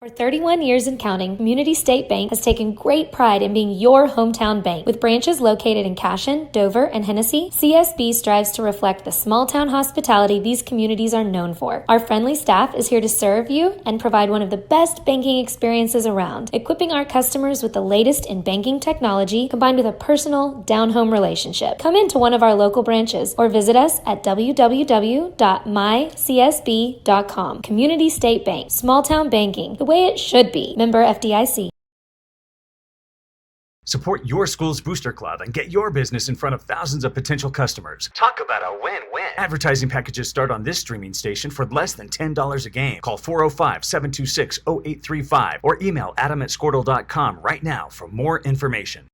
For 31 years and counting, Community State Bank has taken great pride in being your hometown bank. With branches located in Cashion, Dover, and Hennessy, CSB strives to reflect the small-town hospitality these communities are known for. Our friendly staff is here to serve you and provide one of the best banking experiences around, equipping our customers with the latest in banking technology combined with a personal, down-home relationship. Come into one of our local branches or visit us at www.mycsb.com. Community State Bank, small-town banking, the way it should be. Member FDIC. Support your school's booster club and get your business in front of thousands of potential customers. Talk about a win-win. Advertising packages start on this streaming station for less than $10 a game. Call 405-726-0835 or email adam@squirtle.com right now for more information.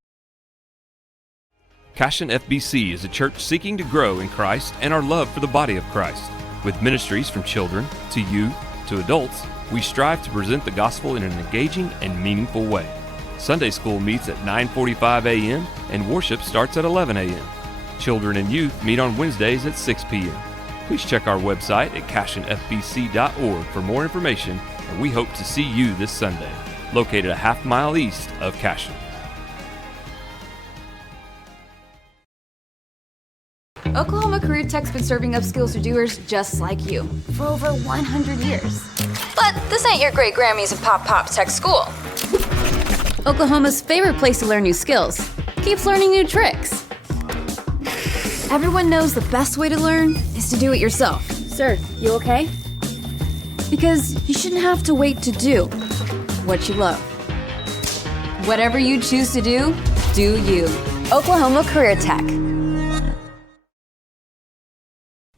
Cashion FBC is a church seeking to grow in Christ and our love for the body of Christ. With ministries from children to youth to adults, we strive to present the gospel in an engaging and meaningful way. Sunday school meets at 9:45 a.m. and worship starts at 11 a.m. Children and youth meet on Wednesdays at 6 p.m. Please check our website at cashionfbc.org for more information, and we hope to see you this Sunday, located a half-mile east of Cashion. Oklahoma Career Tech's been serving upskills to doers just like you for over 100 years. But this ain't your great Grammys and Pop Tech school. Oklahoma's favorite place to learn new skills keeps learning new tricks. Everyone knows the best way to learn is to do it yourself. Sir, you okay? Because you shouldn't have to wait to do what you love. Whatever you choose to do you. Oklahoma Career Tech.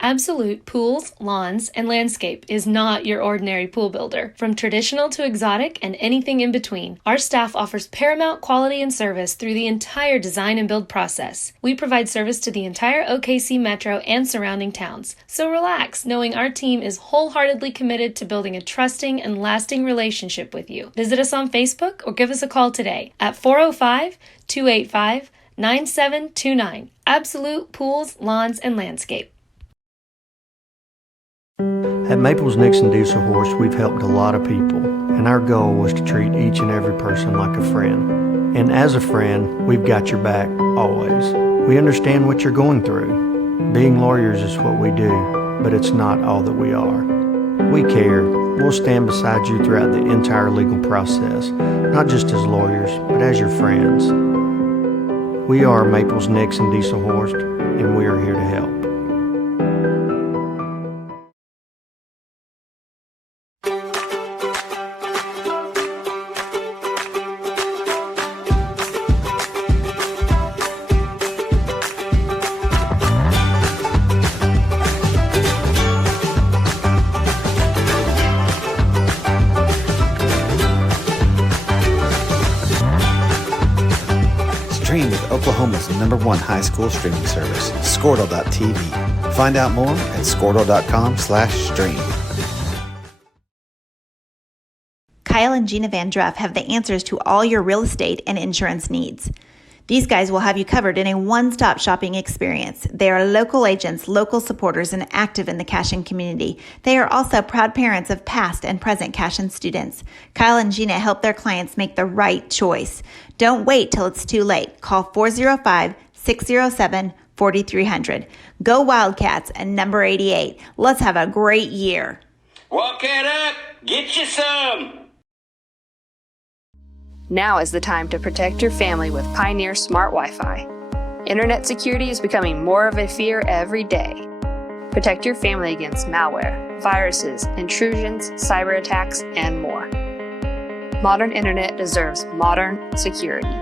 Absolute Pools, Lawns, and Landscape is not your ordinary pool builder. From traditional to exotic and anything in between, our staff offers paramount quality and service through the entire design and build process. We provide service to the entire OKC metro and surrounding towns. So relax, knowing our team is wholeheartedly committed to building a trusting and lasting relationship with you. Visit us on Facebook or give us a call today at 405-285-9729. Absolute Pools, Lawns, and Landscape. At Maples Nixon Diesel Horse, we've helped a lot of people, and our goal was to treat each and every person like a friend. And as a friend, we've got your back, always. We understand what you're going through. Being lawyers is what we do, but it's not all that we are. We care. We'll stand beside you throughout the entire legal process, not just as lawyers, but as your friends. We are Maples Nixon Diesel Horse, and we are here to help. Stream with Oklahoma's #1 high school streaming service, Squirtle.tv. Find out more at squirtle.com/stream. Kyle and Gina Van Druff have the answers to all your real estate and insurance needs. These guys will have you covered in a one-stop shopping experience. They are local agents, local supporters, and active in the Cashion community. They are also proud parents of past and present Cashion students. Kyle and Gina help their clients make the right choice. Don't wait till it's too late. Call 405-607-4300. Go Wildcats and number 88. Let's have a great year. Walk it up. Get you some. Now is the time to protect your family with Pioneer Smart Wi-Fi. Internet security is becoming more of a fear every day. Protect your family against malware, viruses, intrusions, cyber attacks, and more. Modern internet deserves modern security.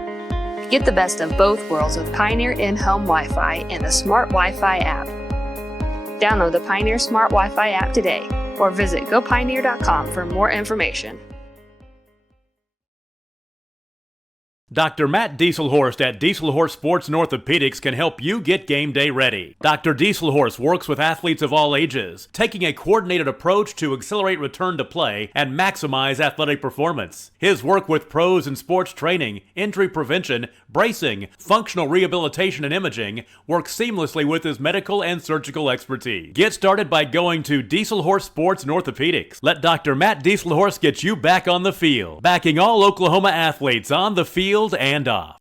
Get the best of both worlds with Pioneer in-home Wi-Fi and the Smart Wi-Fi app. Download the Pioneer Smart Wi-Fi app today or visit gopioneer.com for more information. Dr. Matt Dieselhorst at Dieselhorst Sports and Orthopedics can help you get game day ready. Dr. Dieselhorst works with athletes of all ages, taking a coordinated approach to accelerate return to play and maximize athletic performance. His work with pros in sports training, injury prevention, bracing, functional rehabilitation, and imaging works seamlessly with his medical and surgical expertise. Get started by going to Dieselhorst Sports and Orthopedics. Let Dr. Matt Dieselhorst get you back on the field, backing all Oklahoma athletes on the field and off.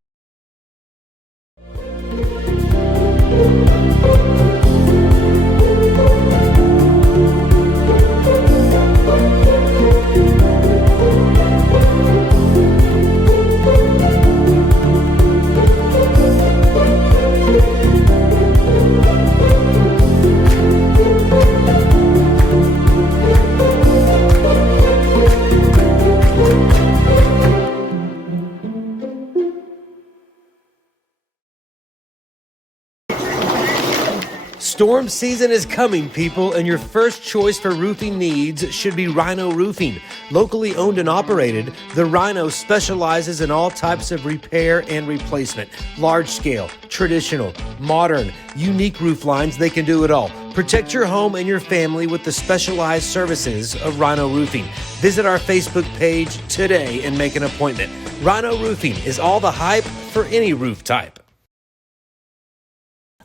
Storm season is coming, people, and your first choice for roofing needs should be Rhino Roofing. Locally owned and operated, the Rhino specializes in all types of repair and replacement. Large scale, traditional, modern, unique roof lines, they can do it all. Protect your home and your family with the specialized services of Rhino Roofing. Visit our Facebook page today and make an appointment. Rhino Roofing is all the hype for any roof type.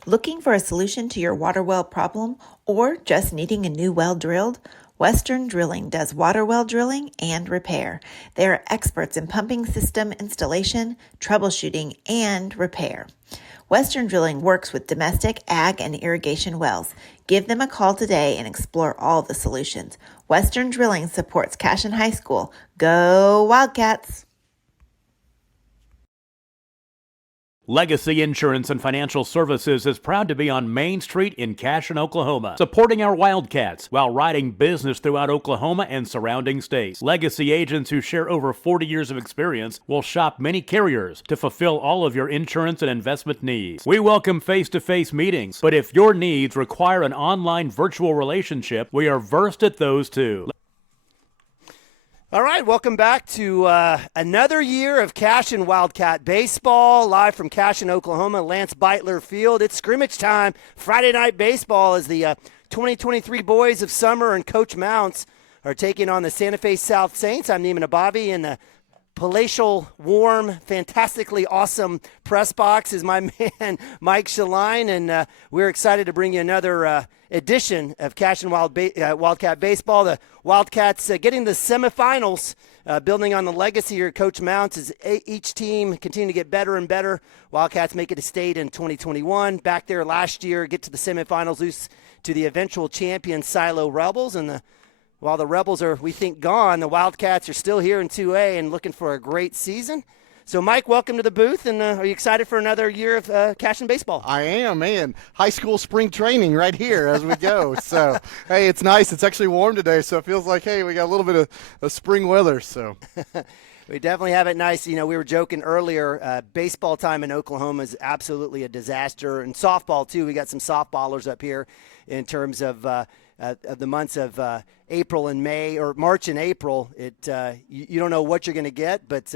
Looking for a solution to your water well problem or just needing a new well drilled? Western Drilling does water well drilling and repair. They are experts in pumping system installation, troubleshooting, and repair. Western Drilling works with domestic, ag, and irrigation wells. Give them a call today and explore all the solutions. Western Drilling supports Cashion High School. Go Wildcats! Legacy Insurance and Financial Services is proud to be on Main Street in Cashion, Oklahoma, supporting our Wildcats while riding business throughout Oklahoma and surrounding states. Legacy agents who share over 40 years of experience will shop many carriers to fulfill all of your insurance and investment needs. We welcome face-to-face meetings, but if your needs require an online virtual relationship, we are versed at those too. All right, welcome back to another year of Cashion Wildcat Baseball, live from Cashion, Oklahoma, Lance Beitler Field. It's scrimmage time. Friday night baseball as the 2023 Boys of Summer and Coach Mounts are taking on the Santa Fe South Saints. I'm Neiman Ababi, and the palatial, warm, fantastically awesome press box is my man Mike Shaline, and we're excited to bring you another edition of Cashion Wildcat Baseball. The Wildcats getting the semifinals, building on the legacy here. Coach Mounts as each team continue to get better and better. Wildcats make it a state in 2021. Back there last year, get to the semifinals, lose to the eventual champion Silo Rebels, and while the Rebels are, we think, gone, the Wildcats are still here in 2A and looking for a great season. So, Mike, welcome to the booth, and are you excited for another year of Cashion baseball? I am, man. High school spring training right here as we go. So, hey, it's nice. It's actually warm today, so it feels like, hey, we got a little bit of spring weather. So, we definitely have it nice. You know, we were joking earlier, baseball time in Oklahoma is absolutely a disaster, and softball, too. We got some softballers up here in terms of the months of April and May, or March and April. You don't know what you're going to get, but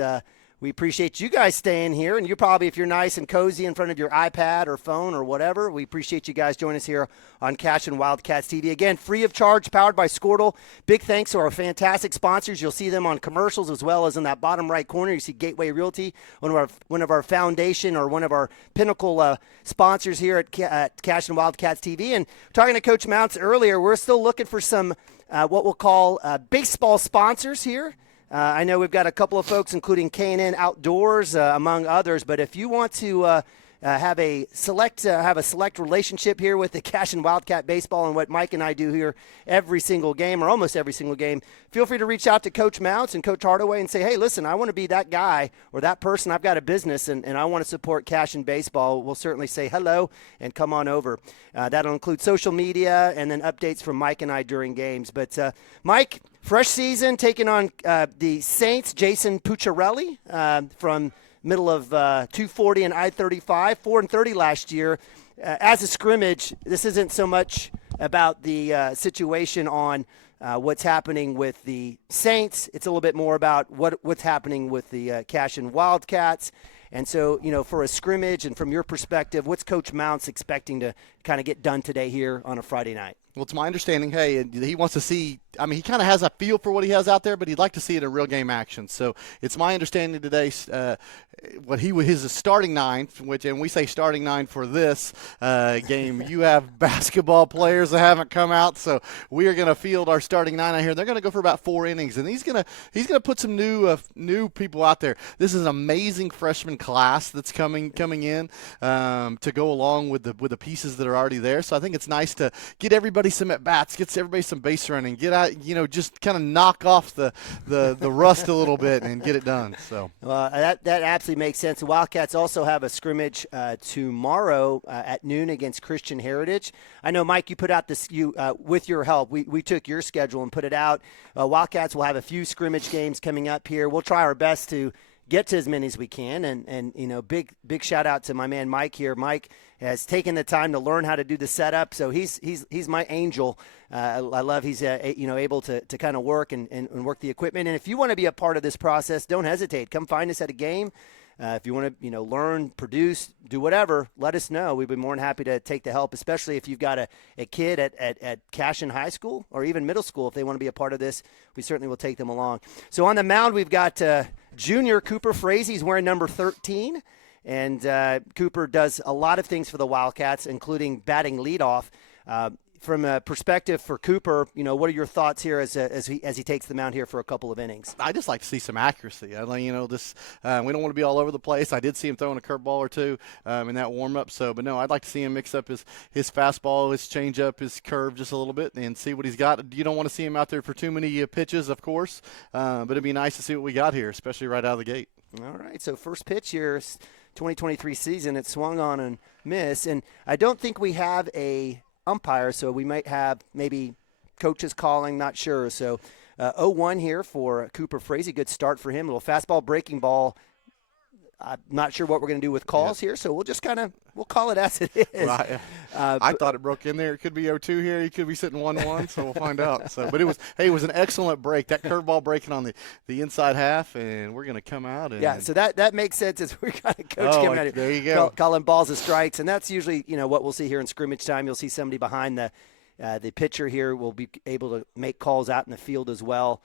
we appreciate you guys staying here, and you probably, if you're nice and cozy in front of your iPad or phone or whatever, we appreciate you guys joining us here on Cashion Wildcats TV. Again, free of charge, powered by Squirtle. Big thanks to our fantastic sponsors. You'll see them on commercials, as well as in that bottom right corner. You see Gateway Realty, one of our foundation or one of our pinnacle sponsors here at Cashion Wildcats TV. And talking to Coach Mounts earlier, we're still looking for some what we'll call baseball sponsors here. I know we've got a couple of folks, including K&N Outdoors, among others. But if you want to have a select relationship here with the Cashion Wildcat Baseball and what Mike and I do here every single game, or almost every single game, feel free to reach out to Coach Mounts and Coach Hardaway and say, hey, listen, I want to be that guy or that person. I've got a business, and I want to support Cashion Baseball. We'll certainly say hello and come on over. That'll include social media and then updates from Mike and I during games. But, Mike, fresh season, taking on the Saints, Jason Pucciarelli from middle of 240 and I-35, 4-30 last year. As a scrimmage, this isn't so much about the situation on what's happening with the Saints. It's a little bit more about what's happening with the Cashion Wildcats. And so, for a scrimmage and from your perspective, what's Coach Mounts expecting to kind of get done today here on a Friday night? Well, it's my understanding, he wants to see – he kind of has a feel for what he has out there, but he'd like to see it in real game action. So it's my understanding today his starting nine, and we say starting nine for this game. You have basketball players that haven't come out, so we are going to field our starting nine out here. They're going to go for about 4 innings, and he's going to put some new people out there. This is an amazing freshman class that's coming in to go along with the pieces that are already there. So I think it's nice to get everybody some at bats, get everybody some base running, get out, just kind of knock off the rust a little bit and get it done. So that absolutely makes sense. The Wildcats also have a scrimmage tomorrow at noon against Christian Heritage. I know, Mike, you put out this with your help. We took your schedule and put it out. Wildcats will have a few scrimmage games coming up here. We'll try our best to get to as many as we can, and big shout out to my man Mike here. Mike has taken the time to learn how to do the setup, so he's my angel. I love he's able to kind of work and work the equipment. And if you want to be a part of this process, don't hesitate. Come find us at a game. If you want to learn, produce, do whatever, let us know. We'd be more than happy to take the help, especially if you've got a kid at Cashion High School or even middle school. If they want to be a part of this, we certainly will take them along. So on the mound, we've got junior Cooper Frazee. He's wearing number 13. And Cooper does a lot of things for the Wildcats, including batting leadoff. From a perspective for Cooper, what are your thoughts here as he takes the mound here for a couple of innings? I just like to see some accuracy. We don't want to be all over the place. I did see him throwing a curveball or two in that warm-up. But no, I'd like to see him mix up his fastball, his changeup, his curve just a little bit and see what he's got. You don't want to see him out there for too many pitches, of course, but it'd be nice to see what we got here, especially right out of the gate. All right, so first pitch here, 2023 season, it swung on and miss, and I don't think we have a umpire, so we might have maybe coaches calling, not sure. So 0-1 here for Cooper Frazee. Good start for him. A little fastball, breaking ball. I'm not sure what we're going to do with calls here, so we'll just we'll call it as it is. Right. I thought it broke in there. It could be 0-2 here. He could be sitting 1-1, so we'll find out. But it was an excellent break. That curveball breaking on the inside half, and we're going to come out. So that makes sense as we're kind of coach coming out. There you go. Calling balls and strikes, and that's usually what we'll see here in scrimmage time. You'll see somebody behind the pitcher here will be able to make calls out in the field as well.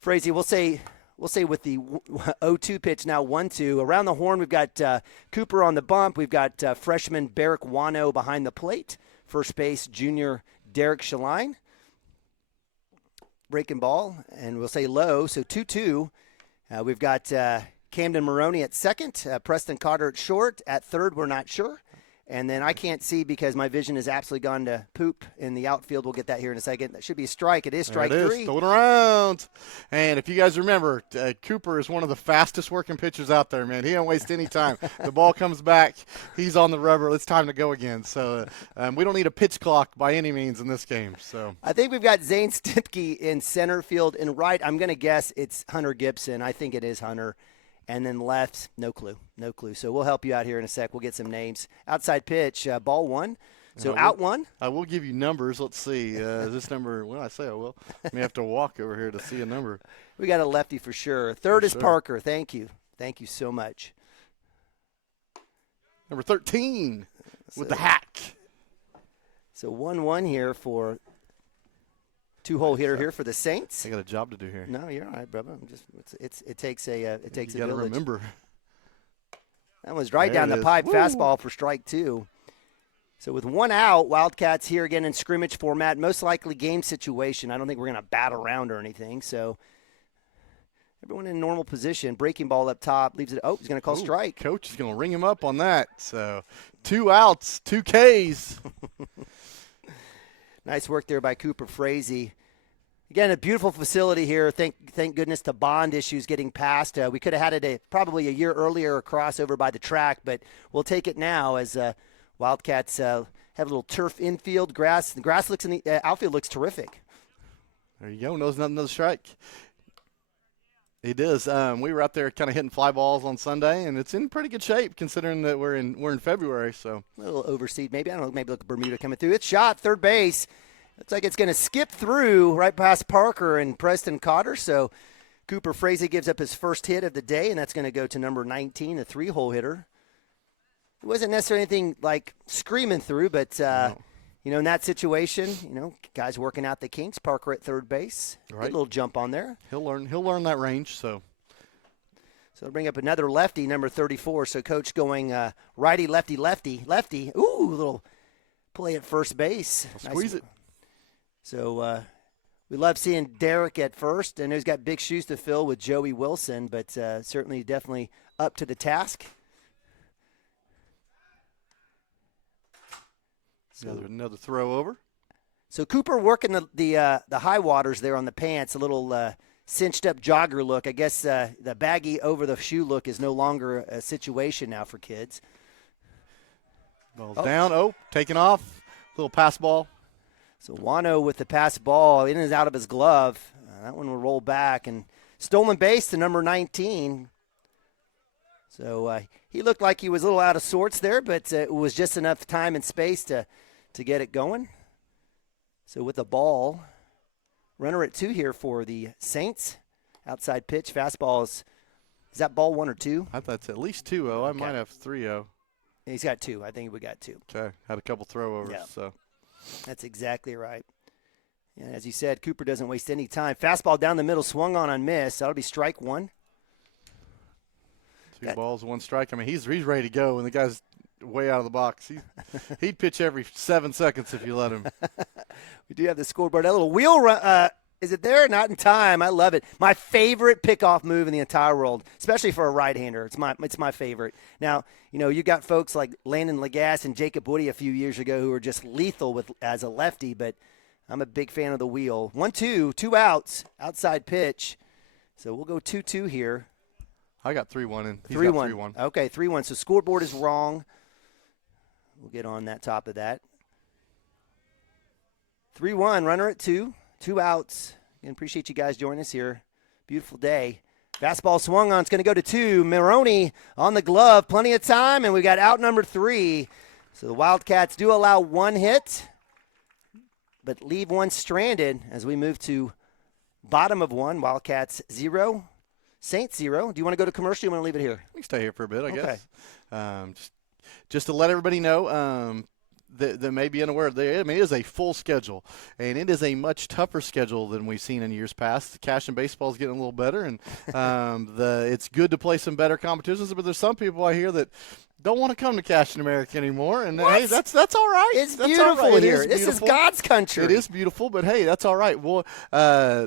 Frazee, we'll say with the 0-2 pitch now 1-2. Around the horn, we've got Cooper on the bump. We've got freshman Barrick Wano behind the plate. First base, junior Derek Shaline. Breaking ball, and we'll say low, so 2-2. We've got Camden Maroney at second, Preston Cotter at short. At third, we're not sure. And then I can't see because my vision has absolutely gone to poop in the outfield. We'll get that here in a second. That should be a strike. It is strike three. Throw it around. And if you guys remember, Cooper is one of the fastest working pitchers out there, man. He don't waste any time. The ball comes back. He's on the rubber. It's time to go again. So we don't need a pitch clock by any means in this game. So I think we've got Zane Stipke in center field. And right, I'm going to guess it's Hunter Gibson. I think it is Hunter. And then left, no clue. So we'll help you out here in a sec. We'll get some names. Outside pitch, ball one. So out one. I will give you numbers. Let's see. Is this number? Well, I say I will. I may have to walk over here to see a number. We got a lefty for sure. Third is Parker. Thank you. Thank you so much. Number 13 with the hack. So 1-1 here for two-hole hitter here for the Saints. I got a job to do here. No, you're all right, brother. It takes a village. You got to remember. That was right down the pipe. Fastball for strike two. So with one out, Wildcats here again in scrimmage format, most likely game situation. I don't think we're going to bat around or anything. So everyone in normal position. Breaking ball up top. Leaves it. Oh, he's going to call strike. Coach is going to ring him up on that. So 2 outs, 2 Ks. Nice work there by Cooper Frazee. Again, a beautiful facility here. Thank goodness to bond issues getting passed. We could have had it probably a year earlier across over by the track, but we'll take it now as Wildcats have a little turf infield, grass. The grass looks in the outfield looks terrific. There you go. Knows another strike. It is. We were out there kind of hitting fly balls on Sunday, and it's in pretty good shape considering that we're in February. So a little overseed, maybe. I don't know. Maybe look at Bermuda coming through. It's shot third base. Looks like it's going to skip through right past Parker and Preston Cotter. So Cooper Frazee gives up his first hit of the day, and that's going to go to number 19, the 3-hole hitter. It wasn't necessarily anything like screaming through, but, in that situation, guys working out the kinks. Parker at third base. Right. Good little jump on there. He'll learn that range, so. So bring up another lefty, number 34. So Coach going righty, lefty, lefty, lefty. Ooh, little play at first base. Squeeze it. So we love seeing Derek at first. I know he's got big shoes to fill with Joey Wilson, but certainly definitely up to the task. So another throw over. So Cooper working the high waters there on the pants, a little cinched up jogger look. I guess the baggy over the shoe look is no longer a situation now for kids. Ball's down. Taking off. Little pass ball. So Wano with the pass ball in and out of his glove. That one will roll back. And stolen base to number 19. So he looked like he was a little out of sorts there, but it was just enough time and space to get it going. So with the ball, runner at 2 here for the Saints. Outside pitch, fastball is that ball 1 or 2? I thought it's at least 2-0. Okay. I might have 3-0. He's got 2. I think we got 2. Okay, had a couple throwovers. Yeah. So that's exactly right. And as you said, Cooper doesn't waste any time. Fastball down the middle, swung on miss. That'll be strike 1. 2 balls, 1 strike. I mean, he's ready to go, and the guy's way out of the box. He'd pitch every 7 seconds if you let him. We do have the scoreboard. That little wheel run. Is it there? Not in time. I love it. My favorite pickoff move in the entire world, especially for a right-hander. It's my favorite. Now, you got folks like Landon Lagasse and Jacob Woody a few years ago who were just lethal as a lefty, but I'm a big fan of the wheel. 1-2, 2 outs, outside pitch. So we'll go 2-2 here. I got 3-1 in. 3-1. Okay, 3-1. So scoreboard is wrong. We'll get on that top of that. 3-1, runner at 2. 2 outs. Again, appreciate you guys joining us here. Beautiful day. Fastball swung on. It's going to go to 2. Maroney on the glove. Plenty of time, and we got out number 3. So the Wildcats do allow 1 hit, but leave 1 stranded as we move to bottom of 1. Wildcats 0, Saints 0. Do you want to go to commercial or do you want to leave it here? We can stay here for a bit, I guess. Just to let everybody know, that may be unaware, it is a full schedule, and it is a much tougher schedule than we've seen in years past. Cashion baseball is getting a little better, and it's good to play some better competitions, but there's some people I hear that don't want to come to Cashion America anymore, and hey, that's all right. It's that's beautiful all right. here. This is God's country. It is beautiful, but hey, that's all right. Well,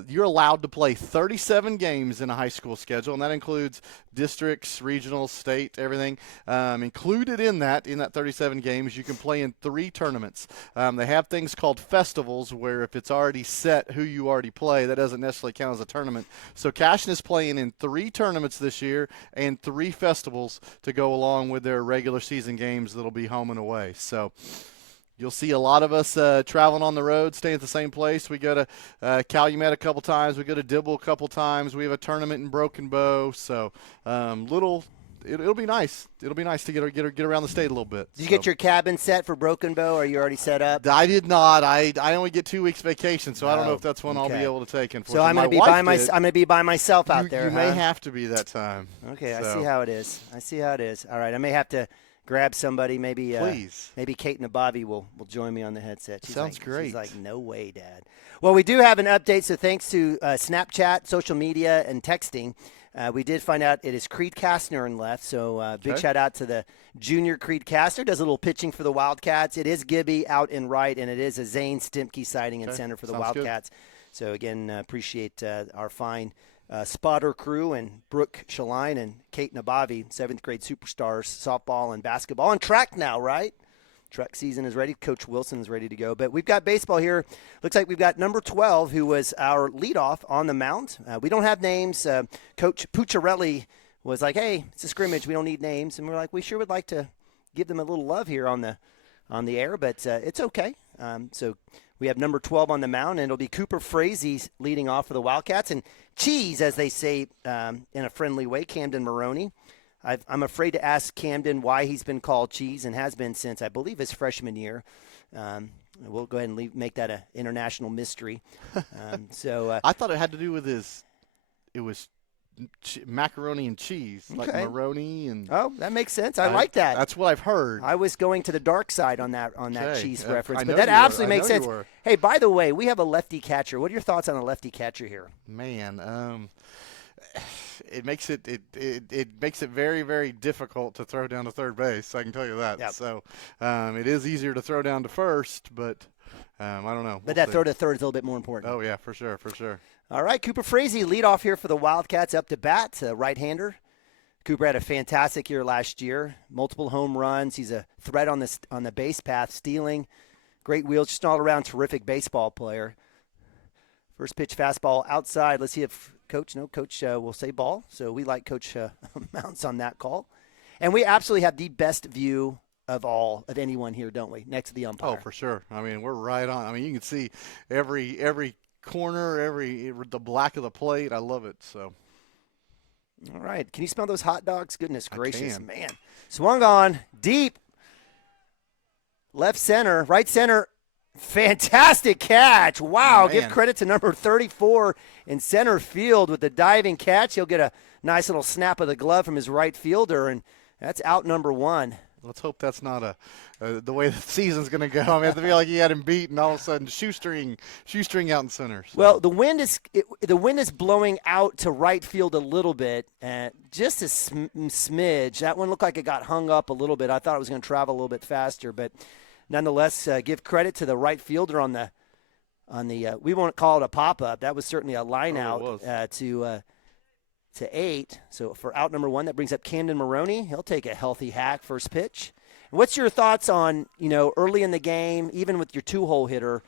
you're allowed to play 37 games in a high school schedule, and that includes districts, regional, state, everything. Included in that 37 games, you can play in 3 tournaments. They have things called festivals where if it's already set who you already play, that doesn't necessarily count as a tournament. So Cashion is playing in 3 tournaments this year and 3 festivals to go along with their regular season games that'll be home and away. So you'll see a lot of us traveling on the road, staying at the same place. We go to Calumet a couple times. We go to Dibble a couple times. We have a tournament in Broken Bow. So it'll be nice. It'll be nice to get around the state a little bit. Did you get your cabin set for Broken Bow? Or are you already set up? I did not. I only get 2 weeks vacation, so I don't know if that's one I'll be able to take. So I'm going to be by myself out there. You may have to be that time. Okay, so. I see how it is. All right, I may have to grab somebody. Maybe please. Maybe Kate Nabavi will join me on the headset. Sounds great. She's like, no way, Dad. Well, we do have an update. So thanks to Snapchat, social media, and texting. We did find out it is Creed Kastner in left, so big shout out to the junior Creed Kastner. Does a little pitching for the Wildcats. It is Gibby out in right, and it is a Zane Stimke sighting in center for the Wildcats. Good. So, again, appreciate our fine spotter crew and Brooke Shaline and Kate Nabavi, 7th grade superstars, softball and basketball. And track now, right? Track season is ready. Coach Wilson is ready to go. But we've got baseball here. Looks like we've got number 12, who was our leadoff on the mound. We don't have names. Coach Pucciarelli was like, hey, it's a scrimmage. We don't need names. And we're like, we sure would like to give them a little love here on the air, but it's okay. So we have number 12 on the mound, and it'll be Cooper Frazee leading off for the Wildcats. And Cheese, as they say in a friendly way, Camden Maroney. I'm afraid to ask Camden why he's been called Cheese and has been since, I believe, his freshman year. We'll go ahead and make that an international mystery. I thought it had to do with his macaroni and cheese, like Maroni and. Oh, that makes sense. I like that. That's what I've heard. I was going to the dark side on that cheese reference, but that you absolutely were. makes sense. Hey, by the way, we have a lefty catcher. What are your thoughts on a lefty catcher here? Man, it makes it very, very difficult to throw down to third base. I can tell you that. Yep. So it is easier to throw down to first, but I don't know. But that throw to third is a little bit more important. Oh yeah, for sure. All right, Cooper Frazee, lead off here for the Wildcats, up to bat, right-hander. Cooper had a fantastic year last year, multiple home runs. He's a threat on the base path, stealing, great wheels, just an all-around terrific baseball player. First pitch fastball outside. Let's see if Coach will say ball. So we like Coach Mounts on that call. And we absolutely have the best view of anyone here, don't we, next to the umpire? Oh, for sure. I mean, we're right on. I mean, you can see every corner, the black of the plate. I love it. So. All right. Can you smell those hot dogs? Goodness gracious, man. Swung on, deep, left center, right center. Fantastic catch. Wow. Give credit to number 34 in center field with the diving catch. He'll get a nice little snap of the glove from his right fielder, and that's out number 1. Let's hope that's not the way the season's going to go. I mean, I feel like he had him beat, and all of a sudden, shoestring out in center. So. Well, the wind is blowing out to right field a little bit, just a smidge. That one looked like it got hung up a little bit. I thought it was going to travel a little bit faster, but nonetheless, give credit to the right fielder on the we won't call it a pop up. That was certainly a line out to 8. So for out number 1, that brings up Camden Maroney. He'll take a healthy hack first pitch. And what's your thoughts on, early in the game, even with your 2-hole hitter,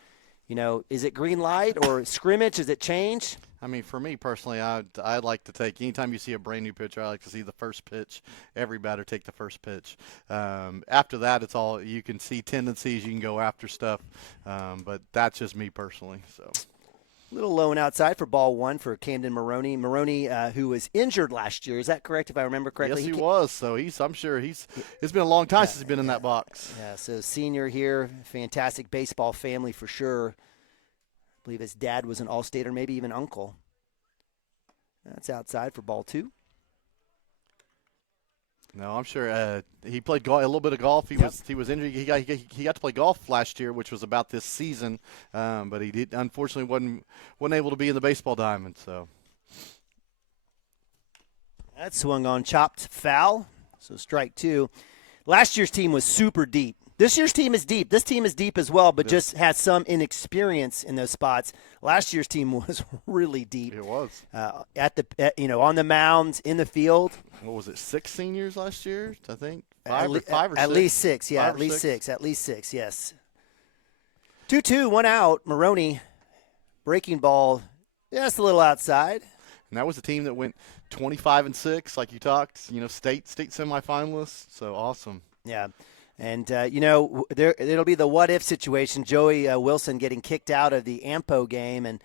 is it green light or scrimmage? Does it change? I mean, for me personally, I'd like to take, anytime you see a brand new pitcher, I like to see the first pitch. Every batter take the first pitch. After that, it's all, you can see tendencies, you can go after stuff. But that's just me personally, so. Little low and outside for ball 1 for Camden Maroney. Maroney, who was injured last year. Is that correct, if I remember correctly? Yes, he was. So I'm sure it's been a long time since he's been in that box. Yeah, so senior here, fantastic baseball family for sure. I believe his dad was an All-State or maybe even uncle. That's outside for ball 2. No, I'm sure he played a little bit of golf. He was injured. He got to play golf last year, which was about this season, but he unfortunately wasn't able to be in the baseball diamond. So that swung on, chopped foul. So strike 2. Last year's team was super deep. This year's team is deep. This team is deep as well, but just has some inexperience in those spots. Last year's team was really deep. It was on the mound, in the field. What was it? 6 seniors last year, I think. Five or six. At least 6. Yeah, at least 6. At least 6. Yes. 2-2, 1 out. Maroney, breaking ball, just a little outside. And that was a team that went 25-6, like you talked. State semifinalists. So awesome. Yeah. And, it'll be the what-if situation. Joey Wilson getting kicked out of the AMPO game and,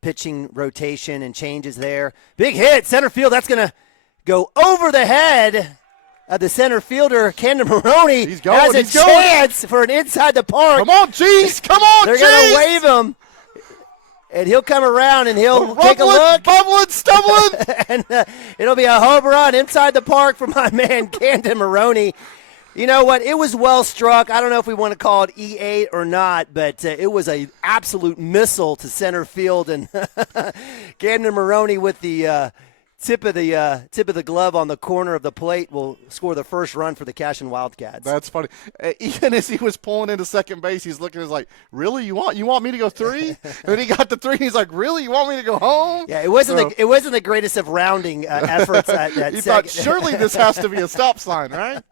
pitching rotation and changes there. Big hit, center field. That's going to go over the head of the center fielder, Camden Maroney. He's going. Has a chance for an inside the park. Come on, Cheese. Come on, They're going to wave him. And he'll come around and he'll take a look. Bubbling, stumbling. And it'll be a home run inside the park for my man, Camden Maroney. You know what? It was well struck. I don't know if we want to call it E8 or not, but it was an absolute missile to center field. And Camden Maroney with the tip of the glove on the corner of the plate will score the first run for the Cashion Wildcats. That's funny. Even as he was pulling into second base, he's looking at us like, really? You want me to go 3? And then he got to 3, and he's like, really? You want me to go home? Yeah, it wasn't the greatest of rounding efforts at that. He thought, surely this has to be a stop sign, right?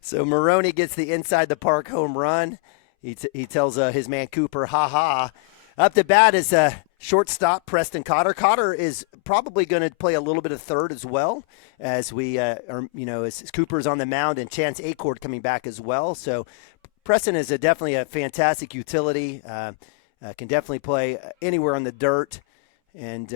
So Maroney gets the inside the park home run. He tells his man Cooper, ha. Up to bat is shortstop Preston Cotter. Cotter is probably going to play a little bit of third as well, as as Cooper's on the mound and Chance Acord coming back as well. So Preston is definitely a fantastic utility. Can definitely play anywhere on the dirt, and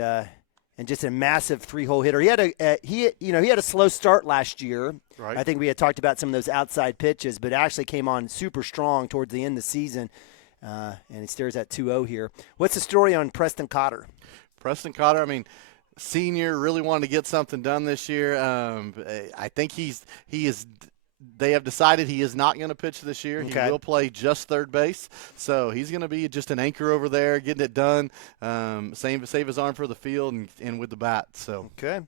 just a massive 3-hole hitter. He had a slow start last year. Right. I think we had talked about some of those outside pitches, but actually came on super strong towards the end of the season. And he stares at 2-0 here. What's the story on Preston Cotter? Preston Cotter, I mean, senior, really wanted to get something done this year. I think they have decided he is not going to pitch this year. Okay. He will play just third base. So he's going to be just an anchor over there, getting it done, save his arm for the field and with the bat. So okay.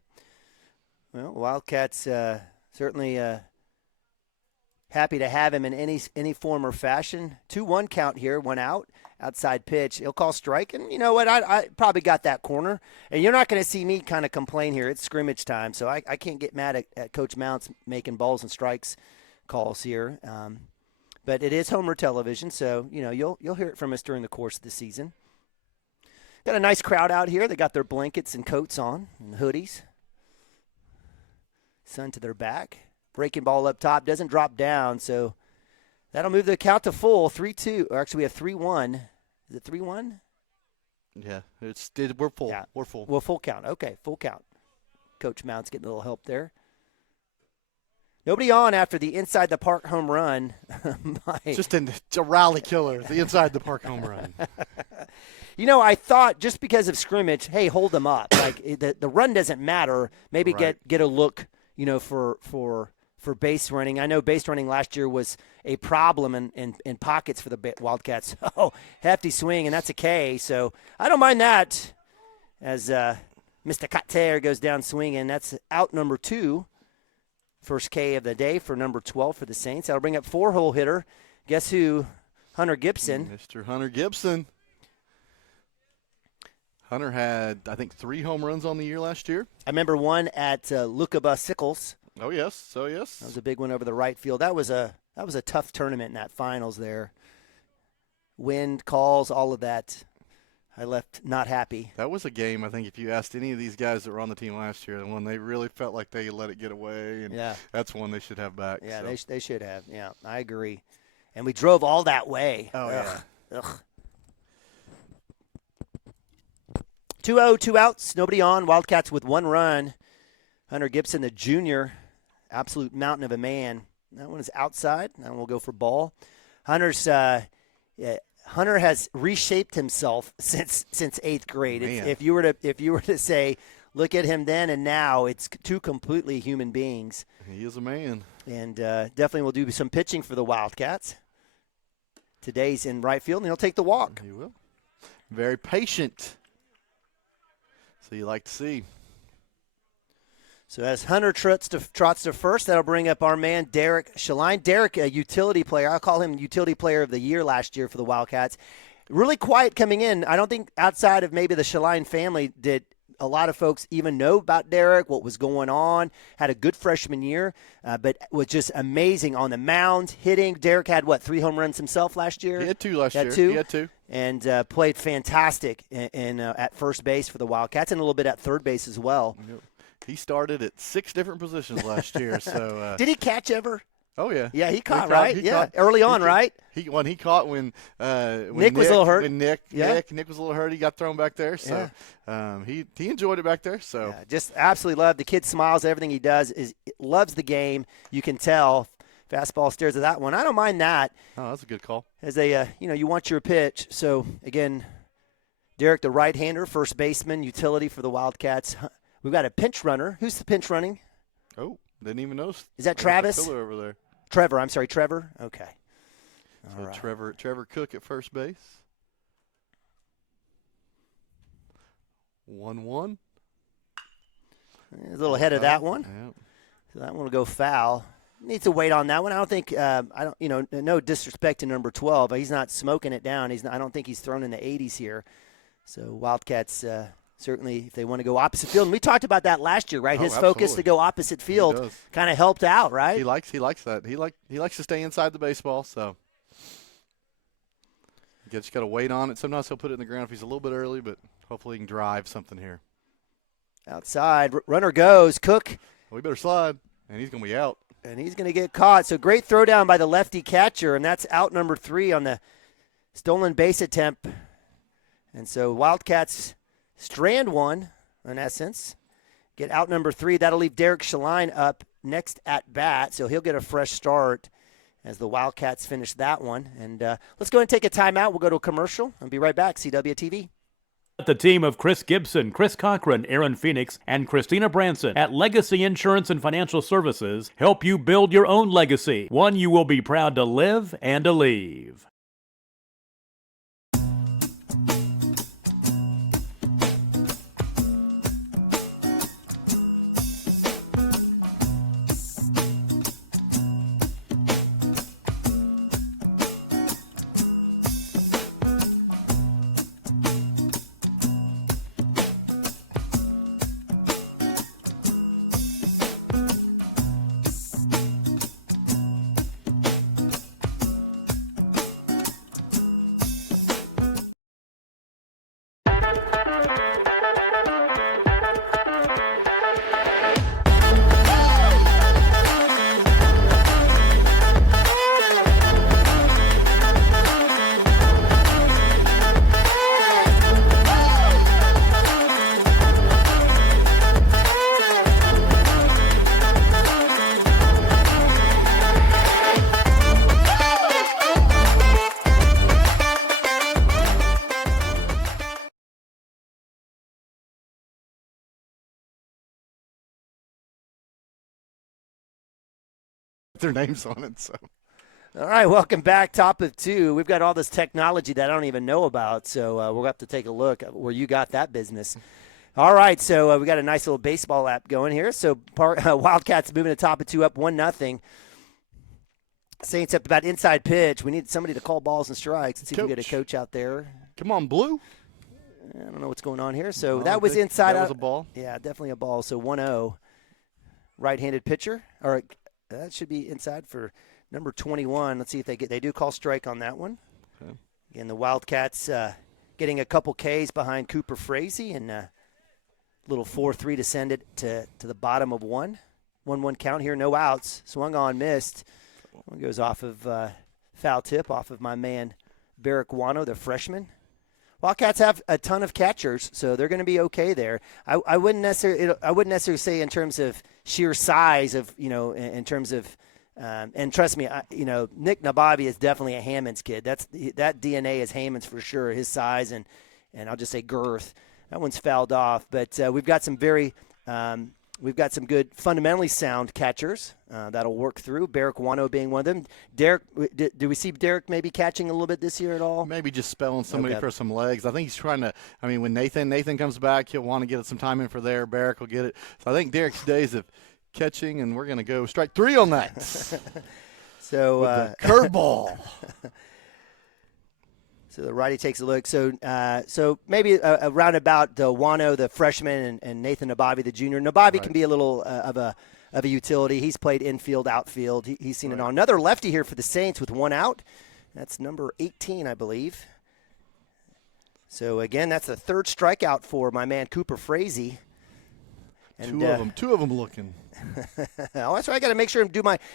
Well, Wildcats certainly happy to have him in any form or fashion. 2-1 count here, 1 out. Outside pitch. He'll call strike. And you know what? I probably got that corner. And you're not going to see me kind of complain here. It's scrimmage time, so I can't get mad at Coach Mounts making balls and strikes calls here. But it is Homer television, so you know you'll hear it from us during the course of the season. Got a nice crowd out here. They got their blankets and coats on and hoodies. Sun to their back. Breaking ball up top. Doesn't drop down, so that'll move the count to full. 3-2. Or actually, we have 3-1. Is it 3-1? Yeah, we're full. Yeah. We're full. Well, full count. Okay, full count. Coach Mounts getting a little help there. Nobody on after the inside the park home run. Just a rally killer, the inside the park home run. You know, I thought just because of scrimmage, hey, hold them up. Like the run doesn't matter. Maybe Right. get a look, you know, for base running. I know base running last year was a problem in pockets for the Wildcats. Oh, hefty swing, and that's a K. So I don't mind that as Mr. Cater goes down swinging. That's out number 2. First K of the day for number 12 for the Saints. That'll bring up 4-hole hitter. Guess who? Hunter Gibson. Mr. Hunter Gibson. Hunter had, I think, 3 home runs on the year last year. I remember one at Lukaba Sickles. Oh, yes. Oh, yes. That was a big one over the right field. That was a tough tournament in that finals there. Wind, calls, all of that. I left not happy. That was a game, I think, if you asked any of these guys that were on the team last year, when they really felt like they let it get away, and yeah. That's one they should have back. Yeah, so. they should have. Yeah, I agree. And we drove all that way. Oh, Ugh. Yeah. Ugh. 2-0, 2 outs, nobody on. Wildcats with 1 run. Hunter Gibson, the junior, absolute mountain of a man. That one is outside. That one will go for ball. Hunter has reshaped himself since 8th grade. If you were to say, look at him then and now, it's 2 completely human beings. He is a man. And definitely will do some pitching for the Wildcats. Today's in right field, and he'll take the walk. He will. Very patient. So you like to see. So as Hunter trots to first, that'll bring up our man Derek Shaline. Derek, a utility player. I'll call him utility player of the year last year for the Wildcats. Really quiet coming in. I don't think outside of maybe the Shaline family did a lot of folks even know about Derek, what was going on. Had a good freshman year, but was just amazing on the mound, hitting. Derek had, 3 home runs himself last year? He had 2 last year. He had 2. And played fantastic at first base for the Wildcats and a little bit at third base as well. Yep. He started at 6 different positions last year. So did he catch ever? Oh yeah. Yeah, he caught, right? Early on, right? He caught when Nick was a little hurt. When Nick was a little hurt, he got thrown back there. So he enjoyed it back there. So yeah, just absolutely loved. The kid smiles. Everything he does loves the game. You can tell. Fastball stares at that one. I don't mind that. Oh, that's a good call. As you want your pitch. So again, Derek, the right-hander, first baseman, utility for the Wildcats. We've got a pinch runner. Who's the pinch running? Oh, didn't even notice. Is that Travis? Over there. Trevor. I'm sorry, Trevor. Okay. So right. Trevor Cook at first base. 1-1. A little ahead of that one. Yep. So that one will go foul. Needs to wait on that one. I don't think. No disrespect to number 12. He's not smoking it down. I don't think he's thrown in the 80s here. So Wildcats. Certainly, if they want to go opposite field. And we talked about that last year, right? His focus to go opposite field kind of helped out, right? He likes that. He likes to stay inside the baseball, so you just got to wait on it. Sometimes he'll put it in the ground if he's a little bit early, but hopefully he can drive something here. Outside, runner goes. Cook. Well, we better slide, and he's going to be out. And he's going to get caught. So great throw down by the lefty catcher, and that's out number 3 on the stolen base attempt. And so Wildcats strand 1, in essence. Get out number 3. That'll leave Derek Shaline up next at bat, so he'll get a fresh start as the Wildcats finish that one. And let's go and take a timeout. We'll go to a commercial and be right back. CWTV. The team of Chris Gibson, Chris Cochran, Aaron Phoenix, and Christina Branson at Legacy Insurance and Financial Services help you build your own legacy, one you will be proud to live and to leave. Their names on it. So, all right, welcome back. Top of 2. We've got all this technology that I don't even know about, so we're going to have to take a look at where you got that business. All right, so we got a nice little baseball app going here. So Wildcats moving to top of 2, up 1-0. Saints up about inside pitch. We need somebody to call balls and strikes. Let's see if we get a coach out there. Come on, Blue. I don't know what's going on here. So that was inside. That was a ball. Yeah, definitely a ball. So 1-0. Right-handed pitcher. All right. That should be inside for number 21. Let's see if they do call strike on that one. Okay. Again, the Wildcats getting a couple Ks behind Cooper Frazee and a little 4-3 to send it to the bottom of 1. 1-1 count here, no outs. Swung on, missed. One goes off of foul tip off of my man Barrick Wano, the freshman. Wildcats have a ton of catchers, so they're going to be okay there. I wouldn't necessarily say in terms of sheer size of, in terms of, and trust me, Nick Nabavi is definitely a Hammonds kid. That DNA is Hammonds for sure. His size and I'll just say girth. That one's fouled off, but we've got some good, fundamentally sound catchers that'll work through. Barrick Wano being one of them. Derek, do we see Derek maybe catching a little bit this year at all? Maybe just spelling somebody for some legs. I think he's trying to. I mean, when Nathan comes back, he'll want to get some time in for there. Barrick will get it. So I think Derek's days of catching, and we're going to go strike 3 on that. So with the curveball. So the righty takes a look. So maybe around about Wano, the freshman, and Nathan Nabavi, the junior. Nabavi can be a little of a utility. He's played infield, outfield. He's seen it on. Another lefty here for the Saints with 1 out. That's number 18, I believe. So, again, that's the 3rd strikeout for my man Cooper Frazee. And, two of them looking. Oh, that's right. I got to make sure and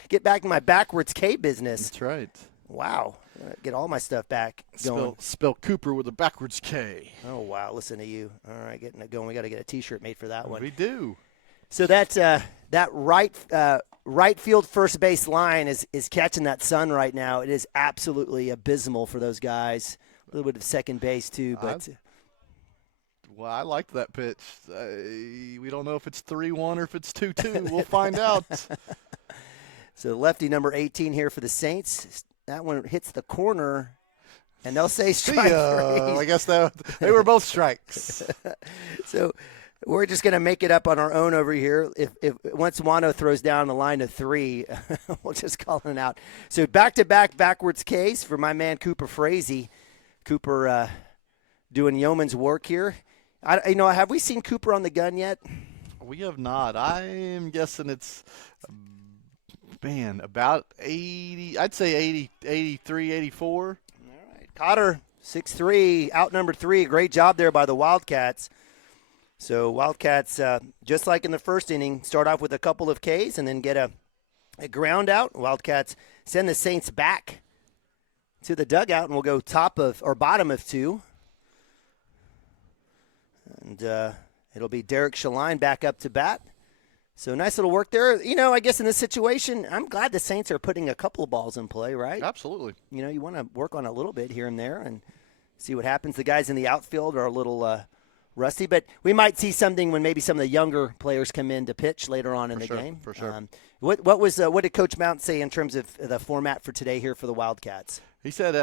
get back to my backwards K business. That's right. Wow. Get all my stuff back going. Spell Cooper with a backwards K. Oh, wow. Listen to you. All right, getting it going. We got to get a T-shirt made for that one. We do. So that right field first base line is catching that sun right now. It is absolutely abysmal for those guys. A little bit of second base too, but well, I liked that pitch. We don't know if it's 3-1 or if it's 2-2. We'll find out. So lefty number 18 here for the Saints. That one hits the corner, and they'll say strike 3. I guess they were both strikes. So we're just going to make it up on our own over here. If once Wano throws down the line of 3, we'll just call it out. So back-to-back backwards Ks for my man Cooper Frazee. Cooper doing yeoman's work here. Have we seen Cooper on the gun yet? We have not. I am guessing it's, about 80. I'd say 80, 83, 84. All right. Cotter, 6'3", out number 3. Great job there by the Wildcats. So Wildcats, just like in the first inning, start off with a couple of Ks and then get a ground out. Wildcats send the Saints back to the dugout, and we'll go bottom of 2. And it'll be Derek Shaline back up to bat. So nice little work there. I guess in this situation, I'm glad the Saints are putting a couple of balls in play, right? Absolutely. You want to work on a little bit here and there and see what happens. The guys in the outfield are a little rusty. But we might see something when maybe some of the younger players come in to pitch later on in the game. For sure. What did Coach Mount say in terms of the format for today here for the Wildcats? He said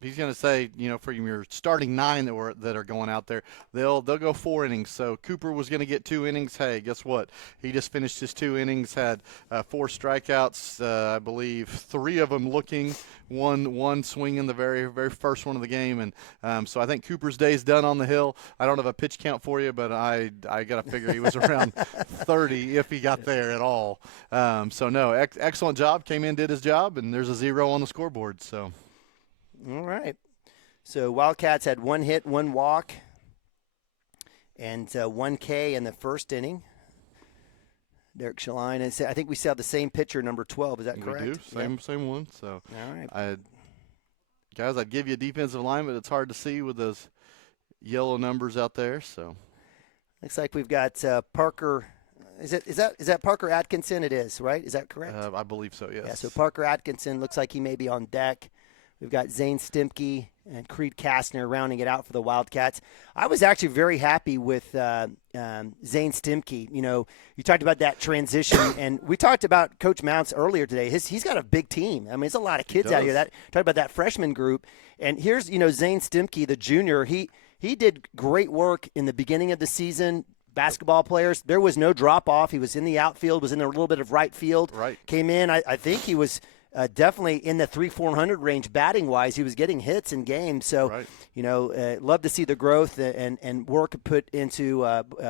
he's going to say, for your starting 9 that are going out there, they'll go 4 innings. So Cooper was going to get 2 innings. Hey, guess what? He just finished his 2 innings, had 4 strikeouts, I believe 3 of them looking, one swinging the very, very first one of the game. And so I think Cooper's day is done on the hill. I don't have a pitch count for you, but I got to figure he was around 30 if he got there at all. So, no, excellent job. Came in, did his job, and there's a 0 on the scoreboard. So. All right. So Wildcats had 1 hit, 1 walk, and 1 K in the first inning. Derek Shaline, and I think we still have the same pitcher, number 12. Is that correct? We do. Same one. So, all right. Guys, I'd give you a defensive line, but it's hard to see with those yellow numbers out there. So, looks like we've got Parker. Is that Parker Atkinson? It is, right? Is that correct? I believe so. Yes. Yeah. So Parker Atkinson looks like he may be on deck. We've got Zane Stimke and Creed Kastner rounding it out for the Wildcats. I was actually very happy with Zane Stimke. You talked about that transition, and we talked about Coach Mounts earlier today. He's got a big team. I mean, there's a lot of kids out here. Talk about that freshman group. And here's, Zane Stimke, the junior. He did great work in the beginning of the season. Basketball players, there was no drop-off. He was in the outfield, was in a little bit of right field. Right. Came in, I think he was – definitely in the 300-400 range batting-wise. He was getting hits in games. So, right. Love to see the growth and work put into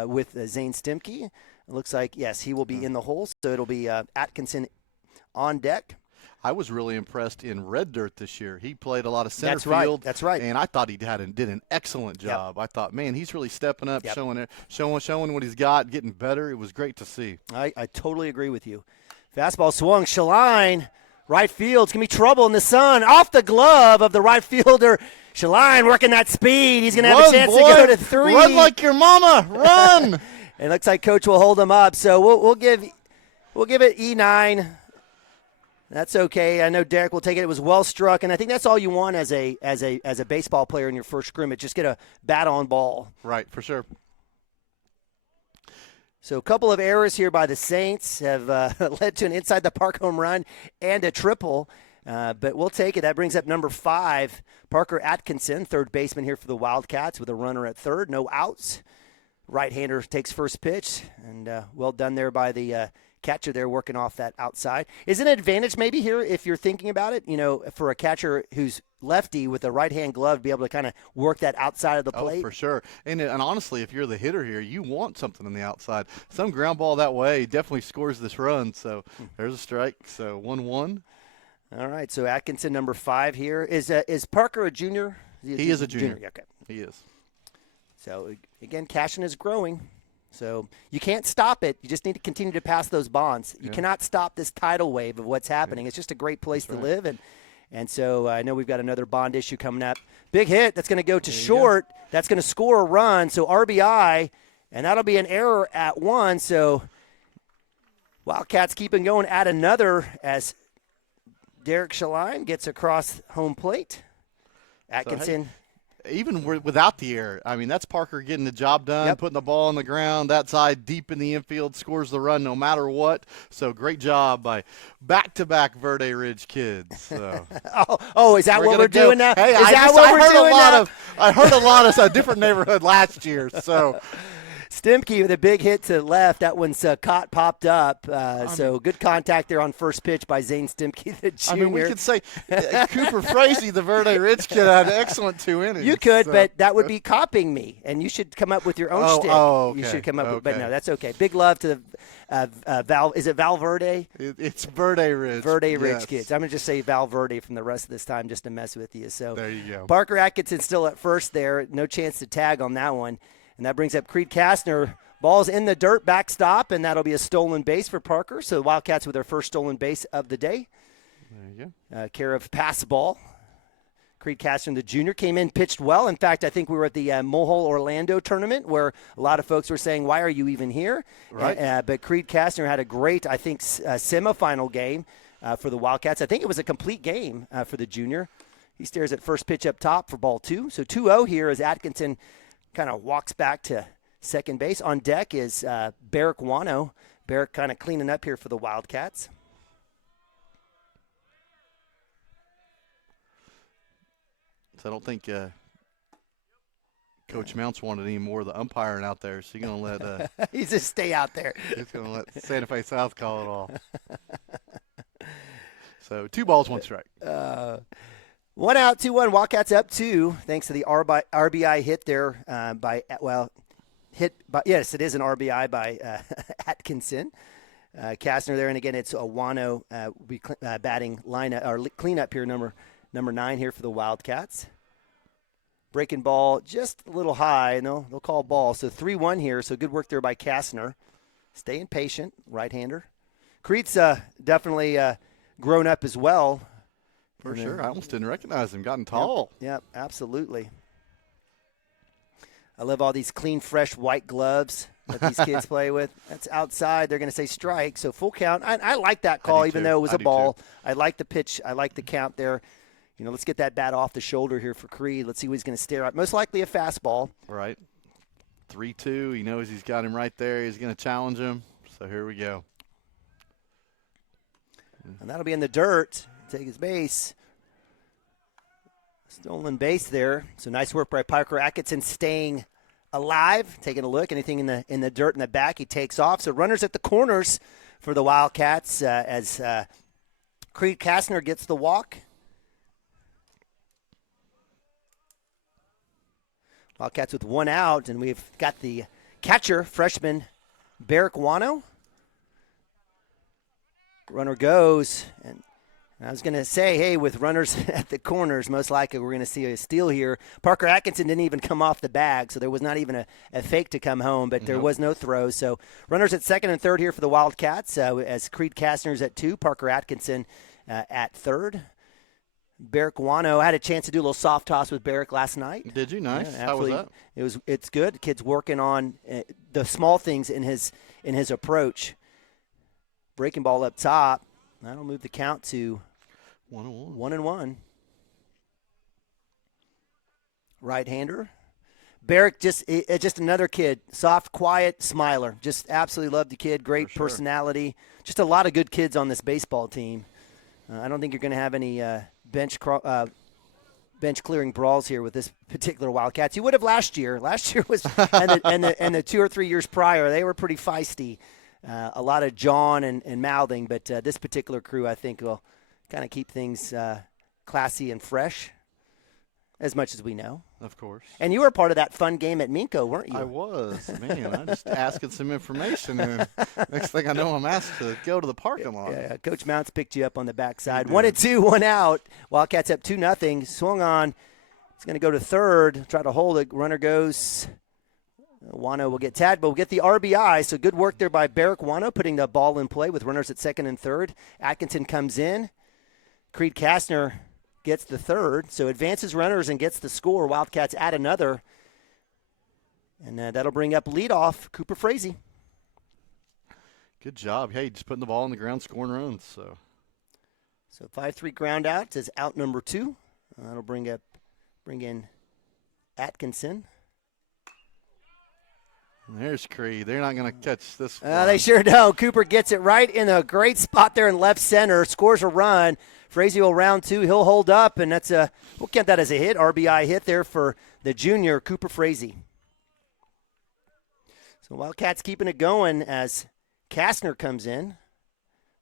with Zane Stimke. It looks like, yes, he will be in the hole. So it'll be Atkinson on deck. I was really impressed in Red Dirt this year. He played a lot of center field. That's right. And I thought he did an excellent job. Yep. I thought, man, he's really stepping up, showing what he's got, getting better. It was great to see. I totally agree with you. Fastball swung. Shaline. Right field's going to be trouble in the sun. Off the glove of the right fielder. Shaline working that speed. He's going to have a chance to go to 3. Run like your mama. Run. It looks like Coach will hold him up. So we'll give it E9. That's okay. I know Derek will take it. It was well struck, and I think that's all you want as a baseball player in your first scrimmage. Just get a bat on ball. Right, for sure. So a couple of errors here by the Saints have led to an inside-the-park home run and a triple, but we'll take it. That brings up number 5, Parker Atkinson, third baseman here for the Wildcats with a runner at third, no outs. Right-hander takes first pitch, and well done there by the catcher there working off that outside. Is it an advantage maybe here if you're thinking about it, for a catcher who's lefty with a right-hand glove to be able to kind of work that outside of the plate? Oh, for sure. And honestly, if you're the hitter here, you want something on the outside. Some ground ball that way definitely scores this run. So there's a strike. So 1-1. All right. So Atkinson, number 5 here. Is Parker a junior? He is a junior. Okay. He is. So, again, Cashion is growing. So you can't stop it. You just need to continue to pass those bonds. You cannot stop this tidal wave of what's happening. It's just a great place to live. And so I know we've got another bond issue coming up. Big hit. That's going to go to short. That's going to score a run. So RBI, and that'll be an error at 1. So Wildcats keeping going at another as Derek Shaline gets across home plate. Atkinson. So, even without the error, I mean, that's Parker getting the job done, putting the ball on the ground, that side deep in the infield, scores the run no matter what. So great job by back-to-back Verde Ridge kids. So. Is that what we're doing now? Hey, I heard a lot of a different neighborhood last year. So Stimke with a big hit to the left. That one's popped up. So good contact there on first pitch by Zane Stimke, the junior. I mean, we could say Cooper Frazee, the Verde Ridge kid, had an excellent 2 innings. You could, but that would be copying me, and you should come up with your own shtick. Okay. You should come up with, but no, that's okay. Big love to the is it Valverde? It's Verde Ridge. Verde Ridge kids. I'm going to just say Valverde from the rest of this time just to mess with you. So there you go. Parker Atkinson still at first there. No chance to tag on that one. And that brings up Creed Kastner. Ball's in the dirt, backstop, and that'll be a stolen base for Parker. So the Wildcats with their first stolen base of the day. There you go. Care of pass ball. Creed Kastner, the junior, came in, pitched well. In fact, I think we were at the Mohole Orlando tournament where a lot of folks were saying, why are you even here? Right. But Creed Kastner had a great, I think, semifinal game for the Wildcats. I think it was a complete game for the junior. He stares at first pitch up top for ball 2. So 2-0 here as Atkinson kind of walks back to second base. On deck is Barrick Wano. Barrick kind of cleaning up here for the Wildcats. So I don't think Coach Mounts wanted any more of the umpiring out there, so he's going to let he's just stay out there. He's going to let Santa Fe South call it all. So 2 balls, 1 strike. 1 out, 2-1. Wildcats up 2, thanks to the RBI hit there yes, it is an RBI by Atkinson. Kastner there, and again, it's Wano batting lineup or cleanup here, number 9 here for the Wildcats. Breaking ball just a little high, and they'll call ball. So 3-1 here, so good work there by Kastner. Staying patient, right-hander. Creed's definitely grown up as well. For sure. I almost didn't recognize him. Gotten tall. Yep, absolutely. I love all these clean, fresh white gloves that these kids play with. That's outside. They're going to say strike, so full count. I like that call, even though it was a ball. I like the pitch. I like the count there. Let's get that bat off the shoulder here for Creed. Let's see what he's going to stare at. Most likely a fastball. Right. 3-2. He knows he's got him right there. He's going to challenge him. So here we go. And that'll be in the dirt. Take his base. Stolen base there. So nice work by Parker Atkinson staying alive. Taking a look. Anything in the dirt in the back, he takes off. So runners at the corners for the Wildcats as Creed Kastner gets the walk. Wildcats with 1 out, and we've got the catcher, freshman Barrick Wano. Runner goes, and I was going to say, hey, with runners at the corners, most likely we're going to see a steal here. Parker Atkinson didn't even come off the bag, so there was not even a fake to come home, but there was no throw. So runners at second and third here for the Wildcats as Creed Kastner's at 2, Parker Atkinson at third. Barrick Wano, I had a chance to do a little soft toss with Barrick last night. Did you? Nice. Yeah, how was that? It's good. The kid's working on the small things in his approach. Breaking ball up top. That'll move the count to 1-1. 1-1. Right-hander. Barrick just another kid. Soft, quiet, smiler. Just absolutely love the kid. Great personality. Just a lot of good kids on this baseball team. I don't think you're going to have any bench clearing brawls here with this particular Wildcats. You would have last year. Last year was and the 2 or 3 years prior, they were pretty feisty. A lot of jawing and mouthing, but this particular crew, I think, will kind of keep things classy and fresh, as much as we know. Of course. And you were part of that fun game at Minko, weren't you? I was. Man, I just asking some information, and next thing I know, I'm asked to go to the parking lot. Yeah, Coach Mounts picked you up on the backside. 1-2, 1 out. Wildcats up 2-0. Swung on. It's going to go to third. Try to hold it. Runner goes. Wano will get tagged, but we'll get the RBI. So good work there by Barrick Wano, putting the ball in play with runners at second and third. Atkinson comes in. Creed Kastner gets the third, so advances runners and gets the score. Wildcats add another, and that'll bring up leadoff Cooper Frazee. Good job. Hey, just putting the ball on the ground, scoring runs. So 5-3 ground out is out number 2. That'll bring in Atkinson. There's Creed. They're not going to catch this one. They sure don't. Cooper gets it right in a great spot there in left center, scores a run. Frazee will round 2. He'll hold up, and we'll count that as a hit, RBI hit there for the junior, Cooper Frazee. So Wildcats keeping it going as Kastner comes in.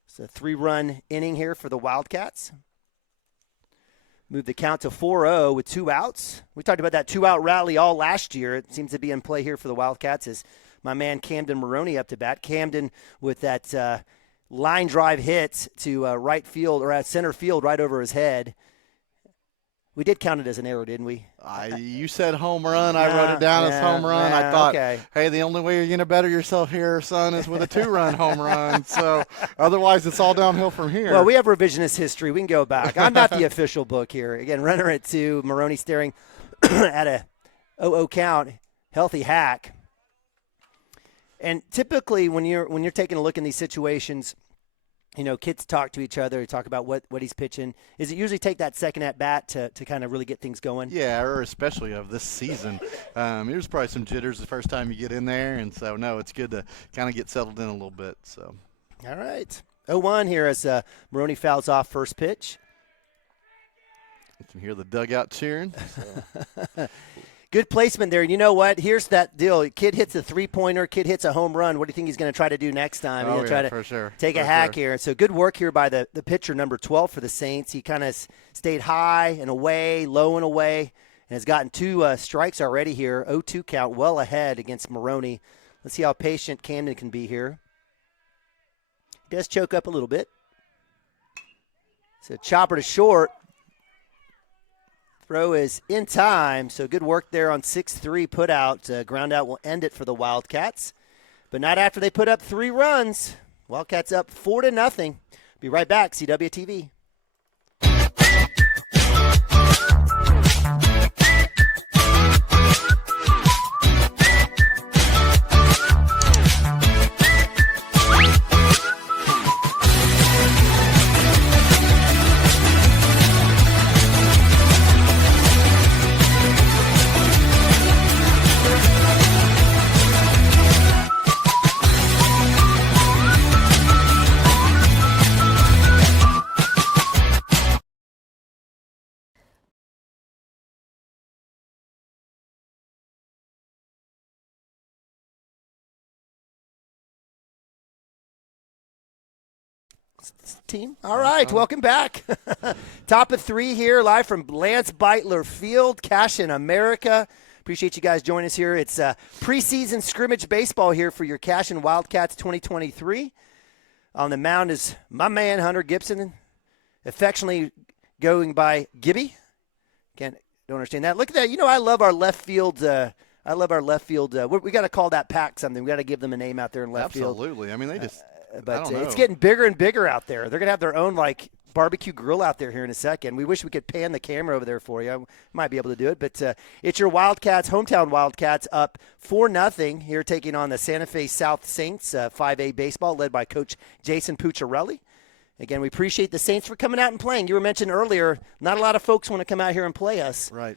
It's a 3-run inning here for the Wildcats. Move the count to 4-0 with 2 outs. We talked about that 2-out rally all last year. It seems to be in play here for the Wildcats as my man Camden Maroney up to bat. Camden with that line drive hit to right field or at center field right over his head. We did count it as an error, didn't we? You said home run. I wrote it down as home run. I thought, hey, the only way you're going to better yourself here, son, is with a 2-run home run. So otherwise it's all downhill from here. Well, we have revisionist history. We can go back. I'm not the official book here. Again, runner at 2. Maroney staring at a 0-0 count. Healthy hack. And typically when you're taking a look in these situations, kids talk to each other, talk about what he's pitching. Is it usually take that second at bat to kind of really get things going? Yeah, or especially of this season. There's probably some jitters the first time you get in there, and so no, it's good to kind of get settled in a little bit. So, all right, 0-1 here as Maroney fouls off first pitch. You can hear the dugout cheering. So. Good placement there. And you know what? Here's that deal. Kid hits a three-pointer. Kid hits a home run. What do you think he's going to try to do next time? He's going to try to for sure. take a hack here. So good work here by the pitcher, number 12 for the Saints. He kind of stayed high and away, low and away, and has gotten 2 strikes already here. 0-2 count, well ahead against Maroney. Let's see how patient Camden can be here. He does choke up a little bit. So chopper to short. Throw is in time, so good work there on 6-3 put out. Ground out will end it for the Wildcats, but not after they put up 3 runs. Wildcats up 4-0. Be right back, CWTV. Team. All right, welcome back. Top of 3 here, live from Lance Beitler Field, Cashion, America. Appreciate you guys joining us here. It's preseason scrimmage baseball here for your Cashion Wildcats 2023. On the mound is my man, Hunter Gibson, affectionately going by Gibby. Don't understand that. Look at that. I love our left field. We got to call that pack something. We got to give them a name out there in left field. Absolutely. I mean, they just. But it's getting bigger and bigger out there. They're going to have their own, barbecue grill out there here in a second. We wish we could pan the camera over there for you. I might be able to do it. But it's your Wildcats, hometown Wildcats, up 4-0 here, taking on the Santa Fe South Saints, 5A baseball, led by Coach Jason Pucciarelli. Again, we appreciate the Saints for coming out and playing. You were mentioned earlier, not a lot of folks want to come out here and play us. Right.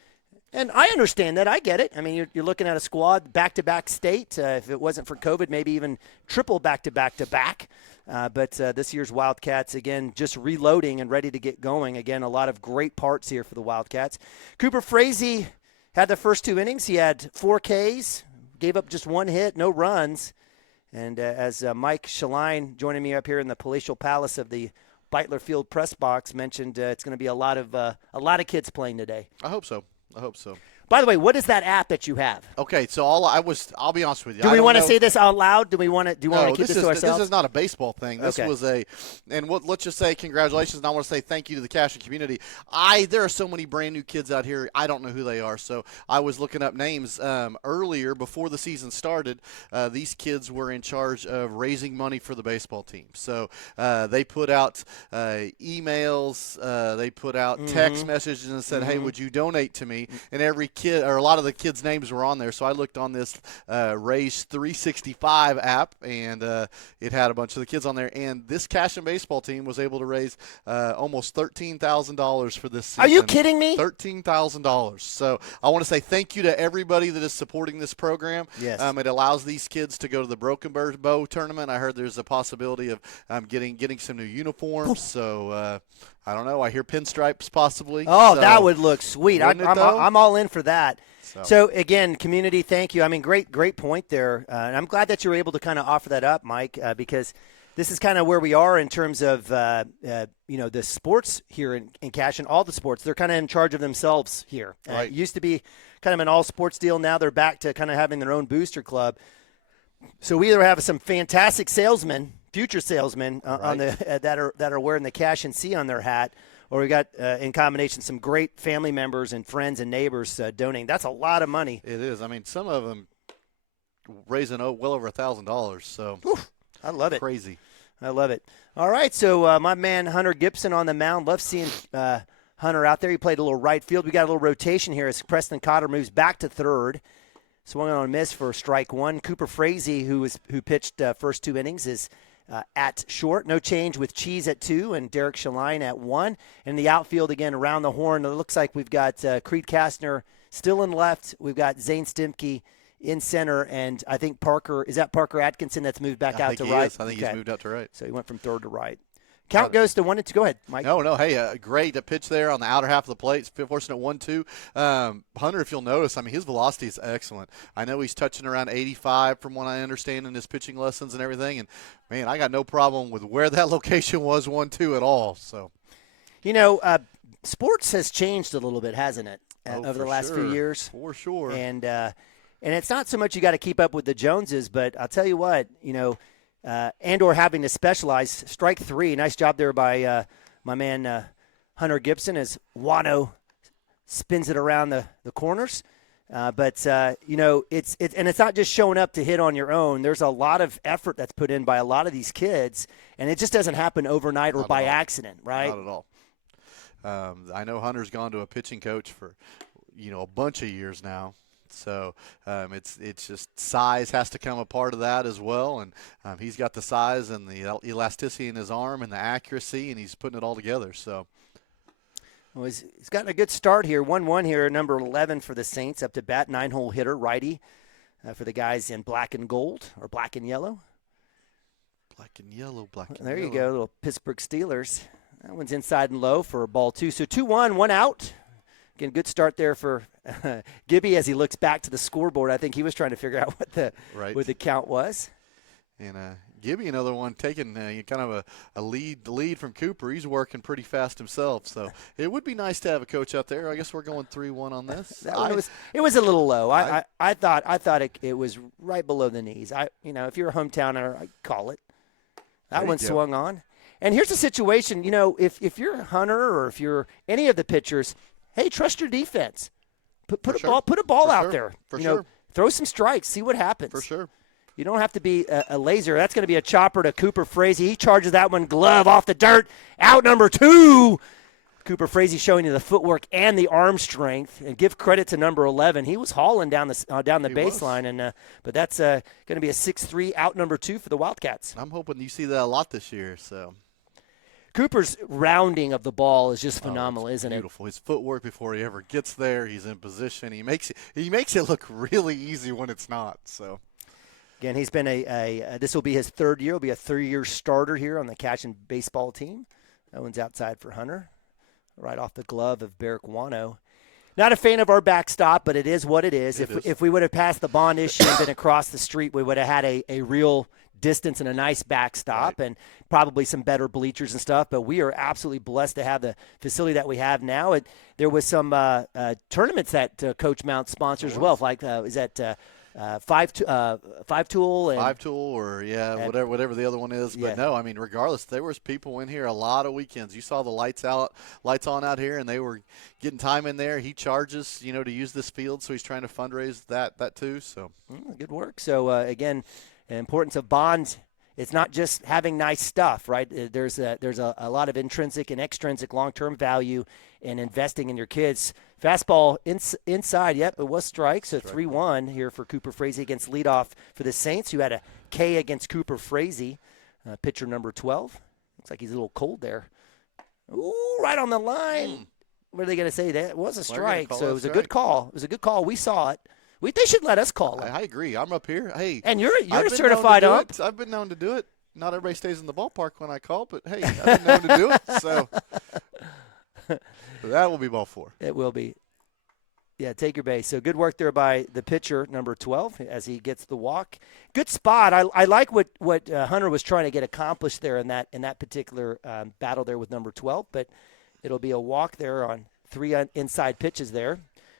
And I understand that. I get it. I mean, you're looking at a squad back-to-back state. If it wasn't for COVID, maybe even triple back-to-back-to-back. But this year's Wildcats, again, just reloading and ready to get going. Again, a lot of great parts here for the Wildcats. Cooper Frazee had the first 2 innings. He had 4 Ks, gave up just 1 hit, no runs. And as Mike Shaline, joining me up here in the palatial palace of the Beitler Field press box, mentioned it's going to be a lot of kids playing today. I hope so. By the way, what is that app that you have? Okay, so I'll be honest with you. Do we want to say this out loud? Do we want to keep this to ourselves? This is not a baseball thing. This was let's just say congratulations, and I want to say thank you to the Cashion community. There are so many brand new kids out here, I don't know who they are. So I was looking up names earlier before the season started. These kids were in charge of raising money for the baseball team. So they put out emails, they put out text messages and said, hey, would you donate to me? And every kid, or a lot of the kids' names were on there. So I looked on this Raise 365 app, and it had a bunch of the kids on there. And this Cashion baseball team was able to raise almost $13,000 for this season. Are you kidding me? $13,000. So I want to say thank you to everybody that is supporting this program. Yes. It allows these kids to go to the Broken Bow tournament. I heard there's a possibility of getting some new uniforms. So I don't know. I hear pinstripes possibly. Oh, so, that would look sweet. I'm all in for that. So again, community, thank you. I mean, great point there. And I'm glad that you were able to kind of offer that up, Mike, because this is kind of where we are in terms of, the sports here in Cashion, all the sports. They're kind of in charge of themselves here. Right. It used to be kind of an all-sports deal. Now they're back to kind of having their own booster club. So we either have some fantastic salesmen, future salesmen on the that are wearing the Cashion C on their hat, or we got in combination some great family members and friends and neighbors donating. That's a lot of money. It is. I mean, some of them raising well over $1,000. So I love it. Crazy. I love it. All right, so my man Hunter Gibson on the mound. Love seeing Hunter out there. He played a little right field. We got a little rotation here as Preston Cotter moves back to third. Swung on a miss for strike one. Cooper Frazee, who pitched first 2 innings, is at short. No change with Cheese at 2 and Derek Shaline at 1. In the outfield, again, around the horn, it looks like we've got Creed Kastner still in left. We've got Zane Stimke in center, and I think Parker Atkinson that's moved back out to right? I think he's moved out to right. So he went from third to right. Count goes to 1 and 2. Go ahead, Mike. No. Hey, great pitch there on the outer half of the plate. Fortunate 1-2. Hunter, if you'll notice, I mean, his velocity is excellent. I know he's touching around 85 from what I understand in his pitching lessons and everything. And, man, I got no problem with where that location was 1-2 at all. So, sports has changed a little bit, hasn't it, over the last few years? For sure. And it's not so much you got to keep up with the Joneses, but I'll tell you what, and/or having to specialize. Strike 3, nice job there by my man Hunter Gibson as Wano spins it around the corners. But it's not just showing up to hit on your own. There's a lot of effort that's put in by a lot of these kids, and it just doesn't happen overnight or by accident, right? Not at all. I know Hunter's gone to a pitching coach for, a bunch of years now. So it's just size has to come a part of that as well, and he's got the size and the elasticity in his arm and the accuracy, and he's putting it all together. So, well, he's gotten a good start here. 1-1 here, number 11 for the Saints, up to bat, 9-hole hitter, righty for the guys in black and gold or black and yellow. Black and yellow, There you go, little Pittsburgh Steelers. That one's inside and low for ball 2. So 2-1, 1 out. Again, good start there for Gibby as he looks back to the scoreboard. I think he was trying to figure out what the count was. And Gibby, another one taking kind of a lead from Cooper. He's working pretty fast himself, so it would be nice to have a coach out there. I guess we're going 3-1 on this. It was a little low. I thought it was right below the knees. If you're a hometowner, I'd call it. That one swung on. And here's the situation. If you're Hunter or if you're any of the pitchers, hey, trust your defense. Put a ball out there. For sure. Throw some strikes. See what happens. For sure. You don't have to be a laser. That's going to be a chopper to Cooper Frazee. He charges that one glove off the dirt. Out number 2. Cooper Frazee showing you the footwork and the arm strength. And give credit to number 11. He was hauling down the baseline. But that's going to be a 6-3 out number 2 for the Wildcats. I'm hoping you see that a lot this year. So. Cooper's rounding of the ball is just phenomenal, isn't it? Beautiful. His footwork before he ever gets there, he's in position. He makes it look really easy when it's not. So, again, he's been this will be his 3rd year. He'll be a 3-year starter here on the Cashion baseball team. That one's outside for Hunter, right off the glove of Barrick Wano. Not a fan of our backstop, but it is what it is. If we would have passed the bond issue and been across the street, we would have had a real distance and a nice backstop and probably some better bleachers and stuff. But we are absolutely blessed to have the facility that we have now. There was some tournaments that Coach Mount sponsors as well. Like is that Five Tool and whatever the other one is. But no, I mean, regardless, there was people in here a lot of weekends. You saw the lights on out here, and they were getting time in there. He charges, to use this field, so he's trying to fundraise that too. So good work. So again, the importance of bonds. It's not just having nice stuff, right? There's a lot of intrinsic and extrinsic long-term value in investing in your kids. Fastball inside, yep, it was strike. So 3-1 here for Cooper Frazee against leadoff for the Saints, who had a K against Cooper Frazee, pitcher number 12. Looks like he's a little cold there. Ooh, right on the line. What are they going to say? That was a strike, so it was a good call. It was a good call. We saw it. They should let us call it. I agree. I'm up here. Hey, and you're a certified ump. I've been known to do it. Not everybody stays in the ballpark when I call, but hey, I've been known to do it. So that will be ball 4. It will be. Yeah, take your base. So good work there by the pitcher, number 12, as he gets the walk. Good spot. I like what Hunter was trying to get accomplished there in that particular battle there with number 12. But it'll be a walk there on 3 inside pitches there.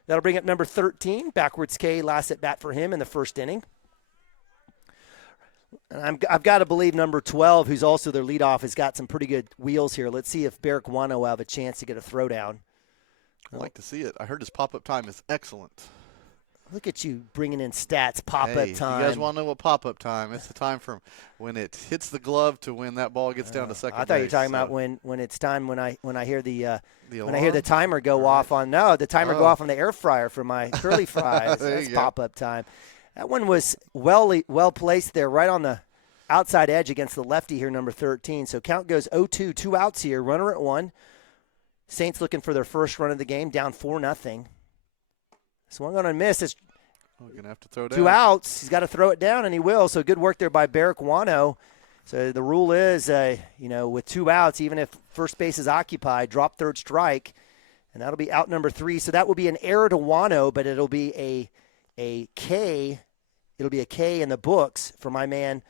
That'll bring up number 13, backwards K, last at bat for him in the first inning. And I've got to believe number 12, who's also their leadoff, has got some pretty good wheels here. Let's see if Barrick Wano will have a chance to get a throwdown. I'd like to see it. I heard his pop-up time is excellent. Look at you bringing in stats, pop-up time. You guys want to know what pop-up time? It's the time from when it hits the glove to when that ball gets down to second base. I thought you were talking about when it's time when I hear the timer go off on the timer go off on the air fryer for my curly fries. That's pop-up time. That one was well placed there, right on the outside edge against the lefty here, number 13. So count goes 0-2, 2 outs here, runner at 1. Saints looking for their first run of the game, down 4-0. Swung on and missed. It's We're going to have to throw it down. 2 outs. He's got to throw it down, and he will. So good work there by Barrick Wano. So the rule is, with 2 outs, even if first base is occupied, drop third strike, and that'll be out number 3. So that will be an error to Wano, but it'll be a K. It'll be a K in the books for my man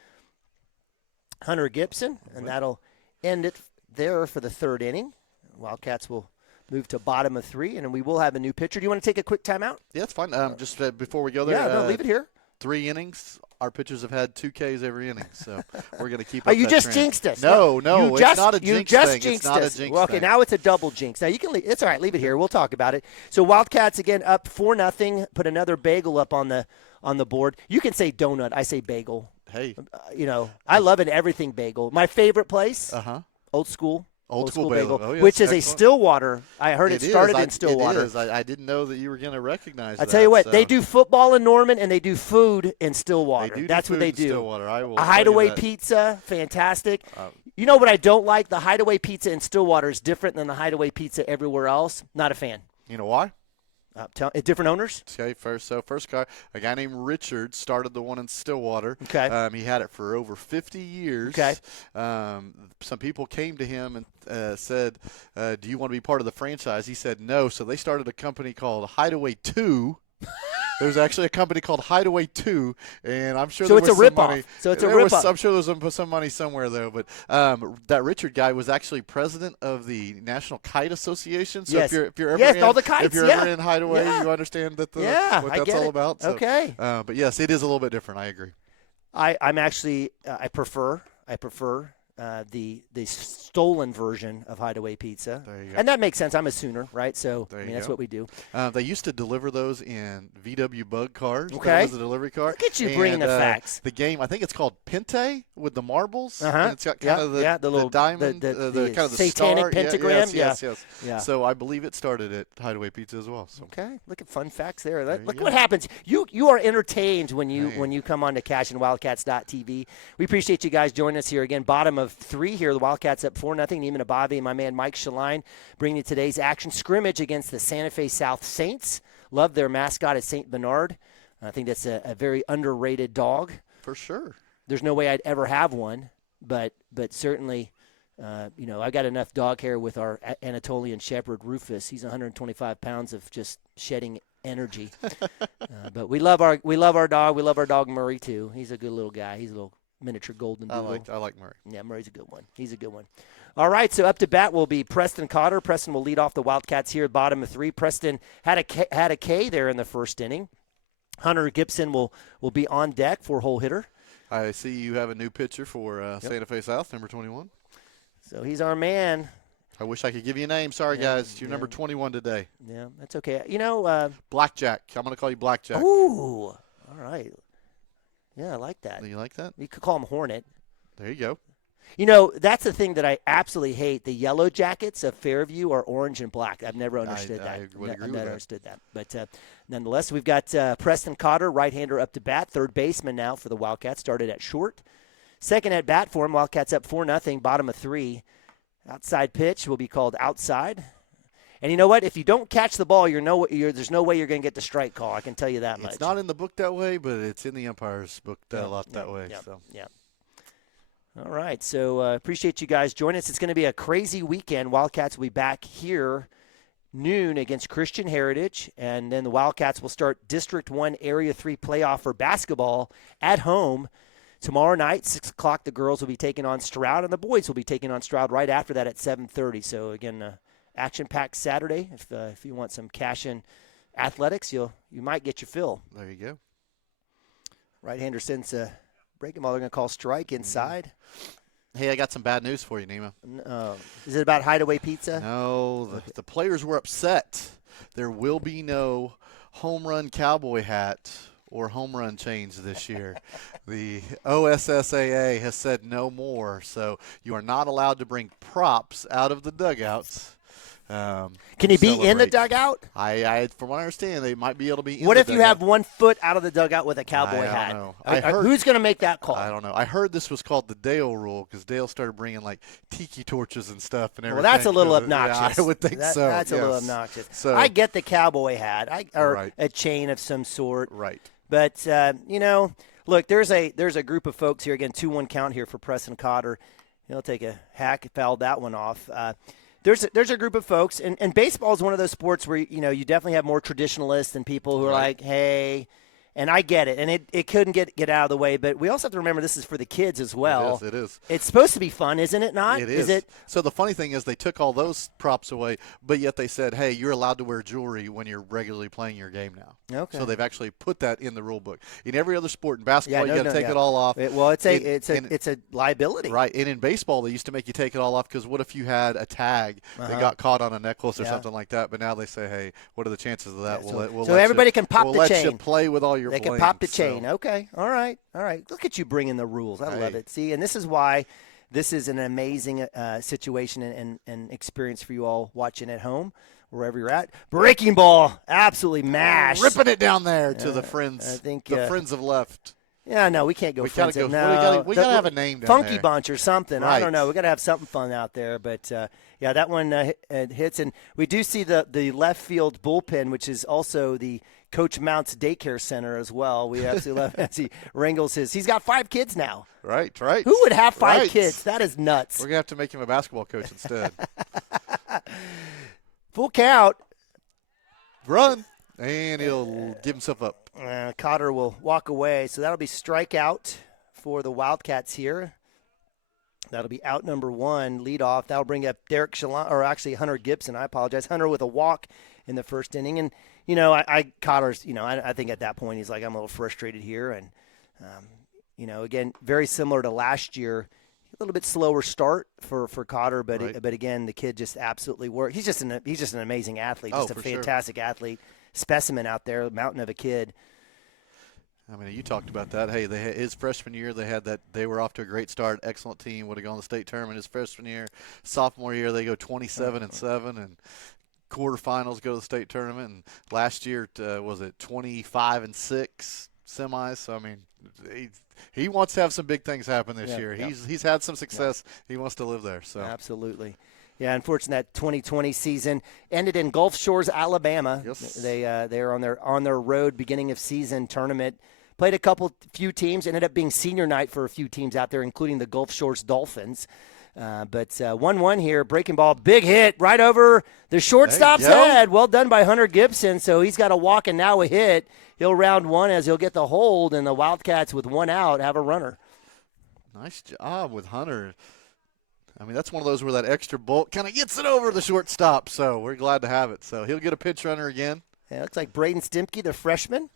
Hunter Gibson, and that'll end it there for the 3rd inning. Wildcats will move to bottom of 3, and we will have a new pitcher. Do you want to take a quick timeout? Yeah, it's fine. Just before we go there. Yeah, no, leave it here. 3 innings. Our pitchers have had 2 Ks every inning, so we're going to keep up Oh, you that just trend. jinxed us. No, it's not a jinx thing. It's not a jinx well, okay, thing. now it's a double jinx. Now you can leave. It's all right. Leave it here. We'll talk about it. So Wildcats again up 4-0. Put another bagel up on the board. You can say donut. I say bagel. Hey, I love an everything bagel. My favorite place. Old school. Old school bagel. Oh, yes, which is excellent. a Stillwater. I heard it started in Stillwater. It is. I didn't know that you were going to recognize that. I tell you what, so. they do football in Norman and they do food in Stillwater. They do That's what they food in do. Stillwater. I will a tell hideaway you that. pizza, fantastic. You know what I don't like? The hideaway pizza in Stillwater is different than the hideaway pizza everywhere else. Not a fan. You know why? Different owners? Okay, first guy, a guy named Richard started the one in Stillwater. Okay. He had it for over 50 years. Okay. Some people came to him and said, do you want to be part of the franchise? He said no, so they started a company called Hideaway 2. There was actually a company called Hideaway 2, and I'm sure So there it's was a some ripoff. money. So it's a there was- ripoff. I'm sure there was some money somewhere, though. But that Richard guy was actually president of the National Kite Association. So Yes. if you're ever Yes, in, all the kites, if you're yeah. ever in Hideaway, Yeah. you understand that what I that's get all it. about. So, Okay. but yes, it is a little bit different. I agree. I'm actually I prefer the stolen version of Hideaway Pizza. There you go. And that makes sense. I'm a Sooner, right? So There you that's go. what we do. They used to deliver those in VW Bug cars. Okay. That was a delivery car. Look at you bringing the facts. The game, I think it's called Pente with the marbles. Uh-huh. And it's got kind of the little diamond, the kind of the satanic star. pentagram. Yes. Yeah. So I believe it started at Hideaway Pizza as well. So. Okay, look at fun facts there. Look you what go. happens. You are entertained when you come on to CashionWildcats.tv. We appreciate you guys joining us here again. Bottom of 3 here. The Wildcats up 4-0. Neiman Abavi and my man Mike Shaline bringing you today's action scrimmage against the Santa Fe South Saints. Love their mascot is St. Bernard. I think that's a very underrated dog. For sure. There's no way I'd ever have one, but certainly. I got enough dog hair with our Anatolian Shepherd, Rufus. He's 125 pounds of just shedding energy. But we love our dog. We love our dog Murray too. He's a good little guy. He's a little miniature golden doodle. I like Murray. Yeah, Murray's a good one. He's a good one. All right, so up to bat will be Preston Cotter. Preston will lead off the Wildcats here, bottom of 3. Preston had a K there in the first inning. Hunter Gibson will be on deck, 4-hole hitter. I see you have a new pitcher for Santa Fe South, number 21. So he's our man. I wish I could give you a name. Sorry, guys. You're number 21 today. Yeah, that's okay. Blackjack. I'm going to call you Blackjack. Ooh, all right. Yeah, I like that. Do you like that? You could call him Hornet. There you go. That's the thing that I absolutely hate. The yellow jackets of Fairview are orange and black. I've never understood that. I would agree with never that. understood that. But nonetheless, we've got Preston Cotter, right-hander up to bat, third baseman now for the Wildcats, started at short. Second at bat for him, Wildcats up 4-0, bottom of 3. Outside pitch will be called outside. And you know what? If you don't catch the ball, there's no way you're going to get the strike call. I can tell you that much. It's not in the book that way, but it's in the umpire's book a lot that way. So. Yeah. All right, so appreciate you guys joining us. It's going to be a crazy weekend. Wildcats will be back here noon against Christian Heritage, and then the Wildcats will start District 1 Area 3 playoff for basketball at home. Tomorrow night, 6 o'clock, the girls will be taking on Stroud, and the boys will be taking on Stroud right after that at 7:30. So, again, action-packed Saturday. If you want some Cashion athletics, you might get your fill. There you go. Right-hander sends a breaking ball. They're going to call strike inside. Hey, I got some bad news for you, Nima. Is it about Hideaway Pizza? No, the players were upset. There will be no home run cowboy hat or home run chains this year. The OSSAA has said no more, so you are not allowed to bring props out of the dugouts Can he be in the dugout? I from what I understand, they might be able to be in What the if you dugout. have 1 foot out of the dugout with a cowboy hat? I don't know. Who's going to make that call? I don't know. I heard this was called the Dale rule because Dale started bringing like tiki torches and stuff and everything. Well, that's a little obnoxious. Yeah, I would think so. That's a little yes. obnoxious. So, I get the cowboy hat, or Right. a chain of some sort. Right. But look, there's a group of folks here. Again, 2-1 count here for Preston Cotter. He'll take a hack, fouled that one off. There's a group of folks, and baseball is one of those sports where you definitely have more traditionalists and people who are like, hey. And I get it, and it couldn't get out of the way. But we also have to remember this is for the kids as well. It is. It's supposed to be fun, isn't it not? It is. So the funny thing is they took all those props away, but yet they said, hey, you're allowed to wear jewelry when you're regularly playing your game now. Okay. So they've actually put that in the rule book. In every other sport, in basketball, you got to take it all off. It's a liability. Right. And in baseball, they used to make you take it all off because what if you had a tag that got caught on a necklace or something like that? But now they say, hey, what are the chances of that? So everybody can pop the chain. We'll let you play with all your They blame. can pop the chain. Okay. All right. Look at you bringing the rules. I love it. See, and this is why this is an amazing situation and experience for you all watching at home, wherever you're at. Breaking ball, absolutely mashed. Ripping it down there to the friends. I think the friends have left. Yeah, no, we can't go. We friends. gotta go. We gotta have a name down Funky there. Bunch or something. Right. I don't know. We gotta have something fun out there. But yeah, that one hits, and we do see the left field bullpen, which is also the Coach Mount's daycare center as well. We absolutely love as he wrangles his. He's got 5 kids now. Right. Who would have 5 kids? That is nuts. We're gonna have to make him a basketball coach instead. Full count. Run, and he'll give himself up. Cotter will walk away, so that'll be strikeout for the Wildcats here. That'll be out number 1, leadoff. That'll bring up Derek Shalon, or actually Hunter Gibson. I apologize. Hunter with a walk in the first inning. And, Cotter's, I think at that point he's like, I'm a little frustrated here. And, again, very similar to last year. A little bit slower start for Cotter, but Right. but again, the kid just absolutely worked. He's just an amazing athlete, just a fantastic athlete, specimen out there, mountain of a kid. I mean, you talked about that. Hey, his freshman year, they were off to a great start. Excellent team. Would have gone to the state tournament his freshman year. Sophomore year, they go 27-7, and quarterfinals go to the state tournament. And last year, was it 25-6 semis? So I mean, he wants to have some big things happen this year. Yeah. He's had some success. He wants to live there. So absolutely. Yeah, unfortunately, that 2020 season ended in Gulf Shores, Alabama. Yes. They are on their road beginning of season tournament. Played few teams. Ended up being senior night for a few teams out there, including the Gulf Shores Dolphins. But 1-1 here, breaking ball, big hit right over the shortstop's head. Well done by Hunter Gibson. So he's got a walk and now a hit. He'll round 1 as he'll get the hold, and the Wildcats with 1 out have a runner. Nice job with Hunter. I mean, that's one of those where that extra bulk kind of gets it over the shortstop. So we're glad to have it. So he'll get a pinch runner again. Yeah, it looks like Braden Stimke, the freshman,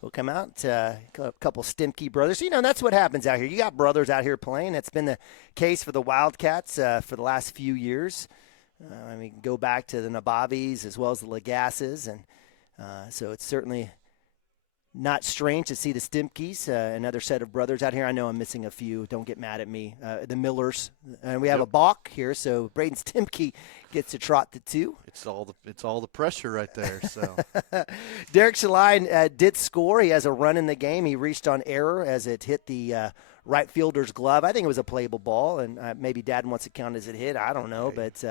will come out. A couple Stimke brothers. That's what happens out here. You got brothers out here playing. That's been the case for the Wildcats for the last few years. Go back to the Nabavis as well as the Lagasses. And so it's certainly not strange to see the Stimkes, another set of brothers out here. I know I'm missing a few. Don't get mad at me. The Millers. And we have a balk here, so Braden Stimke gets to trot the 2. It's all the pressure right there. So Derek Shalai did score. He has a run in the game. He reached on error as it hit the right fielder's glove. I think it was a playable ball, and maybe Dad wants to count as it hit. I don't know, but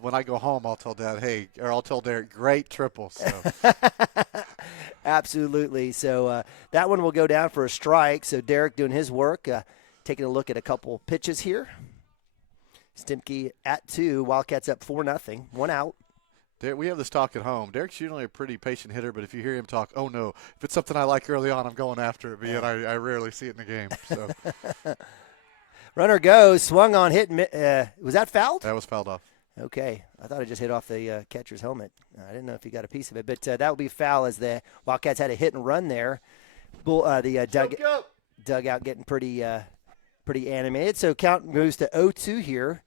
when I go home, I'll tell Dad, I'll tell Derek, great triple. So. Absolutely. So that one will go down for a strike. So Derek doing his work, taking a look at a couple pitches here. Stimke at 2, Wildcats up 4-0, 1 out. We have this talk at home. Derek's usually a pretty patient hitter, but if you hear him talk, oh no, if it's something I like early on, I'm going after it. But yet I rarely see it in the game. So. Runner goes, swung on, hit. Was that fouled? That was fouled off. Okay. I thought it just hit off the catcher's helmet. I didn't know if he got a piece of it. But that will be foul as the Wildcats had a hit and run there. Dugout getting pretty animated. So count moves to 0-2 here.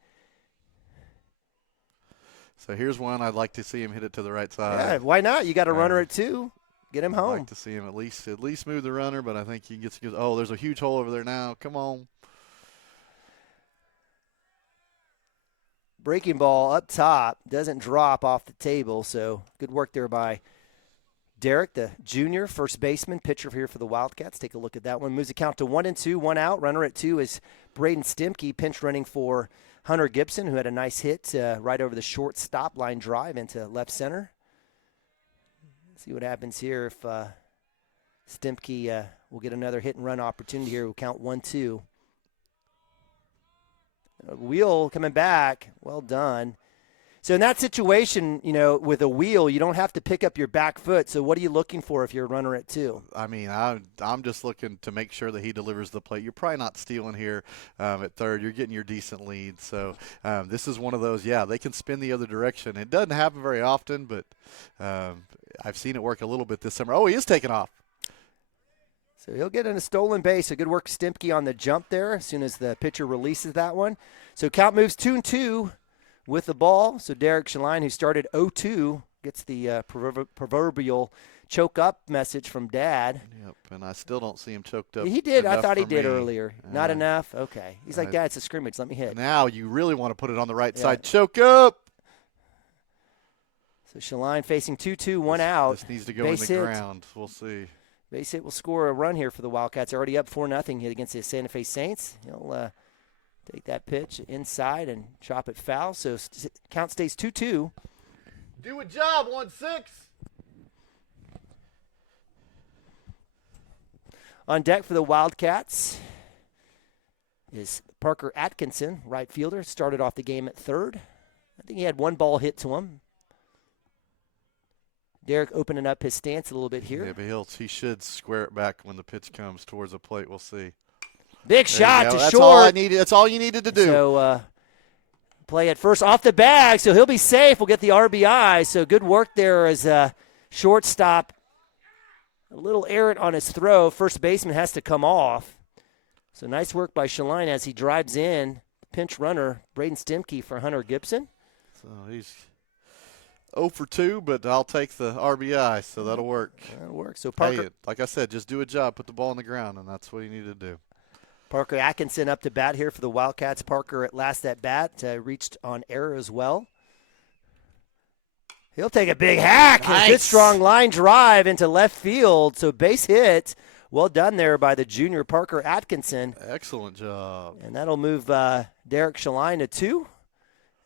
So here's one I'd like to see him hit it to the right side. Yeah, why not? You got a runner at 2. Get him home. I'd like to see him at least move the runner, but I think he gets. Oh, there's a huge hole over there now. Come on. breaking ball up top, doesn't drop off the table, so good work there by Derek, the junior first baseman, pitcher here for the Wildcats. Take a look at that one. Moves the count to 1-2, 1 out. Runner at 2 is Braden Stimke, pinch running for Hunter Gibson, who had a nice hit right over the short stop line drive into left center. See what happens here if Stimke will get another hit and run opportunity here. We'll count 1-2. Wheel coming back. Well done. So in that situation, with a wheel, you don't have to pick up your back foot. So what are you looking for if you're a runner at 2? I mean, I'm just looking to make sure that he delivers the plate. You're probably not stealing here at third. You're getting your decent lead. So this is one of those, they can spin the other direction. It doesn't happen very often, but I've seen it work a little bit this summer. Oh, he is taking off. So he'll get in a stolen base. So good work, Stimke, on the jump there as soon as the pitcher releases that one. So count moves 2-2 with the ball. So Derek Shaline, who started 0-2, gets the proverbial choke up message from Dad. Yep, and I still don't see him choked up. He did. I thought he did me. earlier. Not enough? Okay. He's like, Dad, it's a scrimmage. Let me hit. Now you really want to put it on the right side. Choke up. So Shaline facing 2-2, 1 out. This needs to go Base in the hit. ground. We'll see. Base hit will score a run here for the Wildcats. Already up 4-0 hit against the Santa Fe Saints. He'll take that pitch inside and chop it foul. So count stays 2-2. Do a job, 1-6. On deck for the Wildcats is Parker Atkinson, right fielder. Started off the game at third. I think he had one ball hit to him. Derek opening up his stance a little bit here. Yeah, but he should square it back when the pitch comes towards the plate. We'll see. Big shot to That's short. All I needed. That's all you needed to do. So play at first off the bag, so he'll be safe. We'll get the RBI. So good work there as a shortstop. A little errant on his throw. First baseman has to come off. So nice work by Shaline as he drives in. Pinch runner, Braden Stimke for Hunter Gibson. So he's 0 for 2, but I'll take the RBI, so that'll work. That'll work. So Parker, like I said, just do a job, put the ball on the ground, and that's what you need to do. Parker Atkinson up to bat here for the Wildcats. Parker at last at bat reached on error as well. He'll take a big hack. Nice. A good strong line drive into left field. So base hit. Well done there by the junior Parker Atkinson. Excellent job. And that'll move Derek Shaline to 2.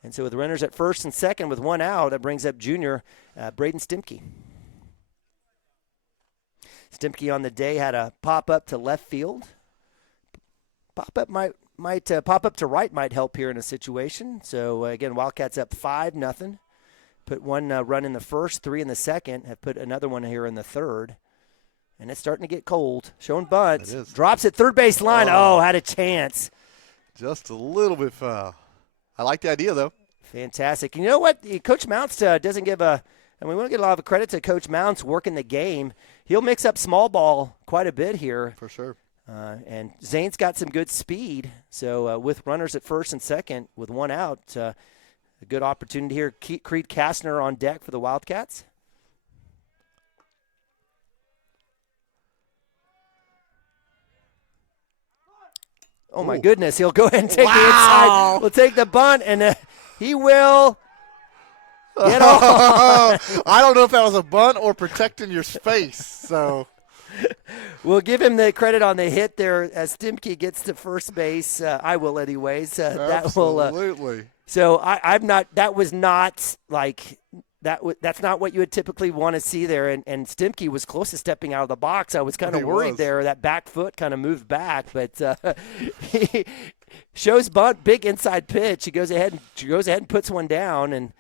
And so with runners at first and second with 1 out, that brings up junior Braden Stimke. Stimke on the day had a pop-up to left field. Pop-up might pop-up to right might help here in a situation. So, again, Wildcats up 5-0. Put one run in the first, 3 in the second. Have put another one here in the third. And it's starting to get cold. Showing bunt. Drops at third base line. Oh, had a chance. Just a little bit foul. I like the idea, though. Fantastic. You know what? Coach Mounts doesn't give a – and we want to get a lot of credit to Coach Mounts working the game. He'll mix up small ball quite a bit here. For sure. And Zane's got some good speed. So with runners at first and second with 1 out, a good opportunity here. Creed Kastner on deck for the Wildcats. Oh, my goodness. He'll go ahead and take the inside. We'll take the bunt, and he will get off. I don't know if that was a bunt or protecting your space. So we'll give him the credit on the hit there as Stimke gets to first base. I will anyways. Absolutely. So I'm not – that was not like – that's not what you would typically want to see there. And Stimke was close to stepping out of the box. I was kind of worried there. That back foot kind of moved back. But he shows bunt, big inside pitch. He goes ahead and puts one down and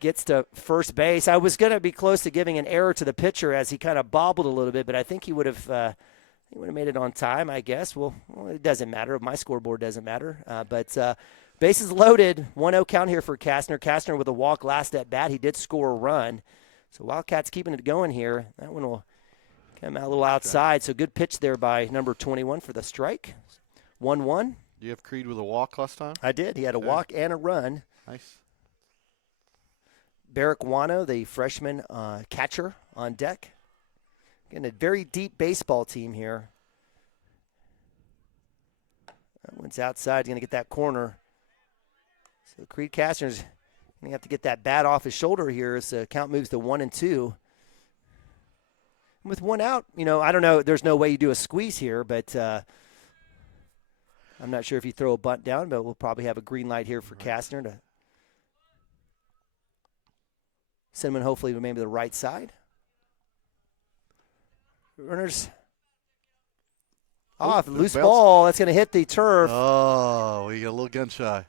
gets to first base. I was going to be close to giving an error to the pitcher as he kind of bobbled a little bit, but I think he would have made it on time, I guess. Well, it doesn't matter. My scoreboard doesn't matter. But bases loaded, 1-0 count here for Kastner. Kastner with a walk last at bat. He did score a run. So Wildcats keeping it going here. That one will come out a little outside. So good pitch there by number 21 for the strike. 1-1. You have Creed with a walk last time? I did. He had a walk and a run. Nice. Barrick Wano, the freshman catcher on deck. Again, a very deep baseball team here. That one's outside. He's going to get that corner. So Creed Castner's going to have to get that bat off his shoulder here as the count moves to 1-2. With one out, I don't know. There's no way you do a squeeze here, but I'm not sure if you throw a bunt down, but we'll probably have a green light here for Castner to send him hopefully to maybe the right side. Runners off. Loose ball. That's going to hit the turf. Oh, we got a little gun shy.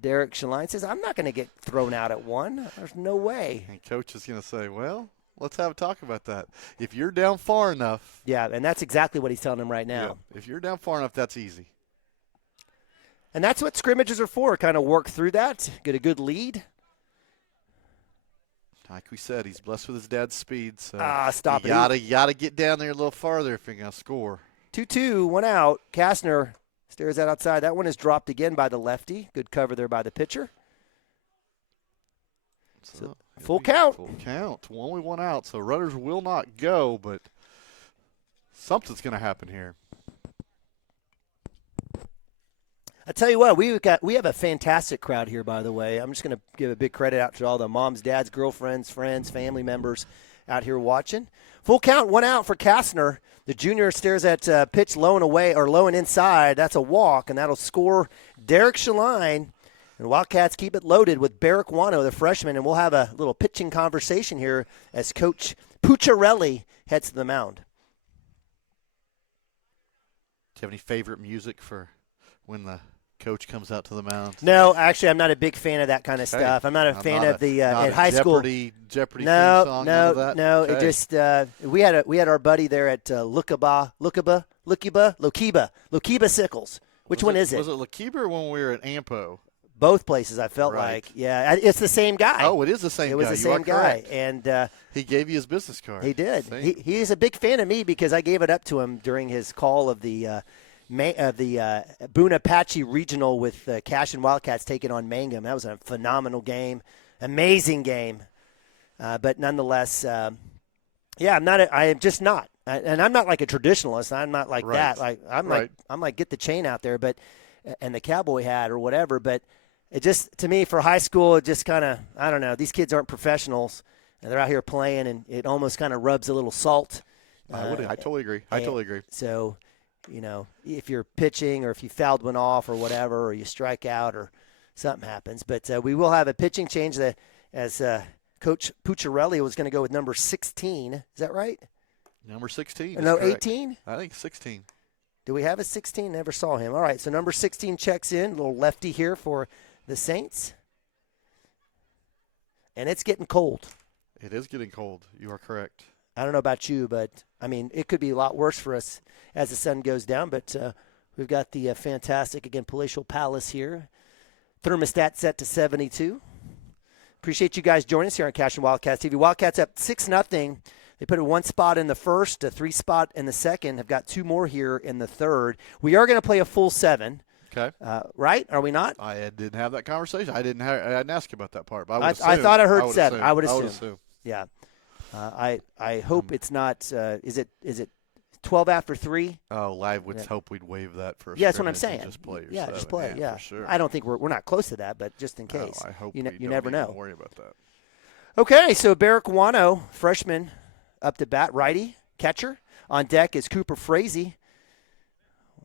Derek Shaline says, I'm not going to get thrown out at one. There's no way. And Coach is going to say, well, let's have a talk about that. If you're down far enough. Yeah, and that's exactly what he's telling him right now. Yeah, if you're down far enough, that's easy. And that's what scrimmages are for, kind of work through that, get a good lead. Like we said, he's blessed with his dad's speed. So stop it. You got to get down there a little farther if you're going to score. 2-2, one out. Castner stares that outside. That one is dropped again by the lefty. Good cover there by the pitcher. So full count. Full count. Only one out. So runners will not go, but something's going to happen here. I tell you what, we have a fantastic crowd here, by the way. I'm just going to give a big credit out to all the moms, dads, girlfriends, friends, family members out here watching. Full count, one out for Castner. The junior stares at pitch low and away or low and inside. That's a walk, and that'll score Derek Shaline. And Wildcats keep it loaded with Barrick Wano, the freshman, and we'll have a little pitching conversation here as Coach Pucciarelli heads to the mound. Do you have any favorite music for when the coach comes out to the mound? No, actually, I'm not a big fan of that kind of stuff. I'm not a fan of the in high school Jeopardy theme No. song. None of that? Okay. It just we had our buddy there at Lokiba Sickles. Which one is it? Was it Lokiba when we were at Ampo? Both places, I felt like. Yeah, it's the same guy. Oh, it is the same guy. It was the same guy. And he gave you his business card. He did. He's a big fan of me because I gave it up to him during his call of the Boone Apache Regional with Cashion Wildcats taking on Mangum. That was a phenomenal game, amazing game. But nonetheless, I'm just not. And I'm not like a traditionalist. I'm not like that. Like I'm like get the chain out there, and the cowboy hat or whatever. But it just, to me, for high school, it just kind of, I don't know. These kids aren't professionals, and they're out here playing, and it almost kind of rubs a little salt. I totally agree. So, if you're pitching or if you fouled one off or whatever, or you strike out or something happens. But we will have a pitching change as Coach Pucciarelli was going to go with number 16. Is that right? Number 16. No, 18? I think 16. Do we have a 16? Never saw him. All right, so number 16 checks in. A little lefty here for the Saints. And it's getting cold. It is getting cold. You are correct. I don't know about you, but, I mean, it could be a lot worse for us as the sun goes down. But we've got the fantastic, again, Palatial Palace here. Thermostat set to 72. Appreciate you guys joining us here on Cashion Wildcats TV. Wildcats up 6-0. They put a 1 spot in the first, a 3 spot in the second. Have got 2 more here in the third. We are going to play a full 7. Okay. Right? Are we not? I didn't have that conversation. I didn't ask you about that part. But I thought I heard 7. I would assume. Yeah. I hope it's not. Is it 12 after 3? Oh, I would hope we'd waive that for. Yeah, that's what I'm saying. Just play your yeah, 7. just play. Yeah, for sure. I don't think we're not close to that, but just in case. No, I hope you don't never know. Worry about that. Okay, so Barrick Wano, freshman, up to bat, righty, catcher. On deck is Cooper Frazee.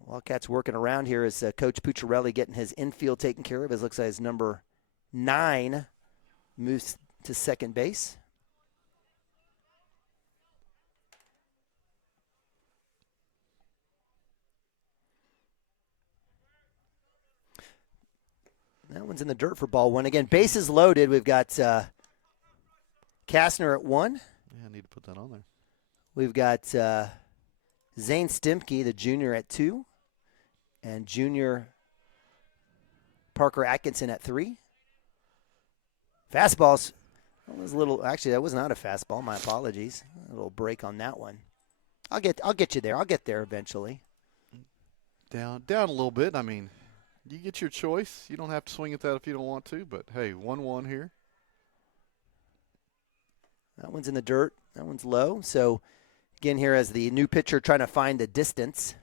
Wildcats working around here as Coach Pucciarelli getting his infield taken care of. It looks like his number 9 moves to second base. That one's in the dirt for ball 1. Again, bases loaded. We've got Castner at 1. Yeah, I need to put that on there. We've got Zane Stimke, the junior, at 2. And junior Parker Atkinson at 3. Fastballs. That was a little. Actually, that was not a fastball. My apologies. A little break on that one. I'll get you there. I'll get there eventually. Down a little bit. I mean, you get your choice. You don't have to swing at that if you don't want to. But hey, 1-1 here. That one's in the dirt. That one's low. So again, here as the new pitcher trying to find the distance.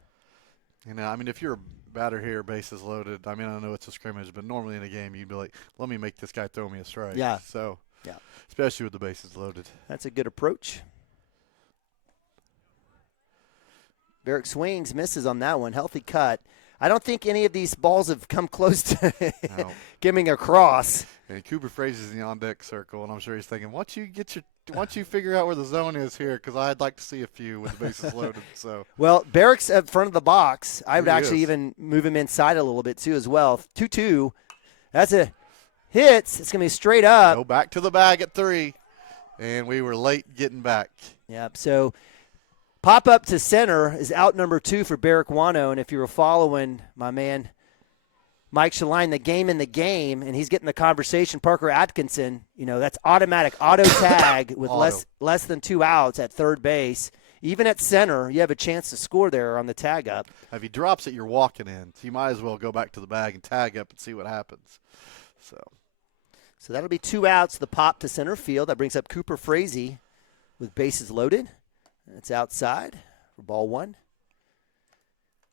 I mean, if you're batter here, bases loaded. I mean, I know it's a scrimmage, but normally in a game you'd be like, let me make this guy throw me a strike. Yeah. So, yeah, especially with the bases loaded. That's a good approach. Barrick swings, misses on that one. Healthy cut. I don't think any of these balls have come close to giving a cross. And Cooper Frazier's in the on-deck circle, and I'm sure he's thinking, once you figure out where the zone is here, because I'd like to see a few with the bases loaded. So well, Barrick's at front of the box. I would actually is. even move him inside a little bit too as well. 2-2. That's a hit. It's going to be straight up. Go back to the bag at 3, and we were late getting back. Yep. So pop up to center is out number 2 for Barrick Wano, and if you were following my man Mike Shaline, the game in the game, and he's getting the conversation. Parker Atkinson, that's automatic auto tag with less than 2 outs at third base. Even at center, you have a chance to score there on the tag up. If he drops it, you're walking in. So you might as well go back to the bag and tag up and see what happens. So that'll be 2 outs, the pop to center field. That brings up Cooper Frazee with bases loaded. It's outside for ball 1.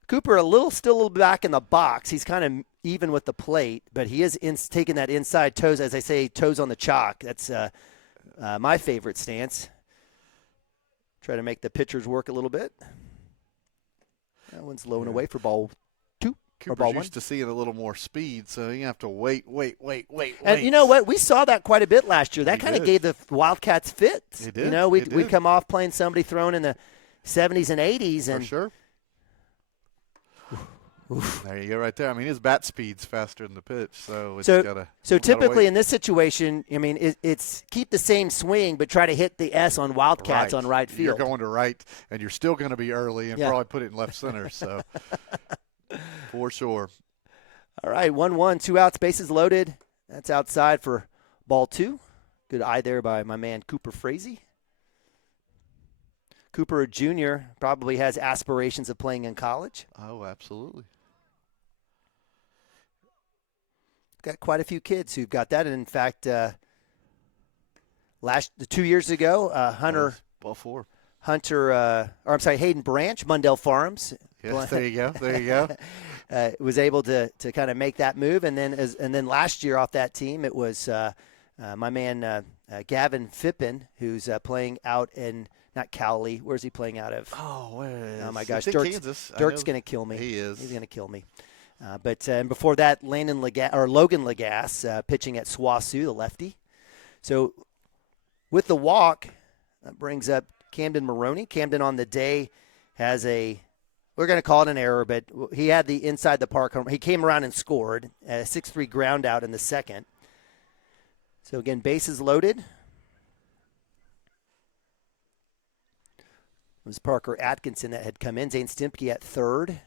Cooper still a little back in the box. He's kind of even with the plate, but he is taking that inside toes, as I say, toes on the chalk. That's my favorite stance. Try to make the pitchers work a little bit. That one's low and away for ball 2. Cooper's ball 1. used to seeing a little more speed, so you have to wait. And you know what? We saw that quite a bit last year. That kind of gave the Wildcats fits. It did. We'd come off playing somebody throwing in the 70s and 80s. And for sure. There you go, right there. I mean, his bat speed's faster than the pitch, so it's gotta. So typically in this situation, I mean, it's keep the same swing, but try to hit the S on Wildcats on right field. You're going to right, and you're still going to be early, and probably put it in left center. So for sure. All right, 1-1, 2 outs, bases loaded. That's outside for ball 2. Good eye there by my man Cooper Frazee. Cooper Jr. probably has aspirations of playing in college. Oh, absolutely. Got quite a few kids who've got that. And in fact, 2 years ago, Hayden Branch, Mundell Farms. Yes, there you go. Was able to kind of make that move. And then last year off that team, it was my man Gavin Fippen, who's playing out in not Cowley. Where's he playing out of? Oh my gosh, Kansas. Dirk's going to kill me. He is. He's going to kill me. And before that, Logan Lagasse pitching at SWASU, the lefty. So with the walk, that brings up Camden Maroney. Camden on the day has we're going to call it an error, but he had the inside the park home. He came around and scored a 6-3 ground out in the second. So again, bases loaded. It was Parker Atkinson that had come in. Zane Stimpke at third.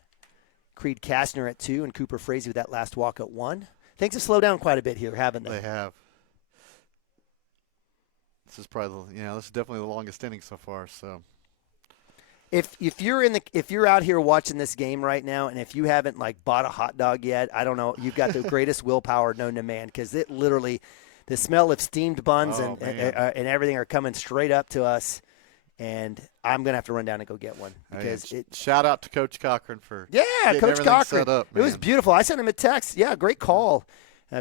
Creed Kastner at 2, and Cooper Frazee with that last walk at 1. Things have slowed down quite a bit here, haven't they? They have. This is probably this is definitely the longest inning so far. So, if you're out here watching this game right now, and if you haven't bought a hot dog yet, I don't know, you've got the greatest willpower known to man, because it literally, the smell of steamed buns and everything are coming straight up to us. And I'm going to have to run down and go get one. Because shout out to Coach Cochran for Coach Cochran. Set up, it was beautiful. I sent him a text. Yeah, great call.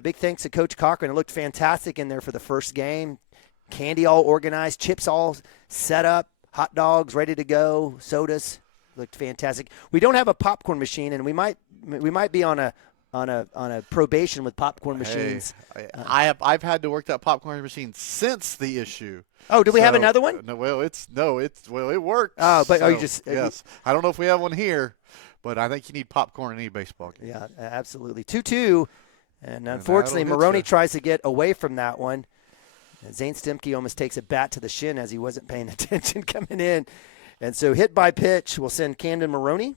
Big thanks to Coach Cochran. It looked fantastic in there for the first game. Candy all organized, chips all set up, hot dogs ready to go, sodas. Looked fantastic. We don't have a popcorn machine, and we might be on a probation with popcorn machines. I've had to work that popcorn machine since the issue. Oh, do we have another one? No, it works. Oh, but so, yes. I don't know if we have one here, but I think you need popcorn in any baseball game. Yeah, absolutely. 2-2, and unfortunately, Maroney tries to get away from that one. Zane Stimpke almost takes a bat to the shin as he wasn't paying attention coming in, and so hit by pitch will send Camden Maroney,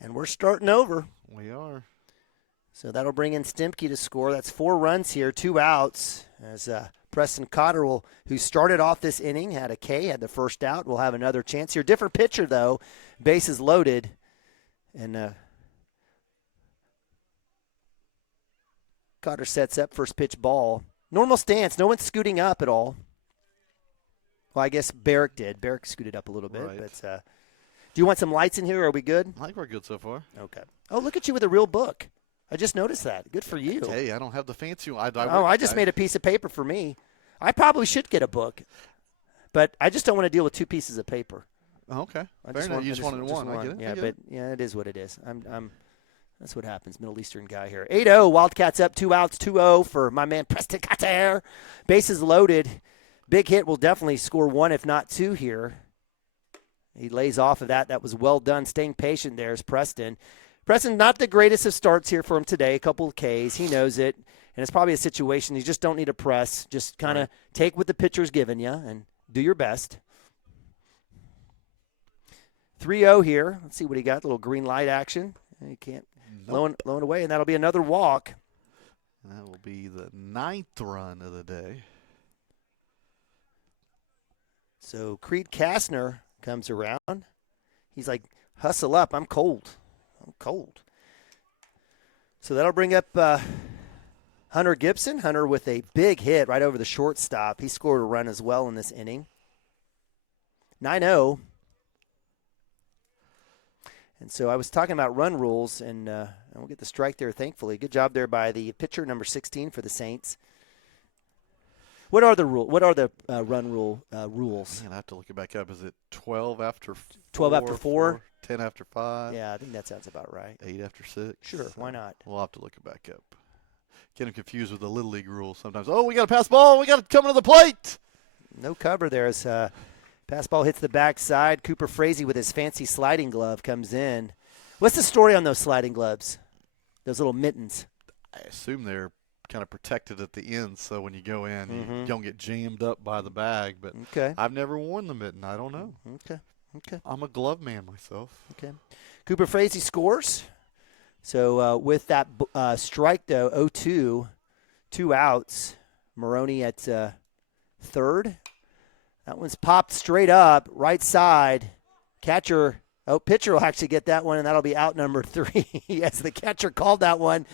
and we're starting over. We are. So that'll bring in Stimpke to score. That's 4 runs here, 2 outs. As Preston Cotterill, who started off this inning, had a K, had the first out, will have another chance here. Different pitcher, though. Bases loaded. And Cotter sets up first pitch ball. Normal stance. No one's scooting up at all. Well, I guess Barrick did. Barrick scooted up a little bit. Right. But Do you want some lights in here, or are we good? I think we're good so far. Okay. Oh, look at you with a real book. I just noticed that. Good for you. Hey, I don't have the fancy one. I just made a piece of paper for me. I probably should get a book, but I just don't want to deal with 2 pieces of paper. Oh, okay. Fair enough. You just wanted one. I get it. Yeah, but it is what it is. That's what happens. Middle Eastern guy here. 8-0. Wildcats up, 2 outs, 2-0 for my man Preston Cater. Bases loaded. Big hit will definitely score 1, if not 2 here. He lays off of that. That was well done. Staying patient there is Preston. Preston, not the greatest of starts here for him today. A couple of Ks. He knows it. And it's probably a situation you just don't need to press. Just kind of take what the pitcher's giving you and do your best. 3-0 here. Let's see what he got. A little green light action. He can't blowing away, and that'll be another walk. That will be the 9th run of the day. So Creed Kastner comes around. He's like, hustle up. I'm cold. So that'll bring up Hunter Gibson. Hunter with a big hit right over the shortstop. He scored a run as well in this inning. 9-0. And so I was talking about run rules, and we'll get the strike there, thankfully. Good job there by the pitcher, number 16 for the Saints. What are the run rule rules? Man, I have to look it back up. Is it 12 after 4? 12 after 4? 10 after 5? Yeah, I think that sounds about right. 8 after 6? Sure, why not? We'll have to look it back up. Get them confused with the Little League rules sometimes. Oh, we got to pass the ball. We got to come to the plate. No cover there as pass ball hits the backside. Cooper Frazee with his fancy sliding glove comes in. What's the story on those sliding gloves? Those little mittens. I assume they're kind of protected at the end, so when you go in, you don't get jammed up by the bag. But I've never worn the mitten. I don't know. Okay. I'm a glove man myself. Okay. Cooper Frazee scores. So with that strike, though, 0-2, 2 outs. Maroney at third. That one's popped straight up, right side. Pitcher will actually get that one, and that'll be out number 3. Yes, the catcher called that one.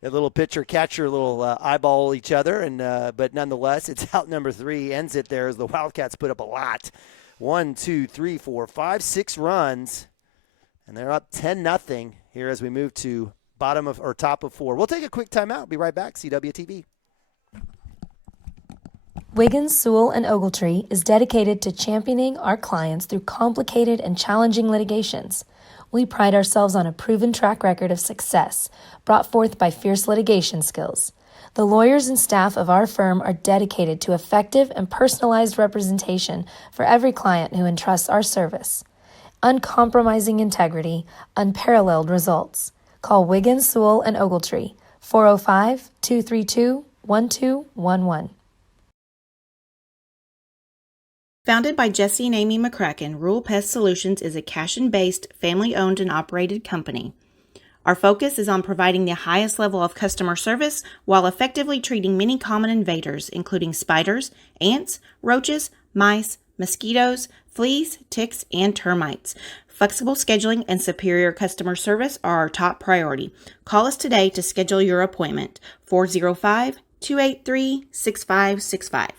A little pitcher-catcher, a little eyeball each other, and but nonetheless, it's out number 3. Ends it there as the Wildcats put up a lot. 1, 2, 3, 4, 5, 6 runs, and they're up 10-0 here as we move to top of 4. We'll take a quick timeout. Be right back. CWTV. Wiggins, Sewell, and Ogletree is dedicated to championing our clients through complicated and challenging litigations. We pride ourselves on a proven track record of success brought forth by fierce litigation skills. The lawyers and staff of our firm are dedicated to effective and personalized representation for every client who entrusts our service. Uncompromising integrity, unparalleled results. Call Wiggins, Sewell, and Ogletree, 405-232-1211. Founded by Jesse and Amy McCracken, Rural Pest Solutions is a Cashion-based, family-owned and operated company. Our focus is on providing the highest level of customer service while effectively treating many common invaders, including spiders, ants, roaches, mice, mosquitoes, fleas, ticks, and termites. Flexible scheduling and superior customer service are our top priority. Call us today to schedule your appointment. 405-283-6565.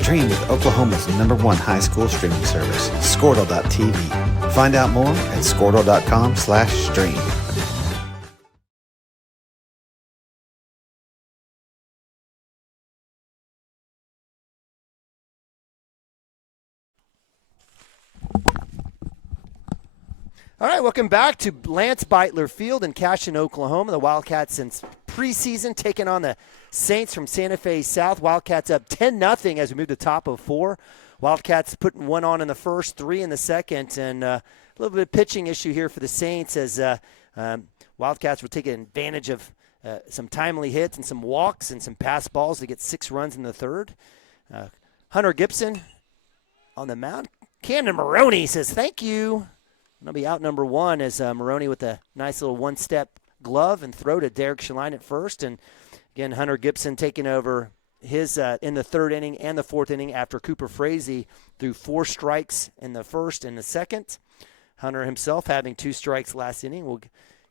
Stream with Oklahoma's #1 high school streaming service, Squirtle.tv. Find out more at Squirtle.com/stream. All right, welcome back to Lance Beitler Field in Cashion, Oklahoma. The Wildcats since preseason taking on the Saints from Santa Fe South. Wildcats up 10-0 as we move to top of 4. Wildcats putting 1 on in the first, 3 in the second, and a little bit of pitching issue here for the Saints as Wildcats were taking advantage of some timely hits and some walks and some pass balls to get 6 runs in the third. Hunter Gibson on the mound. Camden Maroney says thank you. That'll be out number 1 as Maroney with a nice little one-step glove and throw to Derek Shaline at first. And Again, Hunter Gibson taking over his in the third inning and the fourth inning after Cooper Frazee threw 4 strikes in the first and the second. Hunter himself having 2 strikes last inning will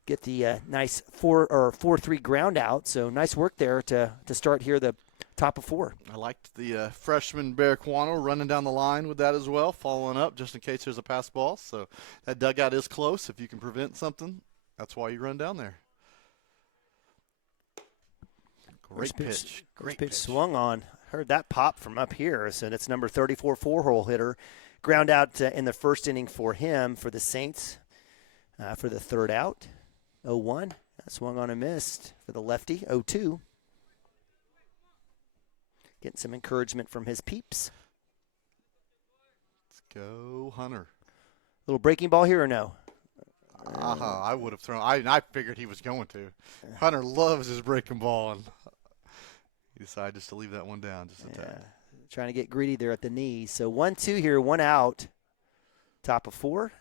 get the nice 4-3 ground out. So nice work there to start here the top of 4. I liked the freshman Barraquano running down the line with that as well, following up just in case there's a pass ball. So that dugout is close. If you can prevent something, that's why you run down there. Great pitch. Great pitch swung on. Heard that pop from up here. So that's number 34 4-hole hitter. Ground out in the first inning for him for the Saints for the third out. 0-1. Swung on and missed for the lefty. 0-2. Getting some encouragement from his peeps. Let's go, Hunter. Little breaking ball here or no? I would have thrown. I figured he was going to. Hunter loves his breaking ball, and he decided just to leave that one down just a tad. Trying to get greedy there at the knees. So 1-2 here, 1 out. Top of 4.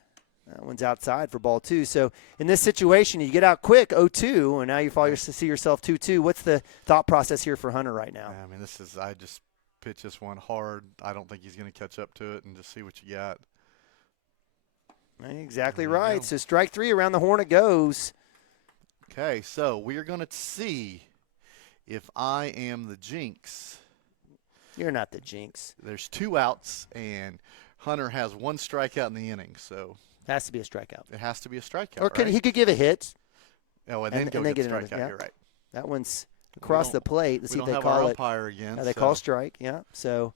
That one's outside for ball 2. So in this situation, you get out quick, 0-2, and now you see yourself 2-2. What's the thought process here for Hunter right now? I mean, I just pitch this one hard. I don't think he's going to catch up to it and just see what you got. Exactly right. So strike 3, around the horn it goes. Okay, so we are going to see if I am the jinx. You're not the jinx. There's 2 outs, and Hunter has 1 strikeout in the inning, so it has to be a strikeout. It has to be a strikeout, or right? he could give a hit. Oh, and then get a strikeout. Yeah. You're right. That one's across the plate. Let's see if they call our it. Umpire again. They call strike. Yeah. So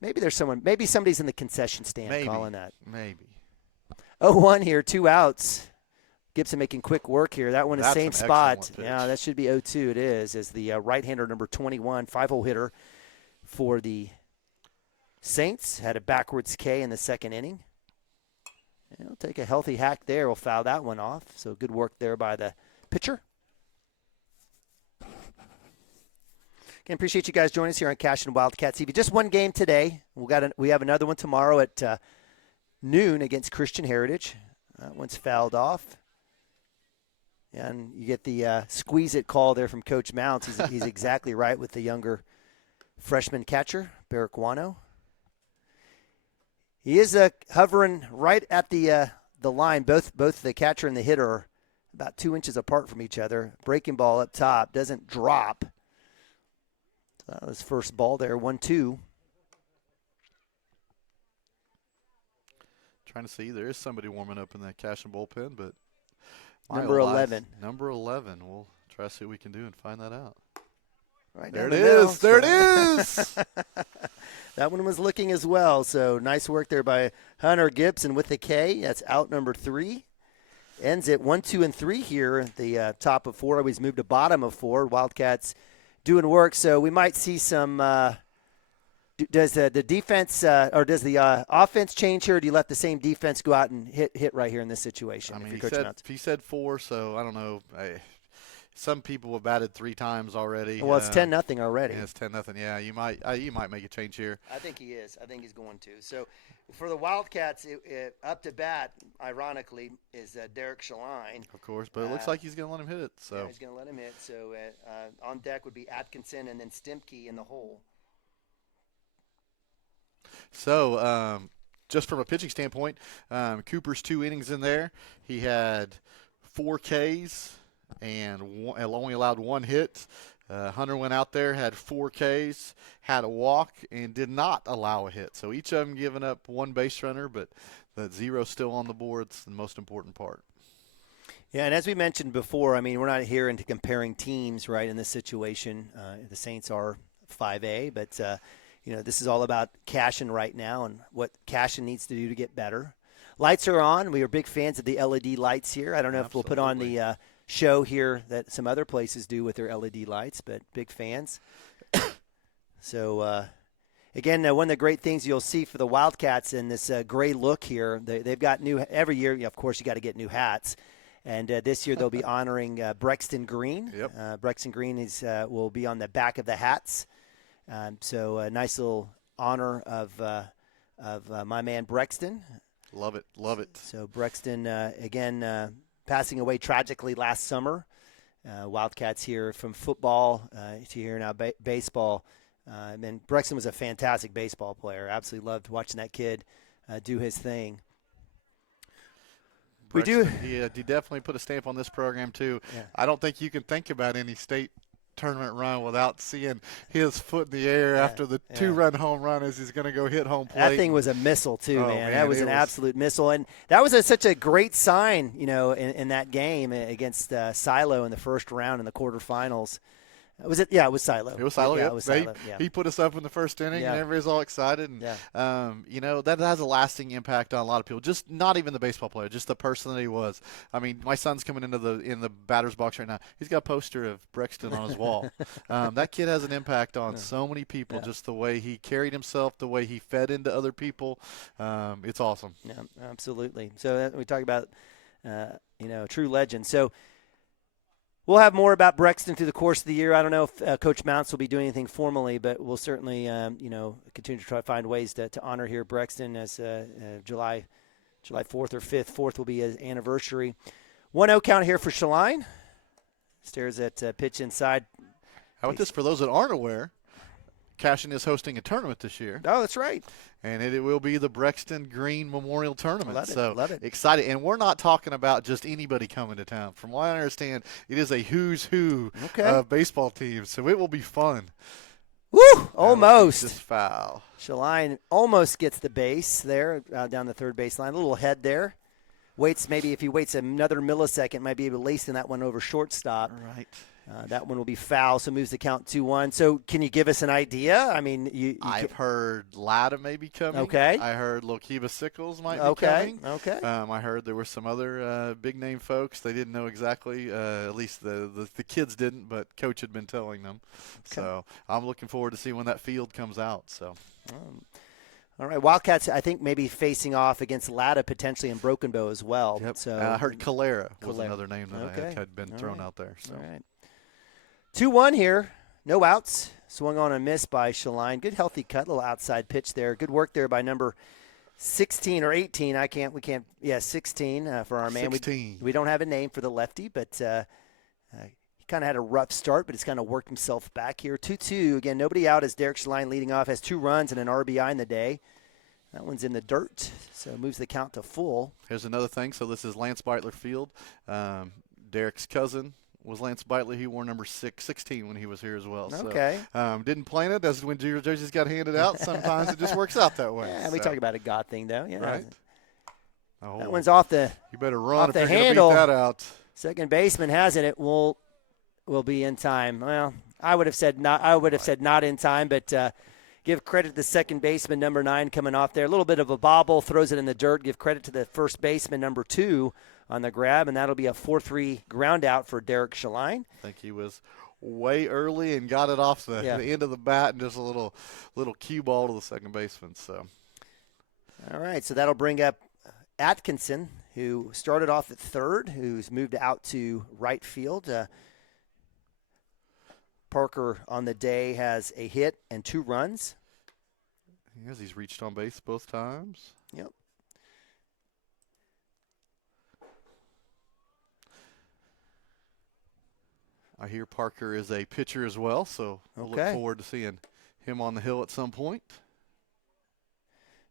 maybe there's someone. Maybe somebody's in the concession stand calling that. Maybe. 0-1 here, 2 outs. Gibson making quick work here. That one is same spot. Pitch. Yeah, that should be 0-2. It is as the right-hander number 21, 5-hole hitter for the Saints. Had a backwards K in the second inning. He'll take a healthy hack there. We'll foul that one off. So good work there by the pitcher. Again, appreciate you guys joining us here on Cashion Wildcats TV. Just one game today. We have another one tomorrow at noon against Christian Heritage. That one's fouled off. And you get the squeeze-it call there from Coach Mounts. He's exactly right with the younger freshman catcher, Barraquano. He is hovering right at the line. Both the catcher and the hitter are about 2 inches apart from each other. Breaking ball up top, doesn't drop. So that was first ball there, 1-2. Trying to see, there is somebody warming up in that Cashion bullpen, but number 11. Number 11. We'll try to see what we can do and find that out. Right there it is. There it is. That one was looking as well. So nice work there by Hunter Gibson with the K. That's out number 3. Ends at 1, 2, and 3 here at the top of 4. Always moved to bottom of 4. Wildcats doing work. So we might see some. Does the defense or does the offense change here? Or do you let the same defense go out and hit right here in this situation? I mean, he said 4, so I don't know. Some people have batted 3 times already. Well, it's 10-0 already. Yeah, it's 10-0. Yeah, you might make a change here. I think he is. I think he's going to. So for the Wildcats, up to bat, ironically, is Derek Shaline. Of course, but it looks like he's going to let him hit it. So yeah, he's going to let him hit. So on deck would be Atkinson and then Stimke in the hole. So just from a pitching standpoint, Cooper's 2 innings in there. He had 4 Ks. And only allowed 1 hit. Hunter went out there, had 4 Ks, had a walk, and did not allow a hit. So each of them giving up 1 base runner, but the 0 still on the board. It's the most important part. Yeah, and as we mentioned before, I mean, we're not here into comparing teams, right, in this situation. The Saints are 5A, but, this is all about Cashion right now and what Cashion needs to do to get better. Lights are on. We are big fans of the LED lights here. I don't know if we'll put on the show here that some other places do with their LED lights, but big fans. So, again, one of the great things you'll see for the Wildcats in this gray look here, they've got new – every year, of course, you got to get new hats. And this year they'll be honoring Brexton Green. Yep. Brexton Green will be on the back of the hats. So a nice little honor of my man Brexton. Love it. Love it. So Brexton, again, passing away tragically last summer Wildcats here from football to here now baseball. And Brexton was a fantastic baseball player. Absolutely loved watching that kid do his thing. He definitely put a stamp on this program, too. Yeah. I don't think you can think about any state tournament run without seeing his foot in the air after the 2-run home run as he's going to go hit home plate. That thing was a missile, too, man. That was an absolute missile. And that was such a great sign, in that game against Silo in the first round in the quarterfinals. Was it? Yeah, it was Silo. It was Silo. Yeah, Yep. it was Silo. He put us up in the first inning, and everybody's all excited. And, that has a lasting impact on a lot of people. Just not even the baseball player, just the person that he was. I mean, my son's coming into the batter's box right now. He's got a poster of Brexton on his wall. That kid has an impact on so many people. Just the way he carried himself, the way he fed into other people. It's awesome. Yeah, absolutely. So we talk about, true legend. So. We'll have more about Brexton through the course of the year. I don't know if Coach Mounts will be doing anything formally, but we'll certainly, continue to try to find ways to honor here Brexton as July 4th or 5th. 4th will be his anniversary. 1-0 count here for Shaline. Stares at pitch inside. How about this for those that aren't aware? Cashion is hosting a tournament this year. Oh, that's right. And it will be the Brexton Green Memorial Tournament. Love it. Excited. And we're not talking about just anybody coming to town. From what I understand, it is a who's who of baseball teams. So it will be fun. Woo! Almost. Just foul. Shaline almost gets the base there down the third baseline. A little head there. Maybe if he waits another millisecond, might be able to lace in that one over shortstop. Right. That one will be foul, so moves the count 2-1. So can you give us an idea? I mean, I've heard Latta may be coming. Okay. I heard Lokiba Sickles might be coming. Okay. I heard there were some other big-name folks. They didn't know exactly, at least the kids didn't, but Coach had been telling them. Okay. So I'm looking forward to see when that field comes out. So. All right, Wildcats, I think maybe facing off against Latta potentially in Broken Bow as well. Yep. So I heard Calera was another name that had been thrown out there. So. All right. 2-1 here. No outs. Swung on a miss by Shaline. Good healthy cut, little outside pitch there. Good work there by number 16 or 18. 16 for our man. 16. We don't have a name for the lefty, but he kind of had a rough start, but he's kind of worked himself back here. 2-2. Again, nobody out as Derek Shaline leading off. Has 2 runs and an RBI in the day. That one's in the dirt, so moves the count to full. Here's another thing. So this is Lance Beitler Field. Derek's cousin was Lance Beitler. He wore number 16 when he was here as well. Okay. So, didn't plan it. That's when jerseys got handed out. Sometimes it just works out that way. Yeah, we talk about a God thing, though. Yeah. Right. That one's off the You better run if the you're going to handle. beat that out. Second baseman has it. It will be in time. Well, I would have said not in time, but give credit to the second baseman, number 9, coming off there. A little bit of a bobble, throws it in the dirt. Give credit to the first baseman, number 2, on the grab, and that'll be a 4-3 ground out for Derek Shaline. I think he was way early and got it off the end of the bat and just a little cue ball to the second baseman. So, all right, so that'll bring up Atkinson, who started off at third, who's moved out to right field. Parker on the day has a hit and 2 runs. Yes, he's reached on base both times. Yep. I hear Parker is a pitcher as well, so we'll look forward to seeing him on the hill at some point.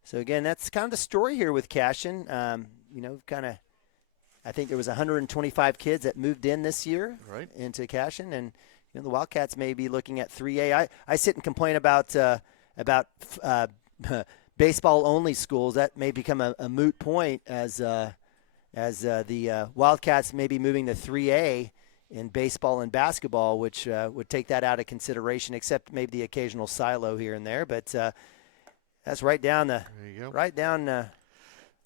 So, again, that's kind of the story here with Cashion. I think there was 125 kids that moved in this year into Cashion, and the Wildcats may be looking at 3A. I sit and complain about baseball-only schools. That may become a moot point as the Wildcats may be moving to 3A in baseball and basketball, which would take that out of consideration, except maybe the occasional silo here and there. But that's right down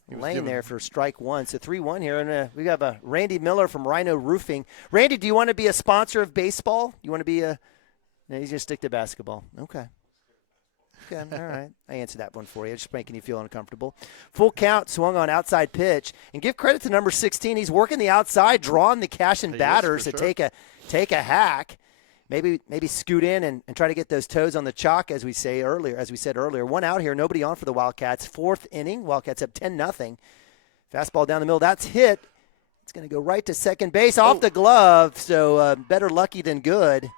lane there for strike 1. So 3-1 here, and we got Randy Miller from Rhino Roofing. Randy, do you want to be a sponsor of baseball? You want to be no, he's going to stick to basketball. Okay, all right. I answered that one for you, just making you feel uncomfortable. Full count, swung on outside pitch, and give credit to number 16. He's working the outside, drawing the Cashion batters to take a hack. Maybe scoot in and try to get those toes on the chalk, as we said earlier. 1 out here, nobody on for the Wildcats. 4th inning, Wildcats up 10-0. Fastball down the middle, that's hit. It's going to go right to second base off the glove, so better lucky than good.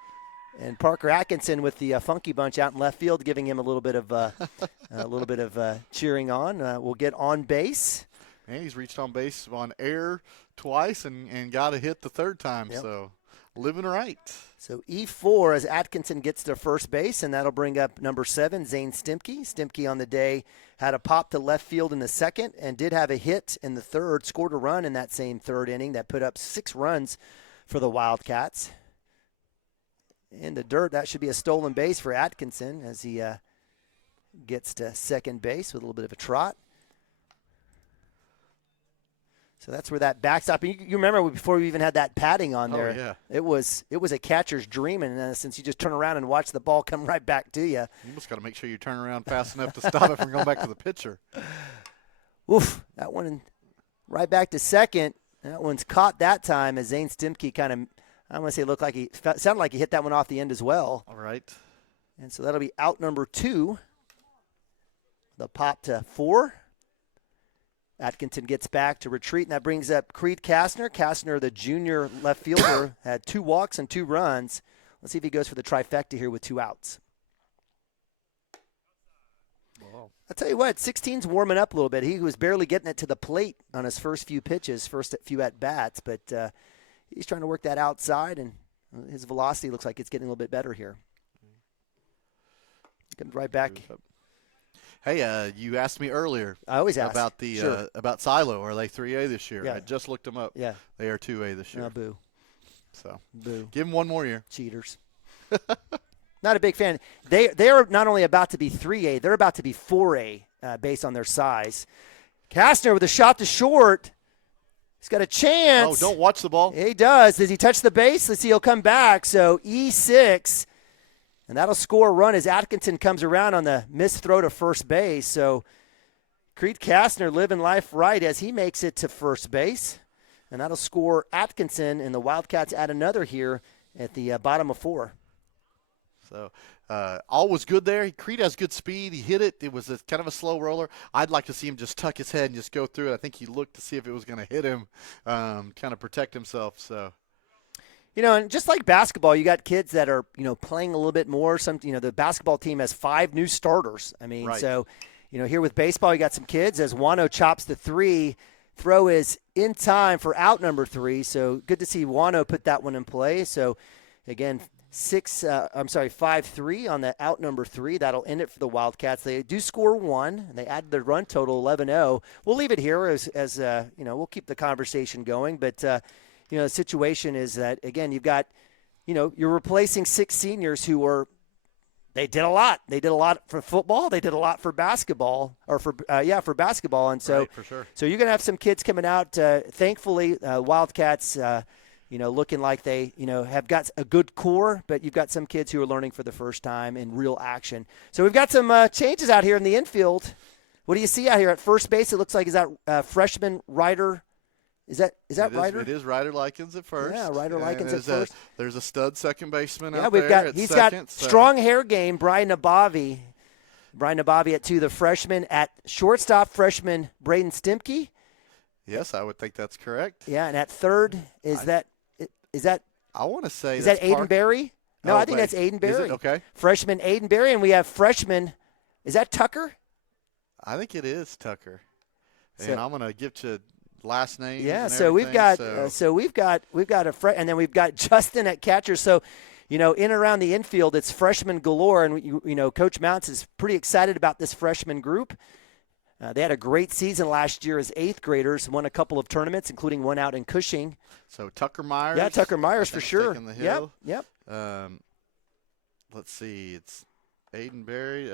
And Parker Atkinson with the funky bunch out in left field, giving him a little bit of cheering on. Will get on base. And he's reached on base on air twice and got a hit the third time. Yep. So living right. So E4 as Atkinson gets to first base, and that'll bring up number 7, Zane Stimke. Stimke on the day had a pop to left field in the second and did have a hit in the third, scored a run in that same third inning that put up 6 runs for the Wildcats. In the dirt, that should be a stolen base for Atkinson as he gets to second base with a little bit of a trot. So that's where that backstop. And you remember before we even had that padding on there, yeah. it was a catcher's dream in essence. You just turn around and watch the ball come right back to you. You just got to make sure you turn around fast enough to stop it from going back to the pitcher. Oof, that one right back to second. That one's caught that time as Zane Stimke kind of, I want to say, sounded like he hit that one off the end as well. All right. And so that'll be out number 2. The pop to 4. Atkinson gets back to retreat, and that brings up Creed Kastner. Kastner, the junior left fielder, had 2 walks and 2 runs. Let's see if he goes for the trifecta here with 2 outs. Wow. I'll tell you what, 16's warming up a little bit. He was barely getting it to the plate on his first few pitches, first few at-bats, but he's trying to work that outside, and his velocity looks like it's getting a little bit better here. Comes right back. Hey, you asked me earlier. I always ask about the about Silo. Are they 3A this year? Yeah. I just looked them up. Yeah, they are 2A this year. Oh, boo. So boo. Give them one more year. Cheaters. Not a big fan. They are not only about to be 3A, they're about to be 4A based on their size. Kastner with a shot to short. He's got a chance. Oh, don't watch the ball. He does. Does he touch the base? Let's see. He'll come back. So E6. And that'll score a run as Atkinson comes around on the missed throw to first base. So Creed Kastner living life right as he makes it to first base. And that'll score Atkinson, and the Wildcats add another here at the bottom of 4. So all was good there. Creed has good speed. He hit it. It was kind of a slow roller. I'd like to see him just tuck his head and just go through it. I think he looked to see if it was going to hit him, kind of protect himself. So. And just like basketball, you got kids that are, playing a little bit more. The basketball team has 5 new starters. I mean, right. So, here with baseball, you got some kids as Wano chops the 3. Throw is in time for out number 3. So good to see Wano put that one in play. So again, 5-3 on the out number 3. That'll end it for the Wildcats. They do score 1. They added their run total 11-0. We'll leave it here as we'll keep the conversation going, but. The situation is that, again, you've got, you're replacing 6 seniors who they did a lot. They did a lot for football. They did a lot for basketball, for basketball. And so, right, for sure. So you're going to have some kids coming out. Thankfully, Wildcats, looking like they, have got a good core, but you've got some kids who are learning for the first time in real action. So we've got some changes out here in the infield. What do you see out here at first base? It looks like, is that freshman Ryder? Is that Ryder? It is Ryder Likens at first. Yeah, Ryder Likens at first. There's a stud second baseman out there. Yeah, he's got strong hair game. Brian Nabavi at 2. The freshman at shortstop, freshman Braden Stimke. Yes, I would think that's correct. Yeah, and at third is that I want to say is that Aiden Berry? No, I think that's Aiden Berry. Is it? Okay. Freshman Aiden Berry, and we have freshman. Is that Tucker? I think it is Tucker. And I'm going to give to last name. Yeah, so we've got and then we've got Justin at catcher. So, in and around the infield, it's freshman galore, and Coach Mounts is pretty excited about this freshman group. They had a great season last year as 8th graders, won a couple of tournaments, including one out in Cushing. So Tucker Myers. Yeah, Tucker Myers for sure. Yep. Let's see, it's Aiden Berry.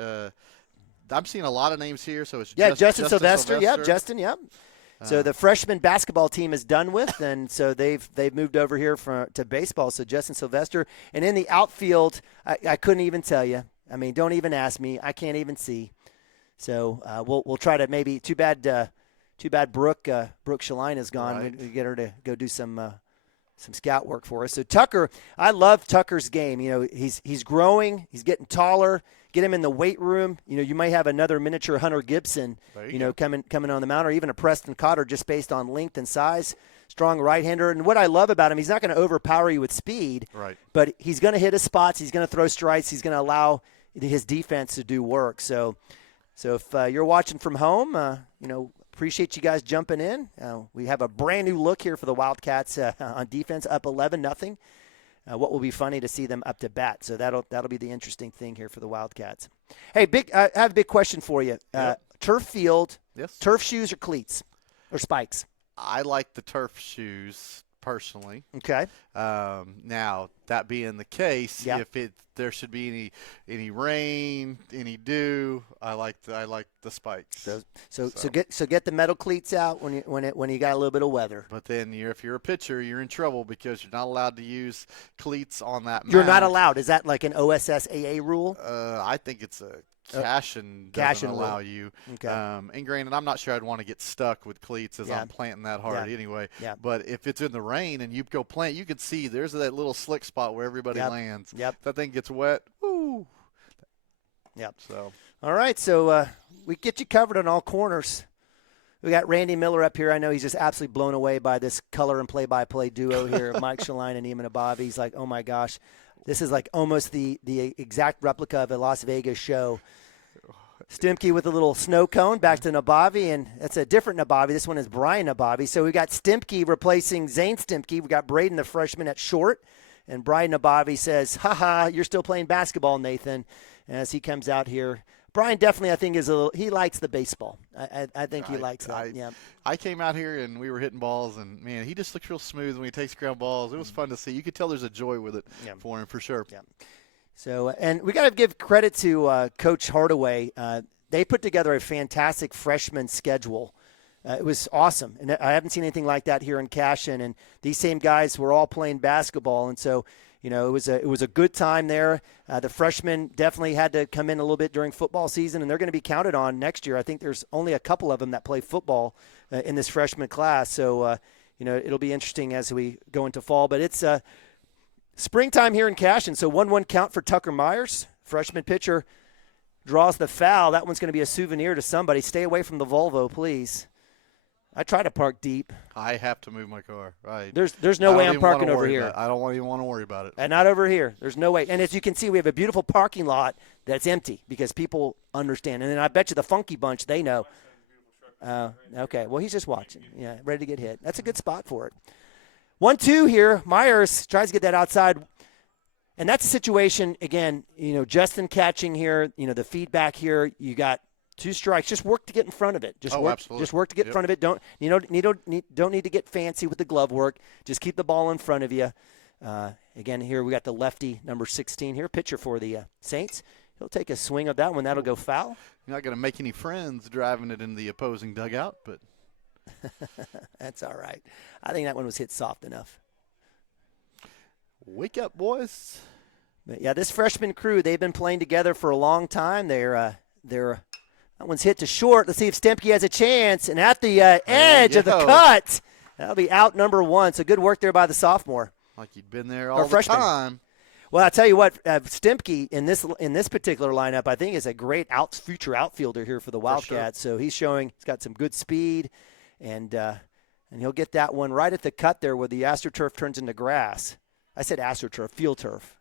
I'm seeing a lot of names here, so it's Justin Sylvester. Yep, Justin. Yep. So the freshman basketball team is done with, and so they've moved over here to baseball. So Justin Sylvester, and in the outfield, I couldn't even tell you. I mean, don't even ask me. I can't even see. So we'll try to maybe. Too bad Brooke Shaline is gone. Right. We get her to go do some scout work for us. So Tucker, I love Tucker's game. He's growing. He's getting taller. Get him in the weight room. You might have another miniature Hunter Gibson, coming on the mound, or even a Preston Cotter just based on length and size. strong right-hander. And what I love about him, he's not going to overpower you with speed, Right. but he's going to hit his spots. He's going to throw strikes. He's going to allow his defense to do work. So if you're watching from home, appreciate you guys jumping in. We have a brand new look here for the Wildcats on defense, up 11-0. What will be funny to see them up to bat. So that'll be the interesting thing here for the Wildcats. Hey, I have a big question for you. Yep. Turf field, Yes. turf shoes or cleats or spikes? I like the turf shoes personally. Okay. Now, that being the case, Yeah. if there should be any rain, any dew, I like the spikes. So get the metal cleats out when you got a little bit of weather. But then if you're a pitcher, you're in trouble because you're not allowed to use cleats on that mound. You're not allowed. Is that like an OSSAA rule? I think it's a Cashion Cashion doesn't allow rule. you. Okay. And granted, I'm not sure I'd want to get stuck with cleats as Yeah. I'm planting that hard Yeah. anyway. Yeah. But if it's in the rain and you go plant, you can see there's that little slick spot where everybody Yep. lands. Yep. If that thing gets wet, woo. Yep. So. All right, so we get you covered on all corners. We got Randy Miller up here. I know he's just absolutely blown away by this color and play-by-play duo here of Mike Shaline and Eamon Abavi. He's like, oh, my gosh, this is like almost the exact replica of a Las Vegas show. Stimke with a little snow cone back to Nabavi, and that's a different Nabavi. This one is Brian Nabavi. So we got Stimke replacing Zane Stimke. We got Braden, the freshman, at short. And Brian Nabavi says, ha, you're still playing basketball, Nathan, as he comes out here. Brian definitely, I think, he likes the baseball. I think he likes that. Yeah. I came out here and we were hitting balls, and, man, he just looks real smooth when he takes ground balls. It was fun to see. You could tell there's a joy with it for him for sure. Yeah. So, and we got to give credit to Coach Hardaway. They put together a fantastic freshman schedule. It was awesome, and I haven't seen anything like that here in Cashion. And these same guys were all playing basketball, and so it was a good time there. The freshmen definitely had to come in a little bit during football season, and they're going to be counted on next year. I think there's only a couple of them that play football in this freshman class, so it'll be interesting as we go into fall. But it's springtime here in Cashion, so 1-1 count for Tucker Myers. Freshman pitcher draws the foul. That one's going to be a souvenir to somebody. Stay away from the Volvo, please. I try to park deep. I have to move my car. Right. There's no way I'm parking over here. I don't even want to worry about it. And not over here. There's no way. And as you can see, we have a beautiful parking lot that's empty because people understand. And then I bet you the Funky Bunch, they know. Okay. Well, he's just watching. Yeah, ready to get hit. That's a good spot for it. 1-2 here. Myers tries to get that outside. And that's a situation, again, Justin catching here, the feedback here. You got 2 strikes. Just work to get in front of it. Absolutely. Just work to get in front of it. Don't need to get fancy with the glove work. Just keep the ball in front of you. Again, here we got the lefty, number 16 here, pitcher for the Saints. He'll take a swing of that one. That'll go foul. You're not going to make any friends driving it in the opposing dugout, but that's all right. I think that one was hit soft enough. Wake up, boys. But yeah, this freshman crew, they've been playing together for a long time. They're that one's hit to short. Let's see if Stemke has a chance. And at the edge of the cut, that'll be out number 1. So good work there by the sophomore. Like you'd been there all the time. Well, I'll tell you what, Stemke in this particular lineup, I think is a great future outfielder here for the Wildcats. Sure. So he's got some good speed, and he'll get that one right at the cut there where the AstroTurf turns into grass. I said AstroTurf, field turf.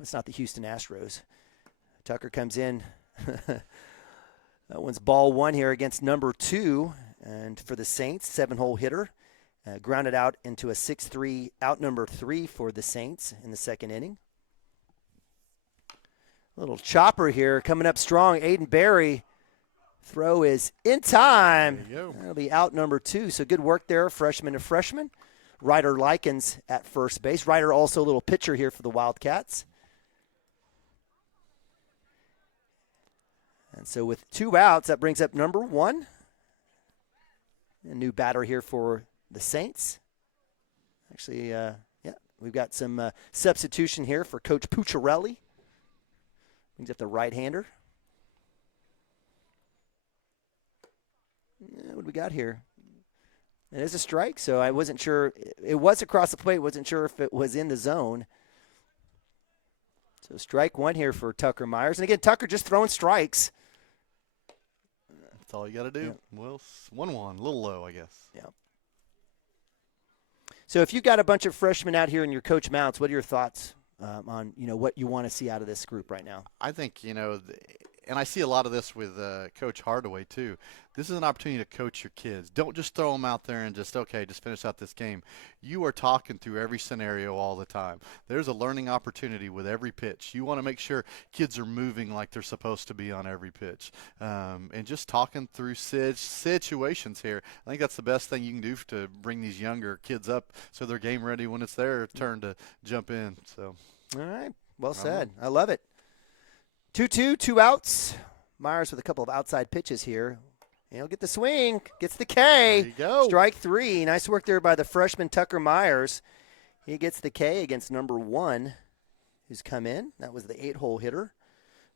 It's not the Houston Astros. Tucker comes in. That one's ball 1 here against number 2, and for the Saints, 7-hole hitter. Grounded out into a 6-3 out number 3 for the Saints in the second inning. Little chopper here coming up strong. Aiden Berry. Throw is in time. There you go. That'll be out number 2. So good work there, freshman to freshman. Ryder Likens at first base. Ryder also a little pitcher here for the Wildcats. And so with 2 outs, that brings up number 1. A new batter here for the Saints. Actually, we've got some substitution here for Coach Pucciarelli. Brings up the right-hander. What do we got here? It is a strike, so I wasn't sure. It was across the plate. Wasn't sure if it was in the zone. So strike 1 here for Tucker Myers. And again, Tucker just throwing strikes. That's all you got to do. Yep. Well, 1-1, a little low, I guess. Yep. So if you got a bunch of freshmen out here and your coach Mounts, what are your thoughts on what you want to see out of this group right now? I think, and I see a lot of this with Coach Hardaway too. This is an opportunity to coach your kids. Don't just throw them out there and just finish out this game. You are talking through every scenario all the time. There's a learning opportunity with every pitch. You want to make sure kids are moving like they're supposed to be on every pitch. And just talking through situations here, I think that's the best thing you can do to bring these younger kids up so they're game ready when it's their turn to jump in. So, all right. Well said. I love it. 2-2, 2 outs. Myers with a couple of outside pitches here. He'll get the swing, gets the K. There you go. Strike 3. Nice work there by the freshman Tucker Myers. He gets the K against number 1, who's come in. That was the 8-hole hitter.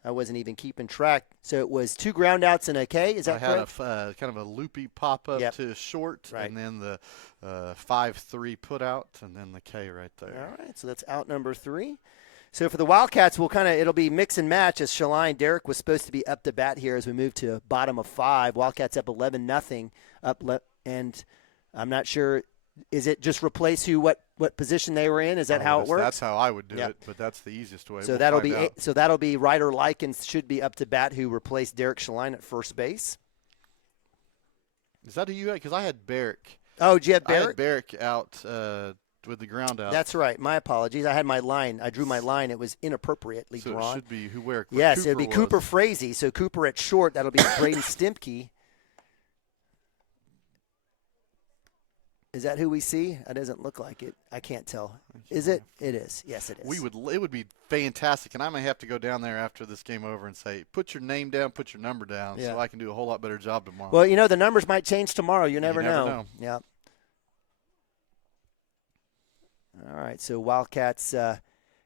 I wasn't even keeping track. So it was 2 ground outs and a K. Is that correct? I had kind of a loopy pop-up to short, right. And then the 5-3 put out, and then the K right there. All right, so that's out number 3. So for the Wildcats, it'll be mix and match as Shaline Derrick was supposed to be up to bat here as we move to bottom of 5. Wildcats up 11-0 and I'm not sure. Is it just replace what position they were in? Is that how it works? That's how I would do it, but that's the easiest way. So that'll be Ryder Likens should be up to bat, who replaced Derek Shaline at first base. Is that who you had? Because I had Barrick. Oh, did you have Barrick? I had Barrick out with the ground out. That's right. My apologies. I had my line. I drew my line. It was inappropriately drawn. So it should be where yes, Cooper it'd be Cooper Frazee. So Cooper at short. That'll be Braden Stimke. Is that who we see? It doesn't look like it. I can't tell. Is it? It is. Yes, it is. It would be fantastic, and I may have to go down there after this game over and say, put your name down, put your number down, so I can do a whole lot better job tomorrow. Well, the numbers might change tomorrow. You never know. Yeah. All right, so Wildcats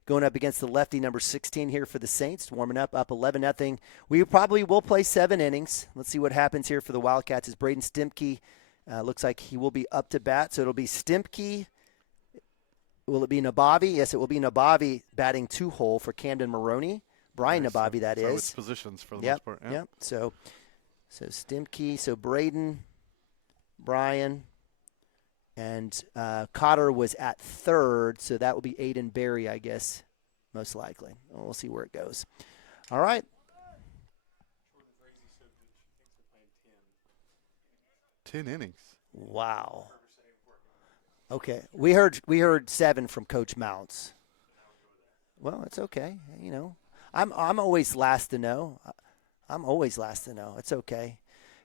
going up against the lefty, number 16 here for the Saints, warming up 11-0. We probably will play 7 innings. Let's see what happens here for the Wildcats as Braden Stimke looks like he will be up to bat. So it'll be Stimke. Will it be Nabavi? Yes, it will be Nabavi batting 2-hole for Camden Maroney. Brian Nabavi, that is. So it's positions for the most part. Yep. So Stimke, so Braden, Brian, and Cotter was at 3rd, so that will be Aiden Berry, I guess, most likely. We'll see where it goes. All right. 10 innings. Wow. Okay. We heard 7 from Coach Mounts. Well, it's okay. I'm always last to know. It's okay.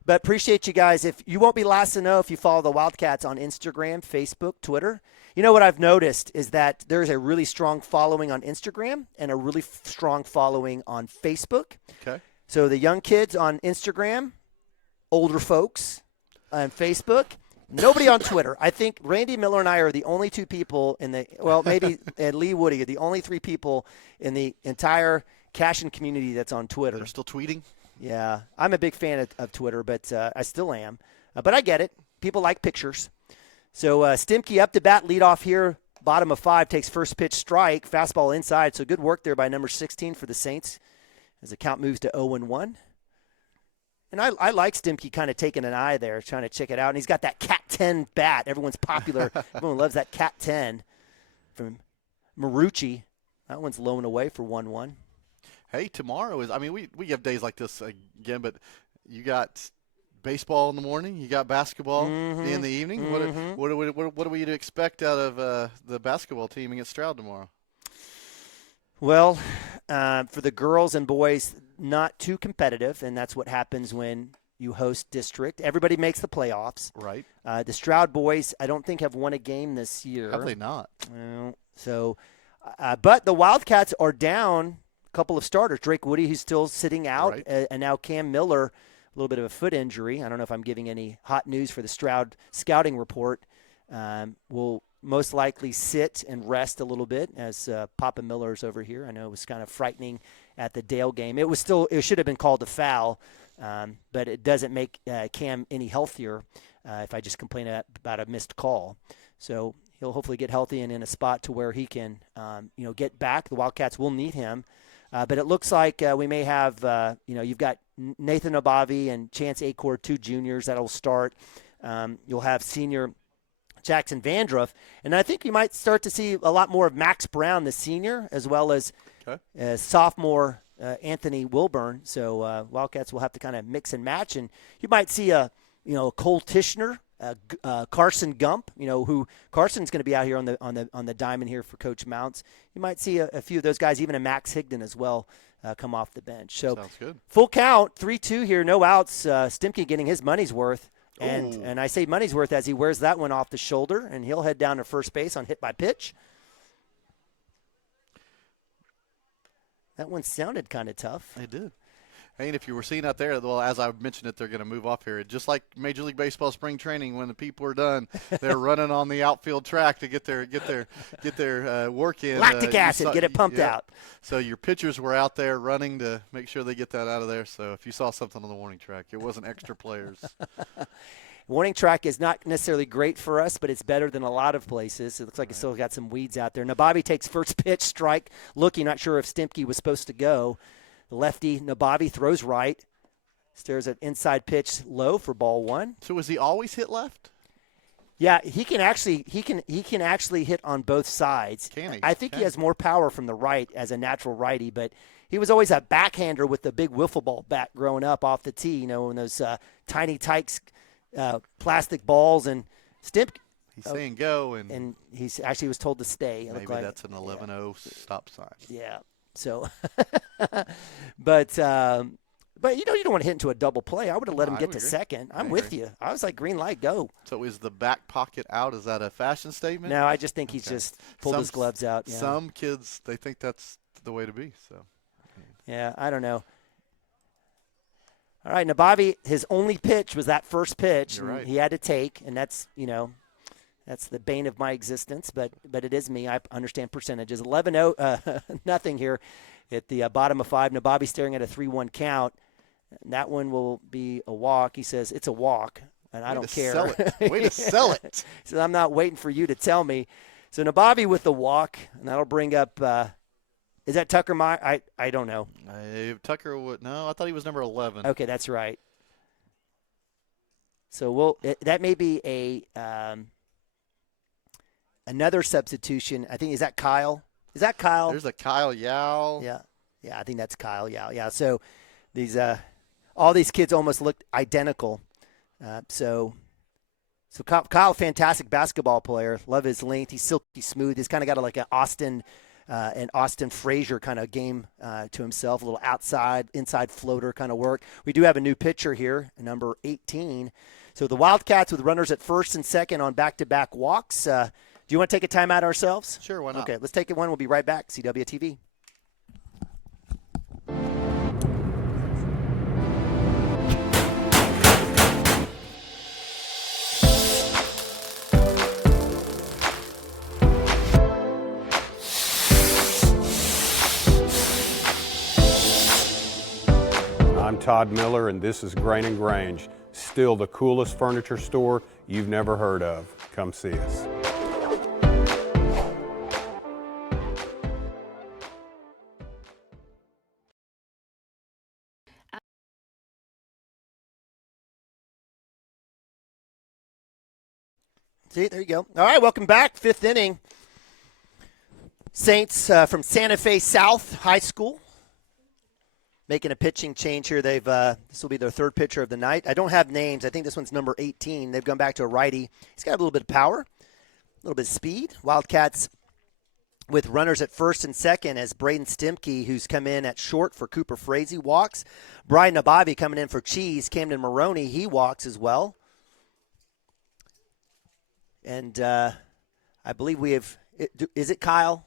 But appreciate you guys. If you won't be last to know if you follow the Wildcats on Instagram, Facebook, Twitter. You know what I've noticed is that there's a really strong following on Instagram and a really strong following on Facebook. Okay. So the young kids on Instagram, older folks on Facebook, nobody on Twitter. I think Randy Miller and I are the only 2 people maybe Lee Woody are the only 3 people in the entire Cashion community that's on Twitter. They're still tweeting? Yeah, I'm a big fan of Twitter, but I still am. But I get it. People like pictures. So Stimke up to bat, lead off here, bottom of 5, takes first pitch strike, fastball inside. So good work there by number 16 for the Saints as the count moves to 0-1. And I like Stimke kind of taking an eye there, trying to check it out. And he's got that Cat 10 bat. Everyone's popular. Everyone loves that Cat 10 from Marucci. That one's low and away for 1-1. Hey, tomorrow is – we have days like this again, but you got baseball in the morning. You got basketball in the evening. Mm-hmm. What are we to expect out of the basketball team against Stroud tomorrow? Well, for the girls and boys, not too competitive, and that's what happens when you host district. Everybody makes the playoffs. Right. The Stroud boys, I don't think, have won a game this year. Have they not? But the Wildcats are down couple of starters. Drake Woody, who's still sitting out, right. And now Cam Miller, a little bit of a foot injury. I don't know if I'm giving any hot news for the Stroud scouting report. Will most likely sit and rest a little bit as Papa Miller's over here. I know it was kind of frightening at the Dale game. It should have been called a foul, but it doesn't make Cam any healthier if I just complain about a missed call. So he'll hopefully get healthy and in a spot to where he can, get back. The Wildcats will need him. But it looks like we may have, you've got Nathan Abavi and Chance Acor, 2 juniors that'll start. You'll have senior Jackson Vandruff. And I think you might start to see a lot more of Max Brown, the senior, as well as sophomore Anthony Wilburn. So Wildcats will have to kind of mix and match. And you might see a Cole Tishner, Carson Gump, who Carson's going to be out here on the diamond here for Coach Mounts. You might see a few of those guys, even a Max Higdon as well, come off the bench. So sounds good. Full count, 3-2 here, no outs. Stimke getting his money's worth. And I say money's worth as he wears that one off the shoulder, and he'll head down to first base on hit by pitch. That one sounded kind of tough. It did. Hey, and if you were seeing out there, well, as I mentioned it, they're going to move off here. Just like Major League Baseball spring training, when the people are done, they're running on the outfield track to get their work in. Lactic acid, get it pumped out. So your pitchers were out there running to make sure they get that out of there. So if you saw something on the warning track, it wasn't extra players. Warning track is not necessarily great for us, but it's better than a lot of places. It looks like it's still got some weeds out there. Nabavi takes first pitch, strike, looking, not sure if Stimke was supposed to go. Lefty Nabavi throws right, stares at inside pitch low for ball one. So is he always hit left? Yeah, he can actually hit on both sides. Can he? I think he has more power from the right as a natural righty, but he was always a backhander with the big wiffle ball bat growing up off the tee. In those tiny Tykes plastic balls, and Stimke. He's saying go, and he's actually was told to stay. Maybe that's an 11-0 stop sign. Yeah. So, but you don't want to hit into a double play. I would have let him get to second. I'm with you. I was like, green light, go. So is the back pocket out? Is that a fashion statement? No, I just think he's just pulled his gloves out. Yeah. Some kids, they think that's the way to be. So, yeah, I don't know. All right, Nabavi, his only pitch was that first pitch. You're right. He had to take, and that's that's the bane of my existence, but it is me. I understand percentages. 11-0, nothing here at the bottom of 5. Nabavi staring at a 3-1 count. And that one will be a walk. He says it's a walk, and I don't care. Sell it. Way to sell it. He says I'm not waiting for you to tell me. So Nabavi with the walk, and that'll bring up is that Tucker Meyer? I don't know. Tucker would no. I thought he was number 11. Okay, that's right. So that may be a another substitution. I think, is that Kyle? Is that Kyle? There's a Kyle Yao. Yeah, I think that's Kyle Yao. Yeah, so these all these kids almost looked identical. So Kyle, fantastic basketball player. Love his length. He's silky smooth. He's kind of got like an Austin Frazier kind of game to himself, a little inside floater kind of work. We do have a new pitcher here, number 18. So the Wildcats with runners at first and second on back-to-back walks. Do you want to take a timeout ourselves? Sure, why not? Okay, let's take it one. We'll be right back. CWTV. I'm Todd Miller, and this is Grain and Grange. Still the coolest furniture store you've never heard of. Come see us. See, there you go. All right, welcome back. 5th inning. Saints from Santa Fe South High School making a pitching change here. They've this will be their third pitcher of the night. I don't have names. I think this one's number 18. They've gone back to a righty. He's got a little bit of power, a little bit of speed. Wildcats with runners at first and second as Braden Stimke, who's come in at short for Cooper Frazee, walks. Brian Nabavi coming in for Cheese. Camden Maroney, he walks as well. And I believe we have – is it Kyle?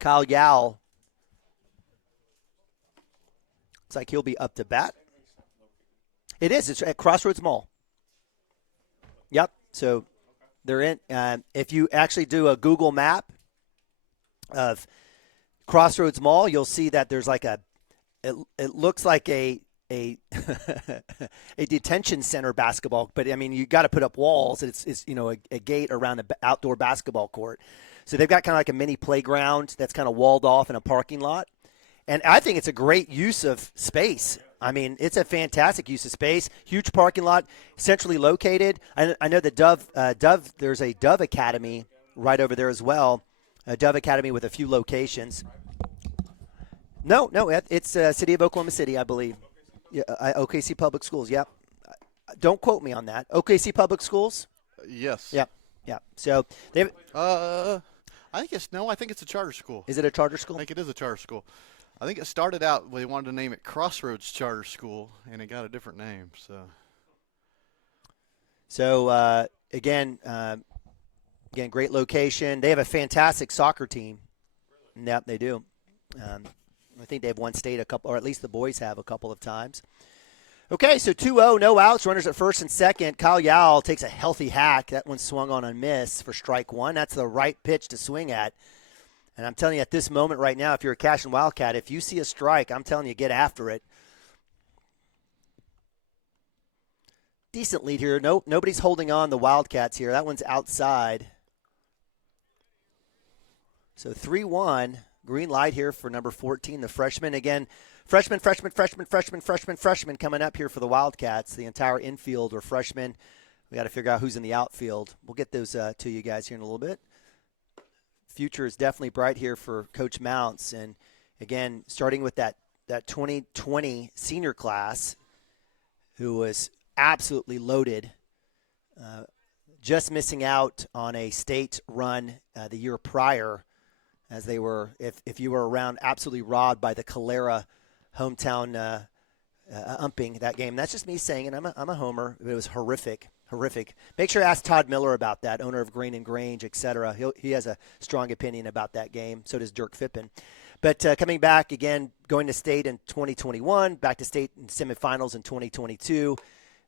Kyle Yao. Looks like he'll be up to bat. It is. It's at Crossroads Mall. Yep. So they're in. If you actually do a Google map of Crossroads Mall, you'll see that there's like it looks like a a detention center basketball, but I mean you got to put up walls. It's a gate around the outdoor basketball court. So they've got kind of like a mini playground that's kind of walled off in a parking lot. And I think it's a great use of space. I mean, it's a fantastic use of space. Huge parking lot, centrally located. I know that Dove. There's a Dove Academy right over there as well. A Dove Academy with a few locations. No, it's City of Oklahoma City, I believe. Yeah, OKC Public Schools. Yep. Don't quote me on that. OKC Public Schools. Yes. Yep. So they. I think it's a charter school. Is it a charter school? I think it is a charter school. I think it started out, they wanted to name it Crossroads Charter School, and it got a different name. So again, great location. They have a fantastic soccer team. Yep, they do. I think they've won state a couple, or at least the boys have a couple of times. Okay, so 2-0, no outs, runners at first and second. Kyle Yowell takes a healthy hack. That one swung on a miss for strike one. That's the right pitch to swing at. And I'm telling you, at this moment right now, if you're a Cashion Wildcat, if you see a strike, I'm telling you, get after it. Decent lead here. Nobody's holding on the Wildcats here. That one's outside. So 3-1. Green light here for number 14, the freshman. Again, freshman coming up here for the Wildcats. The entire infield are freshmen. We got to figure out who's in the outfield. We'll get those to you guys here in a little bit. Future is definitely bright here for Coach Mounts. And, again, starting with that 2020 senior class who was absolutely loaded, just missing out on a state run the year prior, as they were, if you were around, absolutely robbed by the Calera hometown umping that game. That's just me saying it. I'm a homer. It was horrific. Make sure to ask Todd Miller about that, owner of Grain and Grange, etc. He has a strong opinion about that game. So does Dirk Fippen. But coming back, again, going to state in 2021, back to state in semifinals in 2022.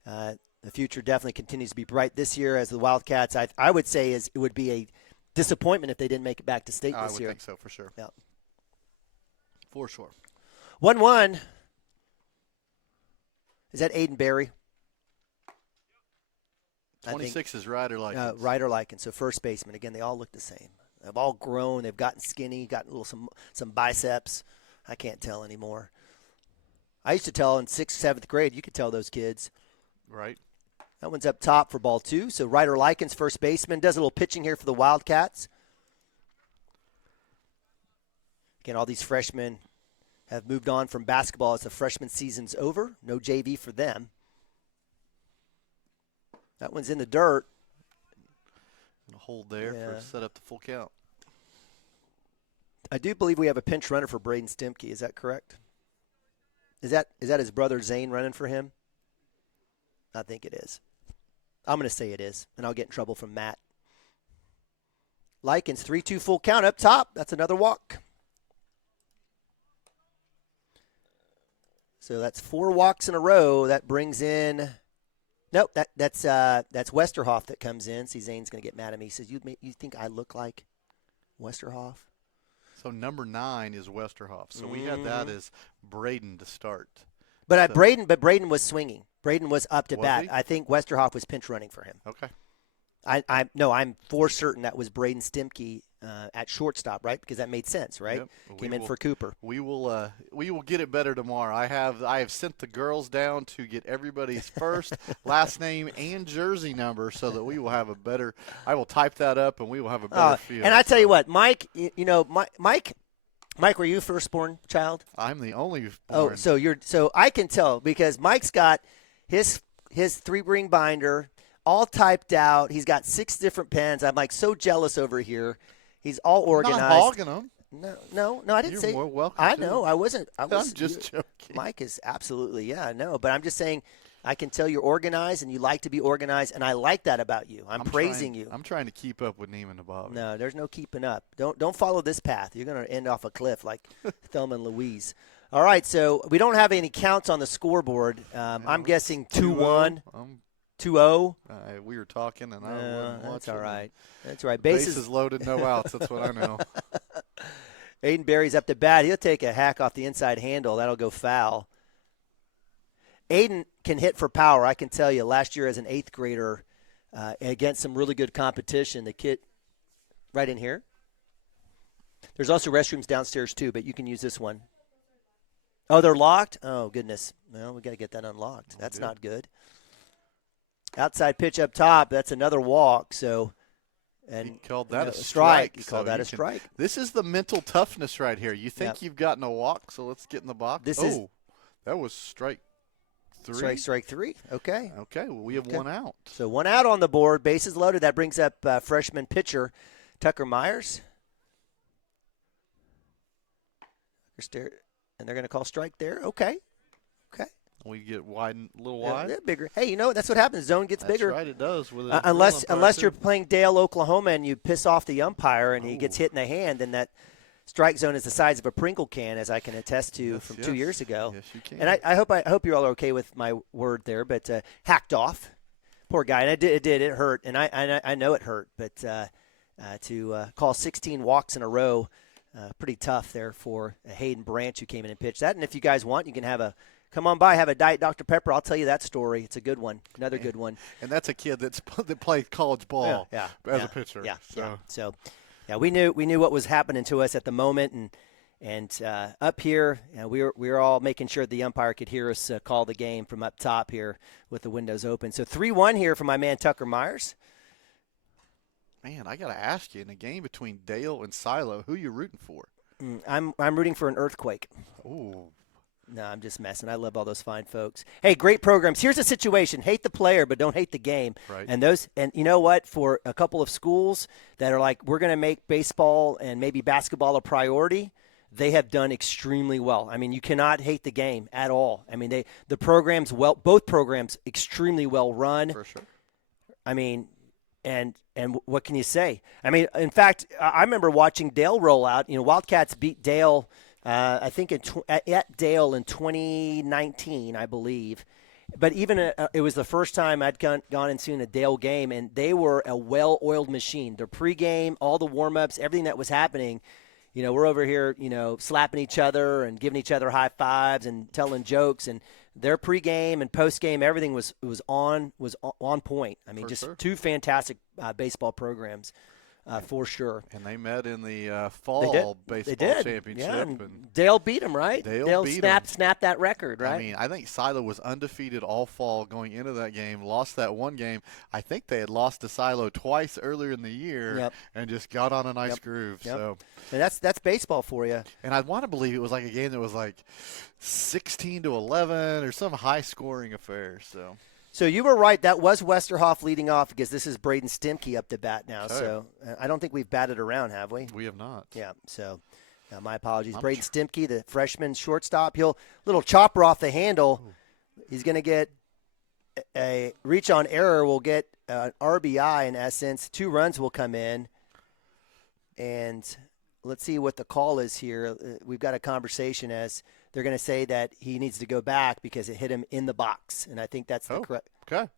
The future definitely continues to be bright this year as the Wildcats, I would say, it would be a disappointment if they didn't make it back to state this year. I would think so, for sure. Yeah. For sure. 1-1. Is that Aiden Berry? 26 is Ryder Likens. Ryder Likens, so first baseman. Again, they all look the same. They've all grown. They've gotten skinny, gotten some biceps. I can't tell anymore. I used to tell in 6th, 7th grade, you could tell those kids. Right. That one's up top for ball two. So Ryder Likens, first baseman, does a little pitching here for the Wildcats. Again, all these freshmen have moved on from basketball as the freshman season's over. No JV for them. That one's in the dirt. A hold there for set up the full count. I do believe we have a pinch runner for Braden Stimke. Is that correct? Is that his brother Zane running for him? I think it is. I'm going to say it is, and I'll get in trouble from Matt. Likens, 3-2 full count up top. That's another walk. So that's 4 walks in a row. That brings in – nope, that's Westerhoff that comes in. See, Zane's going to get mad at me. He says, you think I look like Westerhoff? So number 9 is Westerhoff. So we had that as Braden to start. But Braden was swinging. Braden was up to bat. He? I think Westerhoff was pinch running for him. Okay. I'm for certain that was Braden Stimke at shortstop, right? Because that made sense, right? Yep. Came in for Cooper. We will get it better tomorrow. I have sent the girls down to get everybody's first, last name, and jersey number so that we will have a better. I will type that up and we will have a better feel. And I tell you what, Mike, Mike, were you a firstborn child? I'm the only born. Oh, so I can tell because Mike's got his 3-ring binder all typed out. He's got 6 different pens. I'm like so jealous over here. He's all organized. I'm not hogging them. No, I didn't say. You're more welcome. I know. I wasn't. I'm just joking. Mike is absolutely, but I'm just saying. I can tell you're organized and you like to be organized, and I like that about you. I'm praising you. I'm trying to keep up with Neiman and Bobby. No, there's no keeping up. Don't follow this path. You're going to end off a cliff like Thelma and Louise. All right, so we don't have any counts on the scoreboard. I'm guessing 2-1, 2-0. We were talking, and I wasn't watching. That's all right. That's all right. Bases loaded, no outs. That's what I know. Aiden Berry's up to bat. He'll take a hack off the inside handle. That'll go foul. Aiden can hit for power, I can tell you. Last year as an 8th grader against some really good competition, the kid right in here. There's also restrooms downstairs too, but you can use this one. Oh, they're locked? Oh, goodness. Well, we got to get that unlocked. That's not good. Outside pitch up top. That's another walk. So, and he called that a strike. He so called that a strike. This is the mental toughness right here. You think you've gotten a walk, so let's get in the box. That was strike 3. Strike 3. Okay. Okay. Well, we have one out. So 1 out on the board. Bases loaded. That brings up freshman pitcher Tucker Myers. And they're going to call strike there. Okay. We get wide, a little wide. Yeah, bigger. Hey, that's what happens. Zone gets bigger. That's right, it does. With unless you're playing Dale, Oklahoma, and you piss off the umpire and he gets hit in the hand, then that strike zone is the size of a Pringle can, as I can attest to from 2 years ago. Yes, you can. And I hope you're all okay with my word there, but hacked off. Poor guy. And it hurt, and I know it hurt, but to call 16 walks in a row, pretty tough there for Hayden Branch, who came in and pitched that. And if you guys want, you can come on by, have a Diet Dr. Pepper. I'll tell you that story. It's a good one, another good one. And that's a kid that played college ball as a pitcher. So we knew what was happening to us at the moment, and up here, we were all making sure the umpire could hear us call the game from up top here with the windows open. So 3-1 here for my man Tucker Myers. Man, I got to ask you, in a game between Dale and Silo, who you rooting for? I'm rooting for an earthquake. Ooh. No, I'm just messing. I love all those fine folks. Hey, great programs. Here's the situation. Hate the player, but don't hate the game. Right. And you know what? For a couple of schools that are like, we're going to make baseball and maybe basketball a priority, they have done extremely well. I mean, you cannot hate the game at all. I mean, both programs extremely well run. For sure. I mean, and what can you say? I mean, in fact, I remember watching Dale roll out. Wildcats beat Dale I think at Dale in 2019, I believe. But even it was the first time I'd gone and seen a Dale game, and they were a well-oiled machine. Their pregame, all the warm-ups, everything that was happening, we're over here, slapping each other and giving each other high fives and telling jokes. And their pregame and postgame, everything was on point. I mean, two fantastic baseball programs. For sure. And they met in the fall baseball championship. Yeah, and Dale beat them, right? Dale snapped that record, right? I mean, I think Silo was undefeated all fall going into that game, lost that one game. I think they had lost to Silo twice earlier in the year and just got on a nice groove. Yep. So, and that's baseball for you. And I want to believe it was like a game that was like 16-11 or some high-scoring affair. So you were right. That was Westerhoff leading off because this is Braden Stimke up to bat now. Okay. So I don't think we've batted around, have we? We have not. Yeah. So my apologies. Braden Stimke, the freshman shortstop. He'll little chopper off the handle. Ooh. He's going to get a reach on error. Will get an RBI in essence. 2 runs will come in. And let's see what the call is here. We've got a conversation as – they're going to say that he needs to go back because it hit him in the box, and I think that's the correct. Okay,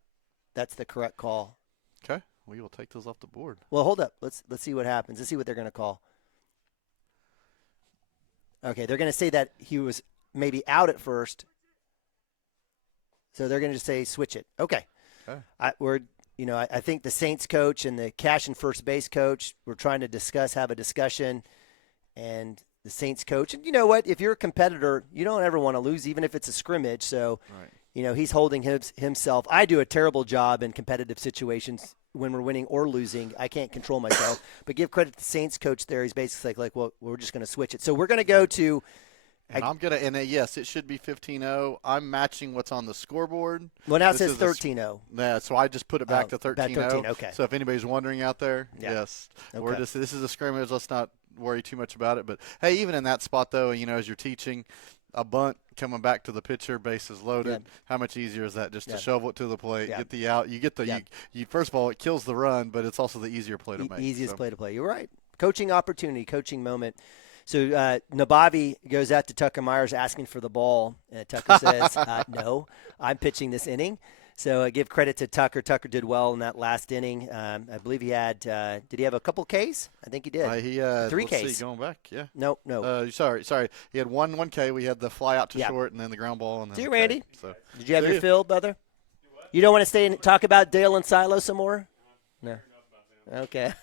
that's the correct call. Okay, we will take those off the board. Well, hold up. Let's see what happens. Let's see what they're going to call. Okay, they're going to say that he was maybe out at first, so they're going to just say switch it. Okay. I think the Saints coach and the Cashion first base coach were trying to have a discussion, and the Saints coach. And you know what? If you're a competitor, you don't ever want to lose, even if it's a scrimmage. So, he's holding himself. I do a terrible job in competitive situations when we're winning or losing. I can't control myself. But give credit to the Saints coach there. He's basically like, well, we're just going to switch it. So we're going to go to – And yes, it should be 15-0. I'm matching what's on the scoreboard. Well, now it says 13-0. Yeah, so I just put it back to 13-0. Okay. So if anybody's wondering out there, yes. Okay. This is a scrimmage. Let's not worry too much about it. But, hey, even in that spot, though, as you're teaching a bunt coming back to the pitcher, bases loaded, how much easier is that just to shovel it to the plate, get the out. You get the you first of all, it kills the run, but it's also the easier play to make. Easiest play to play. You're right. Coaching opportunity, coaching moment. So Nabavi goes out to Tucker Myers asking for the ball, and Tucker says, no, I'm pitching this inning. So give credit to Tucker. Tucker did well in that last inning. I believe he had did he have a couple Ks? I think he did. He had 3 Ks. Let's see, going back, yeah. No. Sorry. He had one K. We had the fly out to short and then the ground ball. And then See you, Randy. So, did you have your fill, brother? You don't want to stay and talk about Dale and Silo some more? No. Okay.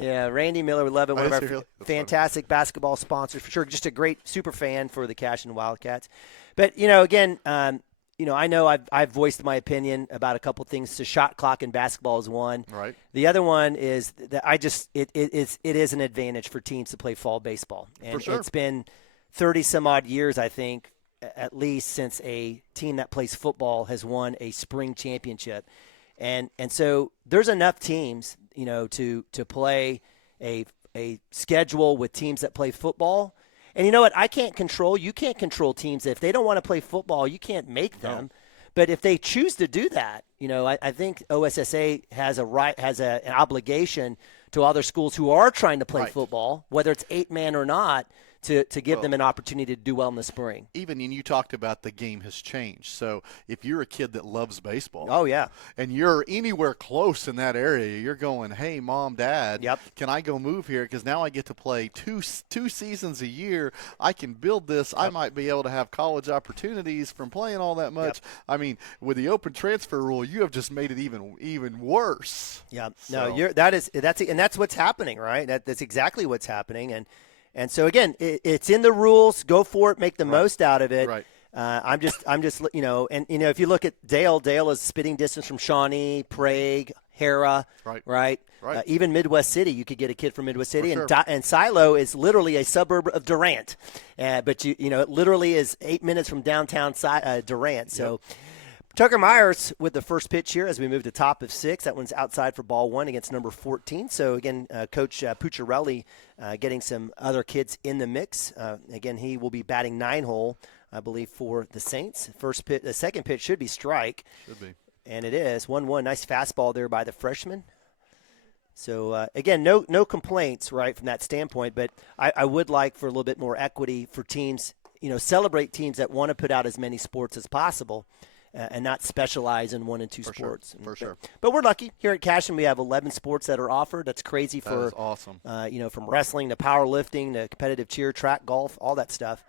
Yeah, Randy Miller, we love it. One of our Really? fantastic basketball sponsors for sure. Just a great super fan for the Cashion Wildcats. But again, I know I've voiced my opinion about a couple things. The shot clock in basketball is one. Right. The other one is that it is an advantage for teams to play fall baseball, and For sure. it's been 30 some odd years, I think, at least since a team that plays football has won a spring championship. And so there's enough teams, to play a schedule with teams that play football. And you know what? You can't control teams. If they don't want to play football, you can't make them. No. But if they choose to do that, I think OSSA has an obligation to other schools who are trying to play football, whether it's 8-man or not, to give them an opportunity to do well in the spring. Even you talked about the game has changed. So if you're a kid that loves baseball, and you're anywhere close in that area, you're going, hey, Mom, Dad, can I go move here? Because now I get to play two seasons a year. I can build this. I might be able to have college opportunities from playing all that much. I mean, with the open transfer rule, you have just made it even worse. Yeah, so. No, that's what's happening, right? That's exactly what's happening, And so again, it's in the rules. Go for it. Make the most out of it. Right. I'm just, if you look at Dale is spitting distance from Shawnee, Prague, Hera, right? Even Midwest City, you could get a kid from Midwest City, and Silo is literally a suburb of Durant, but it literally is 8 minutes from downtown Durant. So. Tucker Myers with the first pitch here as we move to top of 6. That one's outside for ball 1 against number 14. So, again, Coach Pucciarelli getting some other kids in the mix. Again, he will be batting 9-hole, I believe, for the Saints. The second pitch should be strike. Should be. And it is. 1-1. Nice fastball there by the freshman. So, again, no complaints, right, from that standpoint. But I would like for a little bit more equity for teams, celebrate teams that want to put out as many sports as possible. And not specialize in 1 and 2 sports. For sure. But we're lucky. Here at Cashion, we have 11 sports that are offered. That's crazy That is awesome. From wrestling to powerlifting to competitive cheer, track, golf, all that stuff.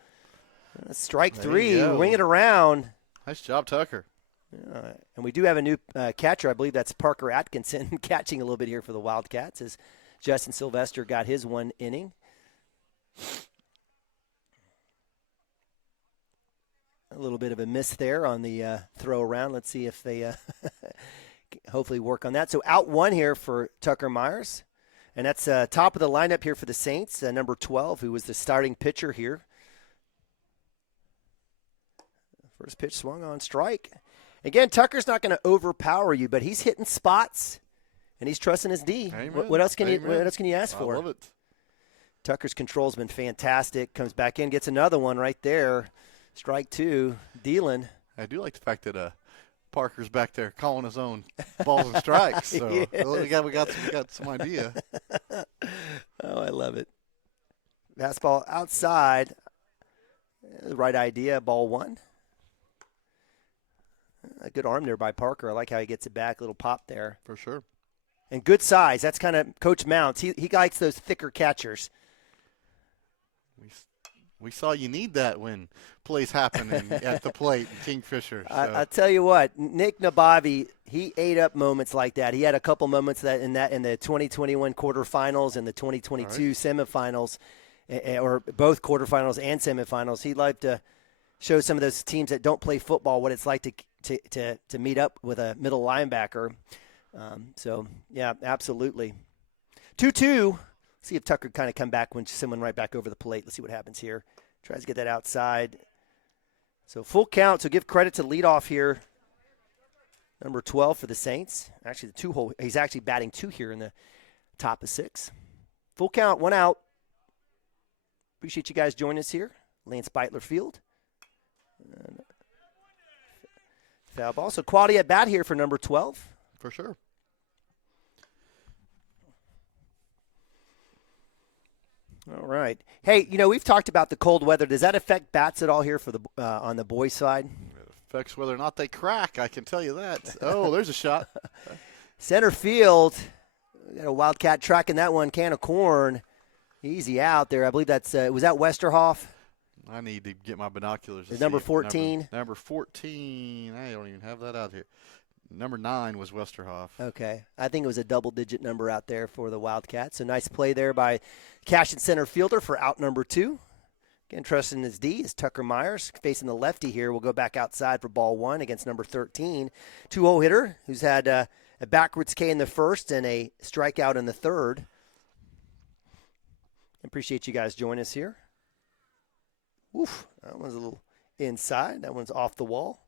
Strike 3, wing it around. Nice job, Tucker. And we do have a new catcher. I believe that's Parker Atkinson catching a little bit here for the Wildcats as Justin Sylvester got his 1 inning. A little bit of a miss there on the throw around. Let's see if they hopefully work on that. So out 1 here for Tucker Myers. And that's top of the lineup here for the Saints, number 12, who was the starting pitcher here. First pitch swung on, strike. Again, Tucker's not going to overpower you, but he's hitting spots, and he's trusting his D. What else can you ask for? I love it. Tucker's control's been fantastic. Comes back in, gets another one right there. Strike 2, dealing. I do like the fact that Parker's back there calling his own balls and strikes. So we got some idea. Oh, I love it. Fastball outside. Right idea, ball 1. A good arm there by Parker. I like how he gets it back. A little pop there. For sure. And good size. That's kind of Coach Mounts. He likes those thicker catchers. We saw you need that when plays happening at the plate in Kingfisher. So. I tell you what, Nick Nabavi, he ate up moments like that. He had a couple moments in the 2021 quarterfinals and the 2022 semifinals, or both quarterfinals and semifinals. He'd like to show some of those teams that don't play football what it's like to meet up with a middle linebacker. So, yeah, absolutely. 2-2. See if Tucker kind of come back when someone right back over the plate. Let's see what happens here. Tries to get that outside. So full count. So give credit to leadoff here. Number 12 for the Saints. Actually, the 2-hole. He's actually batting 2 here in the top of 6. Full count, 1 out. Appreciate you guys joining us here. Lance Beitler Field. Foul ball. So quality at bat here for number 12. For sure. All right. Hey, we've talked about the cold weather. Does that affect bats at all here for the on the boys' side? It affects whether or not they crack, I can tell you that. Oh, there's a shot. Center field. We got a Wildcat tracking that one. Can of corn. Easy out there. I believe that's was that Westerhoff? I need to get my binoculars. Number 14. Number 14. I don't even have that out here. Number 9 was Westerhoff. Okay. I think it was a double-digit number out there for the Wildcats. So nice play there by Cashion center fielder for out number 2. Again, trusting his D is Tucker Myers facing the lefty here. We'll go back outside for ball 1 against number 13. 2-0 hitter who's had a backwards K in the first and a strikeout in the third. Appreciate you guys joining us here. Oof, that one's a little inside. That one's off the wall.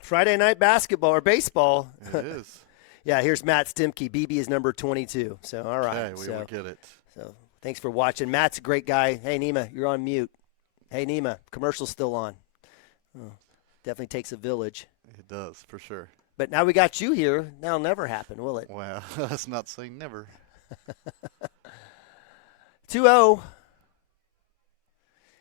Friday night basketball or baseball. It is. Yeah, here's Matt Stimke. BB is number 22. So, all right. Okay, we will get it. So, thanks for watching. Matt's a great guy. Hey, Nima, you're on mute. Hey, Nima, commercial's still on. Oh, definitely takes a village. It does, for sure. But now we got you here. That'll never happen, will it? Well, let's not say never. 2-0.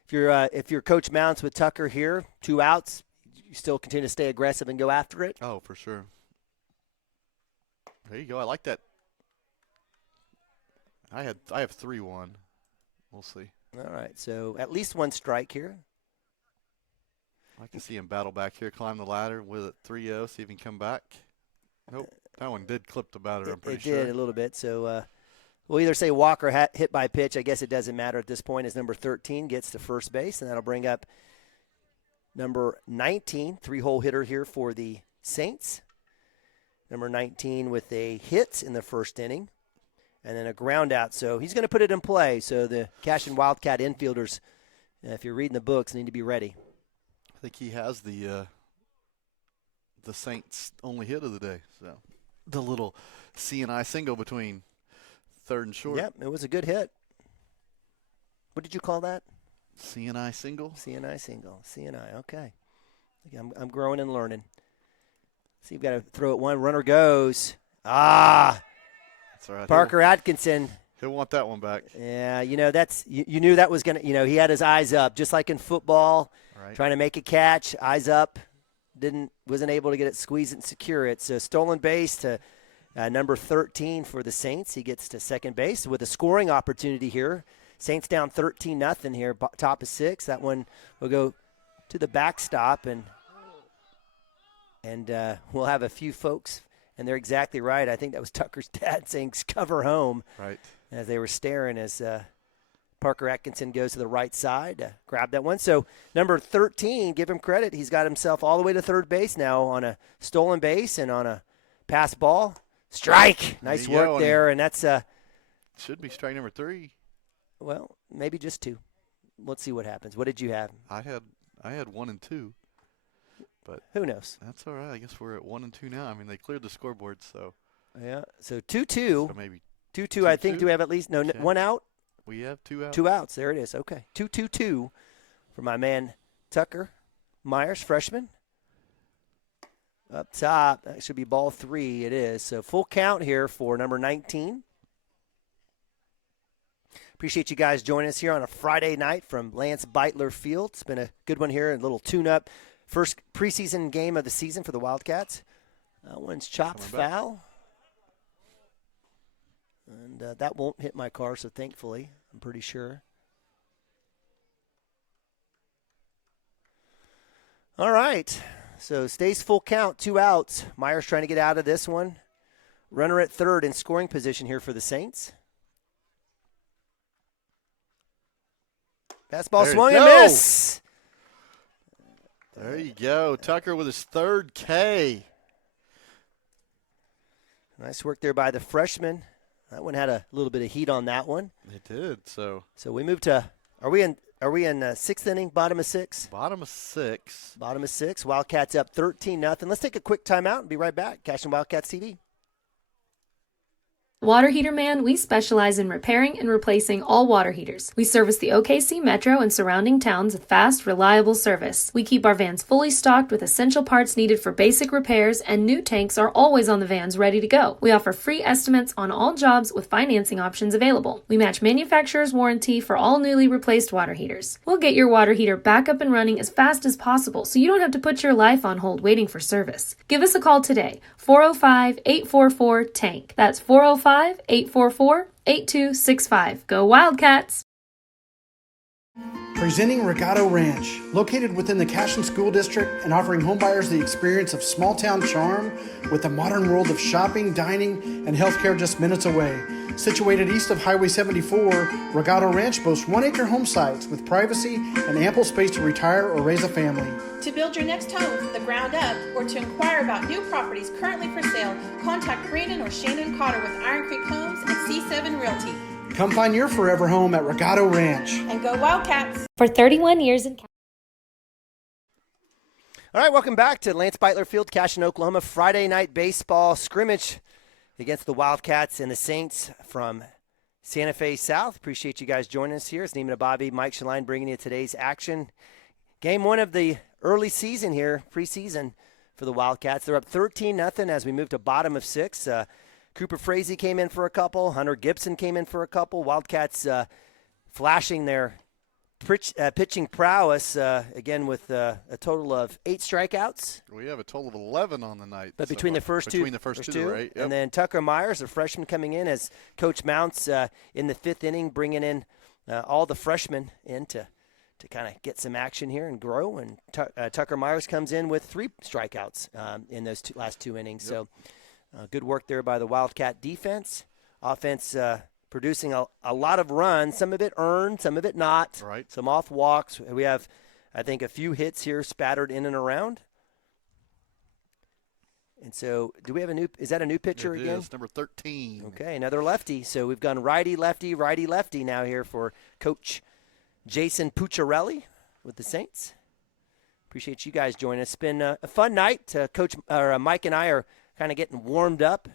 If you're Coach Mounts with Tucker here, 2 outs, you still continue to stay aggressive and go after it? Oh, for sure. There you go. I like that. I have 3-1. We'll see. All right. So at least 1 strike here. I like to see him battle back here, climb the ladder with a 3-0, see if he can come back. Nope. That one did clip the batter, I'm pretty sure. It did a little bit. So we'll either say walk or hit by pitch. I guess it doesn't matter at this point as number 13 gets to first base, and that'll bring up number 19, 3-hole hitter here for the Saints. Number 19 with a hit in the first inning and then a ground out. So he's going to put it in play. So the Cashion Wildcat infielders, if you're reading the books, need to be ready. I think he has the Saints' only hit of the day. So the little C&I single between third and short. Yep, it was a good hit. What did you call that? C&I single. C&I single. C&I. Okay. I'm growing and learning. See, you've got to throw it one. Runner goes. That's all right. Parker Atkinson. He'll want that one back. Yeah, that's you knew that was going to, he had his eyes up, just like in football, trying to make a catch, eyes up, wasn't able to get it, squeeze it and secure it. So stolen base to number 13 for the Saints. He gets to second base with a scoring opportunity here. Saints down 13-0 here, top of 6. That one will go to the backstop, and we'll have a few folks, and they're exactly right. I think that was Tucker's dad saying cover home. Right. As they were staring as Parker Atkinson goes to the right side to grab that one. So number 13, give him credit. He's got himself all the way to third base now on a stolen base and on a pass ball. Strike. Nice work there, and that's should be strike number 3. Well, maybe just 2. Let's see what happens. What did you have? I had 1 and 2. But who knows? That's all right. I guess we're at 1 and 2 now. I mean, they cleared the scoreboard, so. Yeah. So 2-2. So maybe 2-2. I think. Do we have at least 1 out? We have 2 outs. 2 outs. There it is. Okay. 2-2-2 for my man Tucker Myers, freshman. Up top, that should be ball 3. It is. So full count here for number 19. Appreciate you guys joining us here on a Friday night from Lance Beitler Field. It's been a good one here, a little tune-up. First preseason game of the season for the Wildcats. That one's chopped foul. And that won't hit my car, so thankfully, I'm pretty sure. All right. So stays full count, 2 outs. Myers trying to get out of this one. Runner at third in scoring position here for the Saints. Fastball swung and miss. There you go. Tucker with his 3rd K. Nice work there by the freshman. That one had a little bit of heat on that one. It did. So we move to. Are we in 6th inning? Bottom of 6. Bottom of 6. Bottom of 6. Wildcats up 13-0. Let's take a quick timeout and be right back. Cashion Wildcats TV. Water Heater Man, we specialize in repairing and replacing all water heaters. We service the OKC Metro and surrounding towns with fast, reliable service. We keep our vans fully stocked with essential parts needed for basic repairs, and new tanks are always on the vans ready to go. We offer free estimates on all jobs with financing options available. We match manufacturer's warranty for all newly replaced water heaters. We'll get your water heater back up and running as fast as possible so you don't have to put your life on hold waiting for service. Give us a call today, 405-844-TANK. That's 405-844-8265. Go Wildcats! Presenting Regato Ranch, located within the Cashion School District and offering homebuyers the experience of small-town charm with the modern world of shopping, dining, and healthcare just minutes away. Situated east of Highway 74, Regato Ranch boasts 1-acre home sites with privacy and ample space to retire or raise a family. To build your next home from the ground up or to inquire about new properties currently for sale, contact Brandon or Shannon Cotter with Iron Creek Homes and C7 Realty. Come find your forever home at Regato Ranch. And go Wildcats! For 31 years in All right, welcome back to Lance Beitler Field, Cashion, Oklahoma. Friday night baseball scrimmage against the Wildcats and the Saints from Santa Fe South. Appreciate you guys joining us here. It's Neiman and Bobby, Mike Shaline bringing you today's action. Game one of the early season here, preseason for the Wildcats. They're up 13-0 as we move to bottom of 6. Cooper Frazee came in for a couple. Hunter Gibson came in for a couple. Wildcats flashing their pitching prowess, again with a total of 8 strikeouts. We have a total of 11 on the night. But between the first two. Between the first two, right? Yep. And then Tucker Myers, a freshman coming in as Coach Mounts in the 5th inning, bringing in all the freshmen in to kind of get some action here and grow. And Tucker Myers comes in with 3 strikeouts in those last 2 innings. Yep. So good work there by the Wildcat defense. Offense producing a lot of runs, some of it earned, some of it not. Right. Some off walks. We have, I think, a few hits here spattered in and around. And so, do we have is that a new pitcher again? It is, number 13. Okay, another lefty. So we've gone righty, lefty now here for Coach Jason Pucciarelli with the Saints. Appreciate you guys joining us. It's been a fun night. Mike and I are kind of getting warmed up,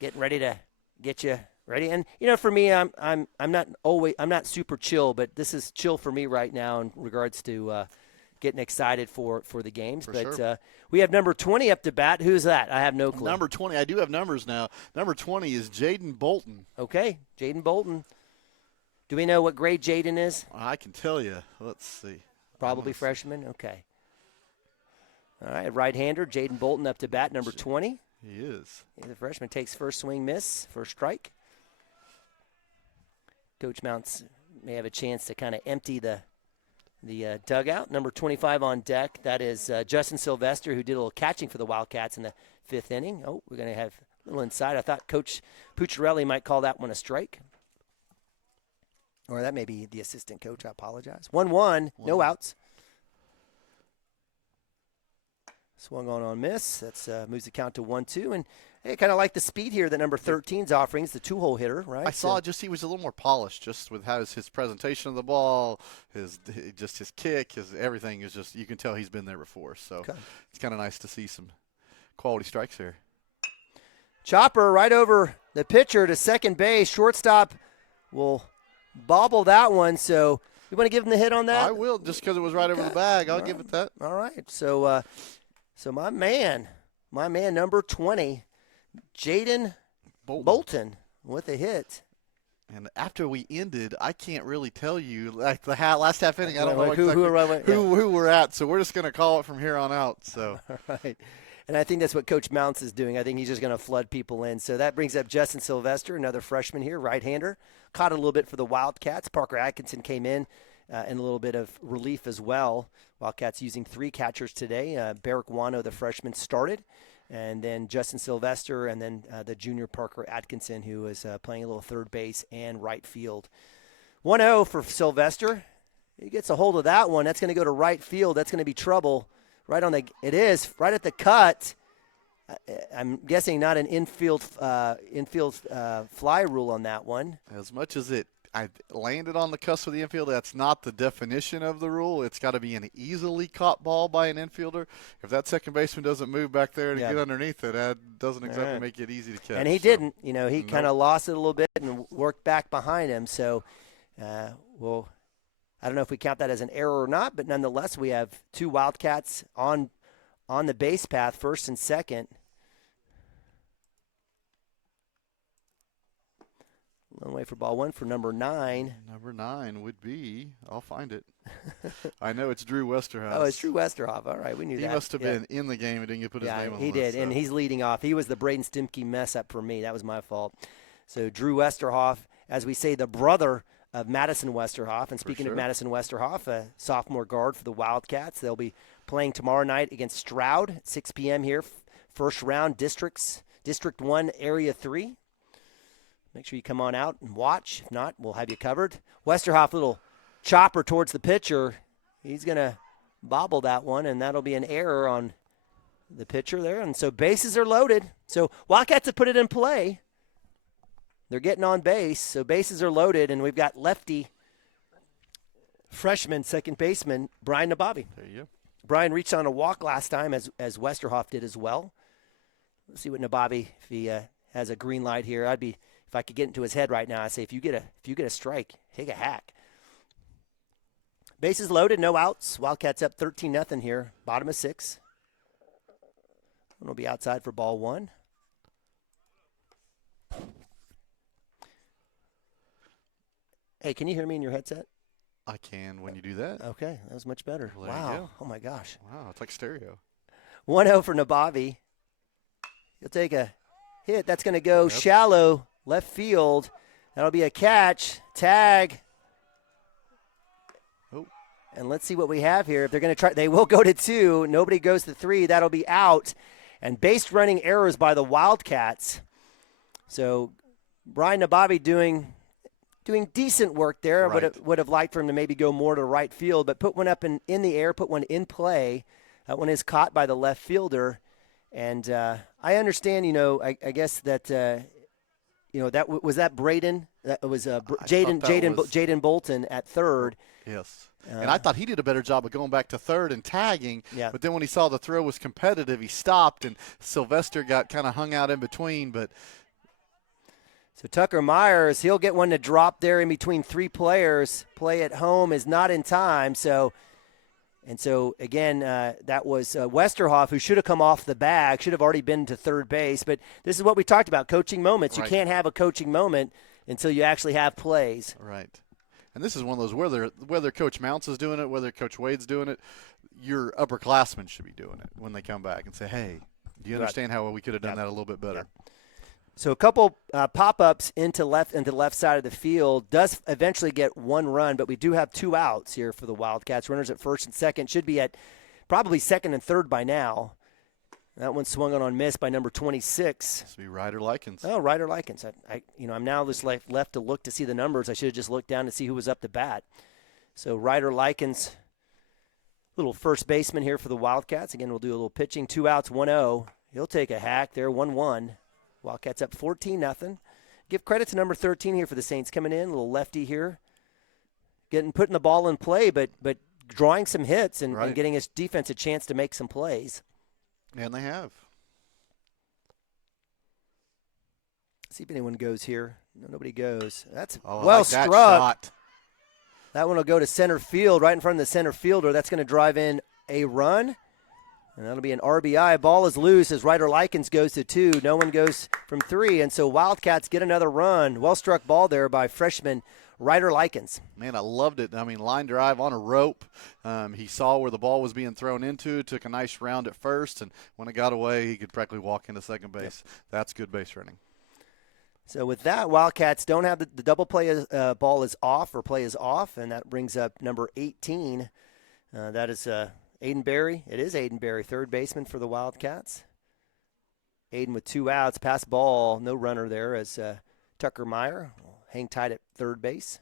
getting ready to get you ready. And for me, I'm not super chill, but this is chill for me right now in regards to getting excited for the games. Sure. We have number 20 up to bat. Who's that? I have no clue. Number 20. I do have numbers now. Number 20 is Jaden Bolton. Okay, Jaden Bolton. Do we know what grade Jaden is? I can tell you. Let's see. Probably freshman. Okay. All right, right-hander Jaden Bolton up to bat, number 20. He is. The freshman takes first swing, miss, first strike. Coach Mounts may have a chance to kind of empty the dugout. Number 25 on deck, that is Justin Sylvester, who did a little catching for the Wildcats in the 5th inning. Oh, we're going to have a little inside. I thought Coach Pucciarelli might call that one a strike. Or that may be the assistant coach. I apologize. 1-1, no outs. Swung on miss. That's moves the count to 1-2. And hey, kind of like the speed here that number 13's offering. It's the 2-hole hitter, right? I saw he was a little more polished, just with how his presentation of the ball, his kick, his everything is just, you can tell he's been there before. So It's kind of nice to see some quality strikes here. Chopper right over the pitcher to second base. Shortstop will bobble that one. So you want to give him the hit on that? I will, just because it was right over the bag. I'll give it that. All right. So my man, number 20, Jaden Bolton with a hit. And after we ended, I can't really tell you, like the last half inning, I don't know who we're at. So we're just going to call it from here on out. So. All right. And I think that's what Coach Mounts is doing. I think he's just going to flood people in. So that brings up Justin Sylvester, another freshman here, right-hander. Caught a little bit for the Wildcats. Parker Atkinson came in and a little bit of relief as well. Wildcats using 3 catchers today. Barrick Wano, the freshman, started. And then Justin Sylvester and then the junior Parker Atkinson, who was playing a little third base and right field. 1-0 for Sylvester. He gets a hold of that one. That's going to go to right field. That's going to be trouble. It is right at the cut. I'm guessing not an infield fly rule on that one. As much as I landed on the cusp of the infield, that's not the definition of the rule. It's got to be an easily caught ball by an infielder. If that second baseman doesn't move back there to get underneath it, that doesn't exactly make it easy to catch. And he didn't. He kind of lost it a little bit and worked back behind him. So, I don't know if we count that as an error or not, but nonetheless, we have 2 Wildcats on the base path, first and second. Long way for ball 1 for number 9. Number 9 would be, I'll find it. I know it's Drew Westerhoff. Oh, it's Drew Westerhoff. All right, we knew that. He must have been in the game and didn't get put his name on the list. He did, so. And he's leading off. He was the Braden Stimke mess up for me. That was my fault. So Drew Westerhoff, as we say, the brother of Madison Westerhoff. And speaking of Madison Westerhoff, a sophomore guard for the Wildcats, they'll be playing tomorrow night against Stroud at 6 p.m. here. First round District 1, Area 3. Make sure you come on out and watch. If not, we'll have you covered. Westerhoff, little chopper towards the pitcher. He's going to bobble that one, and that'll be an error on the pitcher there. And so bases are loaded. So Wildcats have put it in play. They're getting on base, so bases are loaded, and we've got lefty freshman second baseman Brian Nabavi. There you go. Brian reached on a walk last time, as Westerhoff did as well. Let's see what Nabavi, if he has a green light here. If I could get into his head right now, I'd say if you get a strike, take a hack. Bases loaded, no outs. Wildcats up 13-0 here, bottom of 6. One will be outside for ball 1. Hey, can you hear me in your headset? I can when you do that. Okay, that was much better. Well, wow. Oh, my gosh. Wow, it's like stereo. 1-0 for Nabavi. He'll take a hit. That's going to go shallow left field. That'll be a catch. Tag. Oh. And let's see what we have here. If they're going to try, they will go to 2. Nobody goes to 3. That'll be out. And base running errors by the Wildcats. So Brian Nabavi doing decent work there. Right. Would have liked for him to maybe go more to right field, but put one up in the air, put one in play. That one is caught by the left fielder. And I understand, I guess that, that was that Braden. That was Jaden Bolton at third. Yes. And I thought he did a better job of going back to third and tagging. Yeah. But then when he saw the throw was competitive, he stopped, and Sylvester got kind of hung out in between. But so Tucker Myers, he'll get one to drop there in between 3 players. Play at home is not in time. So again, that was Westerhoff, who should have come off the bag, should have already been to third base. But this is what we talked about, coaching moments. Right. You can't have a coaching moment until you actually have plays. Right. And this is one of those, whether Coach Mounts is doing it, whether Coach Wade's doing it, your upperclassmen should be doing it when they come back and say, hey, do you understand how we could have done that a little bit better? Yep. So a couple pop-ups into the left side of the field does eventually get 1 run, but we do have 2 outs here for the Wildcats. Runners at first and second, should be at probably second and third by now. That one swung on miss by number 26. This will be Ryder Likens. Oh, Ryder Likens. I'm now just left to look to see the numbers. I should have just looked down to see who was up to bat. So Ryder Likens, little first baseman here for the Wildcats. Again, we'll do a little pitching. 2 outs, 1-0. He'll take a hack there, 1-1. Wildcats up 14-0. Give credit to number 13 here for the Saints coming in, a little lefty here, putting the ball in play, but drawing some hits and getting his defense a chance to make some plays. And they have. See if anyone goes here. No, nobody goes. That's struck. That one will go to center field, right in front of the center fielder. That's going to drive in a run. And that'll be an RBI. Ball is loose as Ryder Likens goes to 2. No one goes from 3. And so Wildcats get another run. Well-struck ball there by freshman Ryder Likens. Man, I loved it. I mean, line drive on a rope. He saw where the ball was being thrown into, took a nice round at first, and when it got away, he could practically walk into second base. Yep. That's good base running. So with that, Wildcats don't have the double play ball is off, or play is off, and that brings up number 18. That is Aiden Berry. It is Aiden Berry, third baseman for the Wildcats. Aiden with 2 outs, pass ball, no runner there as Tucker Meyer will hang tight at third base.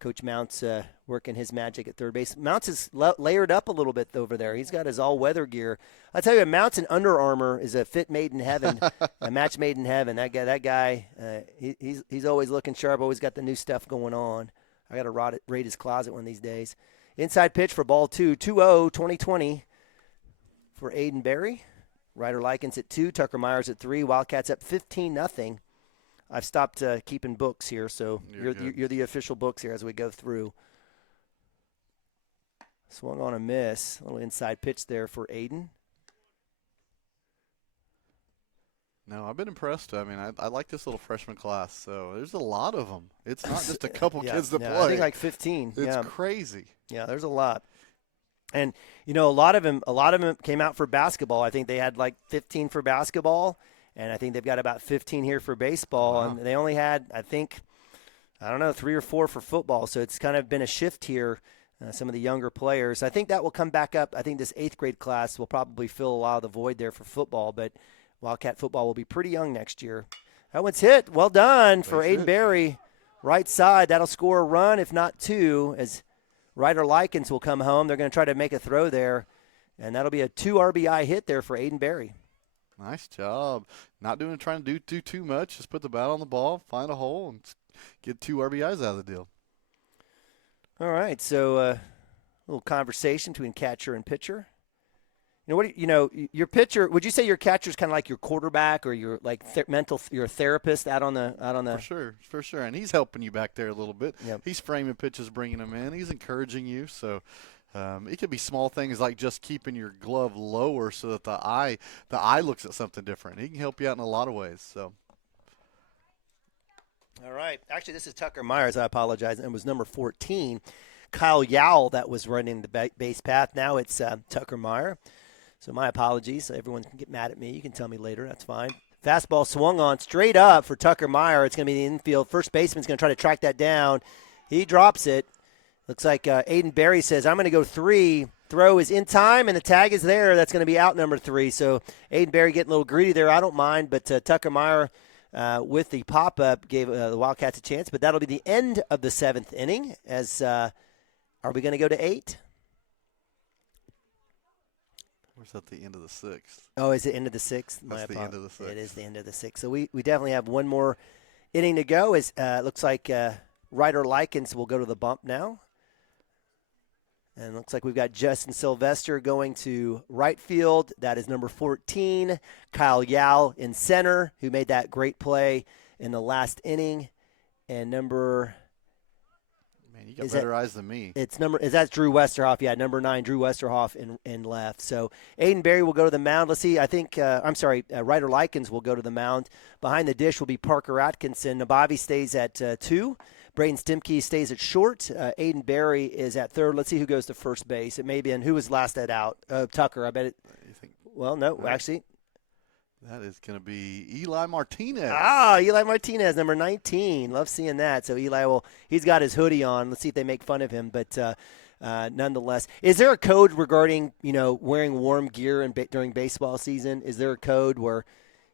Coach Mounts working his magic at third base. Mounts is layered up a little bit over there. He's got his all-weather gear. I tell you, Mounts in Under Armour is a fit made in heaven, a match made in heaven. That guy, he's always looking sharp, always got the new stuff going on. I got to raid his closet one of these days. Inside pitch for ball 2, 2-0, 2020 for Aiden Berry. Ryder Likens at 2, Tucker Myers at 3. Wildcats up 15-0. I've stopped keeping books here, so you're the official books here as we go through. Swung on a miss. A little inside pitch there for Aiden. No, I've been impressed. I mean, I like this little freshman class. So there's a lot of them. It's not just a couple kids that play. I think like 15. It's crazy. Yeah, there's a lot. And a lot of them came out for basketball. I think they had like 15 for basketball, and I think they've got about 15 here for baseball. Wow. And they only had, I think I don't know, 3 or 4 for football. So it's kind of been a shift here. Some of the younger players. I think that will come back up. I think this 8th grade class will probably fill a lot of the void there for football, but Wildcat football will be pretty young next year. That one's hit. Well done for Aiden Berry. Right side. That'll score a run, if not 2, as Ryder Likens will come home. They're going to try to make a throw there, and that'll be a 2 RBI hit there for Aiden Berry. Nice job. Not trying to do too much. Just put the bat on the ball, find a hole, and get 2 RBIs out of the deal. All right, so a little conversation between catcher and pitcher. Your pitcher. Would you say your catcher's kind of like your quarterback, or your like your therapist out on the? For sure, and he's helping you back there a little bit. Yep. He's framing pitches, bringing them in. He's encouraging you. So it could be small things like just keeping your glove lower so that the eye looks at something different. He can help you out in a lot of ways. So. All right. Actually, this is Tucker Myers. I apologize. It was number 14, Kyle Yowell, that was running the base path. Now it's Tucker Meyer. So my apologies. Everyone can get mad at me. You can tell me later. That's fine. Fastball swung on straight up for Tucker Meyer. It's going to be the infield. First baseman's going to try to track that down. He drops it. Looks like Aiden Berry says, I'm going to go 3. Throw is in time, and the tag is there. That's going to be out number 3. So Aiden Berry getting a little greedy there. I don't mind, but Tucker Meyer with the pop-up gave the Wildcats a chance. But that'll be the end of the 7th inning. As are we going to go to 8? Or is that the end of the 6th? Oh, is it end of the 6th? That's the end of the 6th. It is the end of the 6th. So we definitely have one more inning to go. It looks like Ryder Likens will go to the bump now. And it looks like we've got Justin Sylvester going to right field. That is number 14, Kyle Yowell in center, who made that great play in the last inning. And number... Man, you got better eyes than me. That's Drew Westerhoff. Yeah, number 9, Drew Westerhoff in left. So Aiden Berry will go to the mound. Let's see. I think, Ryder Likens will go to the mound. Behind the dish will be Parker Atkinson. Nabavi stays at 2. Braden Stimke stays at short. Aiden Berry is at 3rd. Let's see who goes to first base. It may be, and who was last out? Tucker, I bet it. Well, no, actually. That is going to be Eli Martinez. Eli Martinez, number 19. Love seeing that. So he's got his hoodie on. Let's see if they make fun of him. But nonetheless, is there a code regarding, wearing warm gear during baseball season? Is there a code where,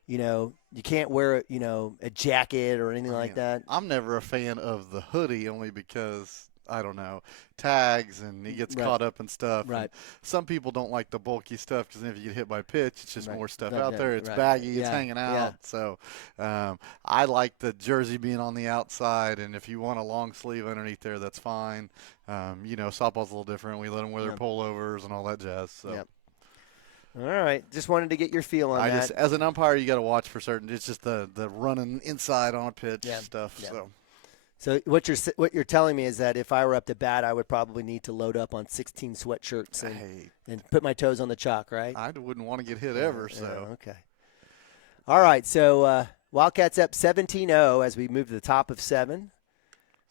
you can't wear, a jacket or anything like that? I'm never a fan of the hoodie only because, I don't know, tags and he gets caught up in stuff. Right. And some people don't like the bulky stuff because if you get hit by a pitch, it's just more stuff Right, out yeah, there. It's right. baggy. It's Yeah, hanging out. yeah. So I like the jersey being on the outside, and if you want a long sleeve underneath there, that's fine. Softball's a little different. We let them wear their pullovers and all that jazz. So. Yep. All right. Just wanted to get your feel on that. As an umpire, you got to watch for certain. It's just the running inside on a pitch stuff. Yeah. So what you're telling me is that if I were up to bat, I would probably need to load up on 16 sweatshirts and put my toes on the chalk, right? I wouldn't want to get hit ever. Okay. All right. So Wildcats up 17-0 as we move to the top of 7.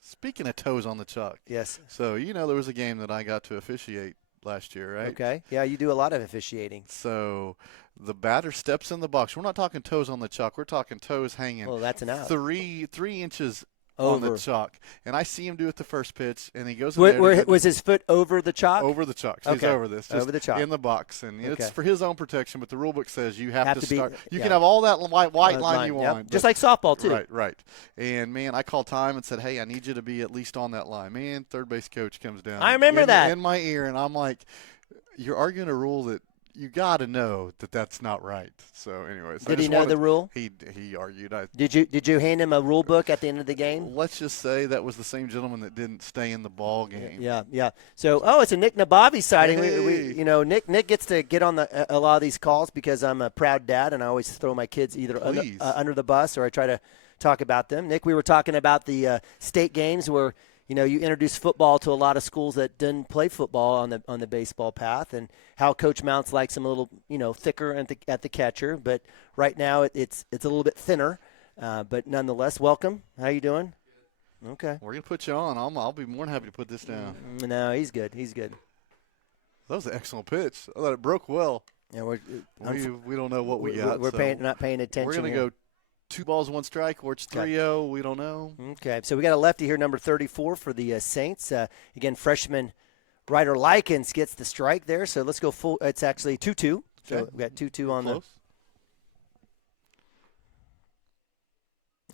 Speaking of toes on the chalk. Yes. So there was a game that I got to officiate last year, right? Okay. Yeah, you do a lot of officiating. So the batter steps in the box. We're not talking toes on the chalk. We're talking toes hanging. Well, that's an out. 3 inches over on the chalk. And I see him do it the first pitch, and he goes in where was his foot over the chalk? Over the chalk. So he's over this. Just over the chalk. in the box. And it's for his own protection, but the rule book says you have to start. You yeah. can have all that white line you want. Just like softball, too. Right. And, man, I called time and said, hey, I need you to be at least on that line. Man, third base coach comes down. I remember that. In my ear, and I'm like, you're arguing a rule that you got to know that that's not right. So, anyways. Did he know the rule? He argued. Did you hand him a rule book at the end of the game? Let's just say that was the same gentleman that didn't stay in the ball game. Yeah. So, it's a Nick Nabavi sighting. Hey. Nick gets to get on a lot of these calls because I'm a proud dad, and I always throw my kids either under the bus or I try to talk about them. Nick, we were talking about the state games where you introduce football to a lot of schools that didn't play football on the baseball path, and how Coach Mounts likes them a little, thicker at the catcher. But right now it's a little bit thinner. But nonetheless, welcome. How you doing? Okay. We're gonna put you on. I'll be more than happy to put this down. No, he's good. He's good. That was an excellent pitch. I thought it broke well. Yeah, we don't know what we got. We're not paying attention. We're gonna here. go 2 balls, 1 strike, or it's 3-0. We don't know. Okay, so we got a lefty here, number 34 for the Saints. Again, freshman Ryder Likens gets the strike there. So let's go full. It's actually 2-2. So we got 2-2 on close.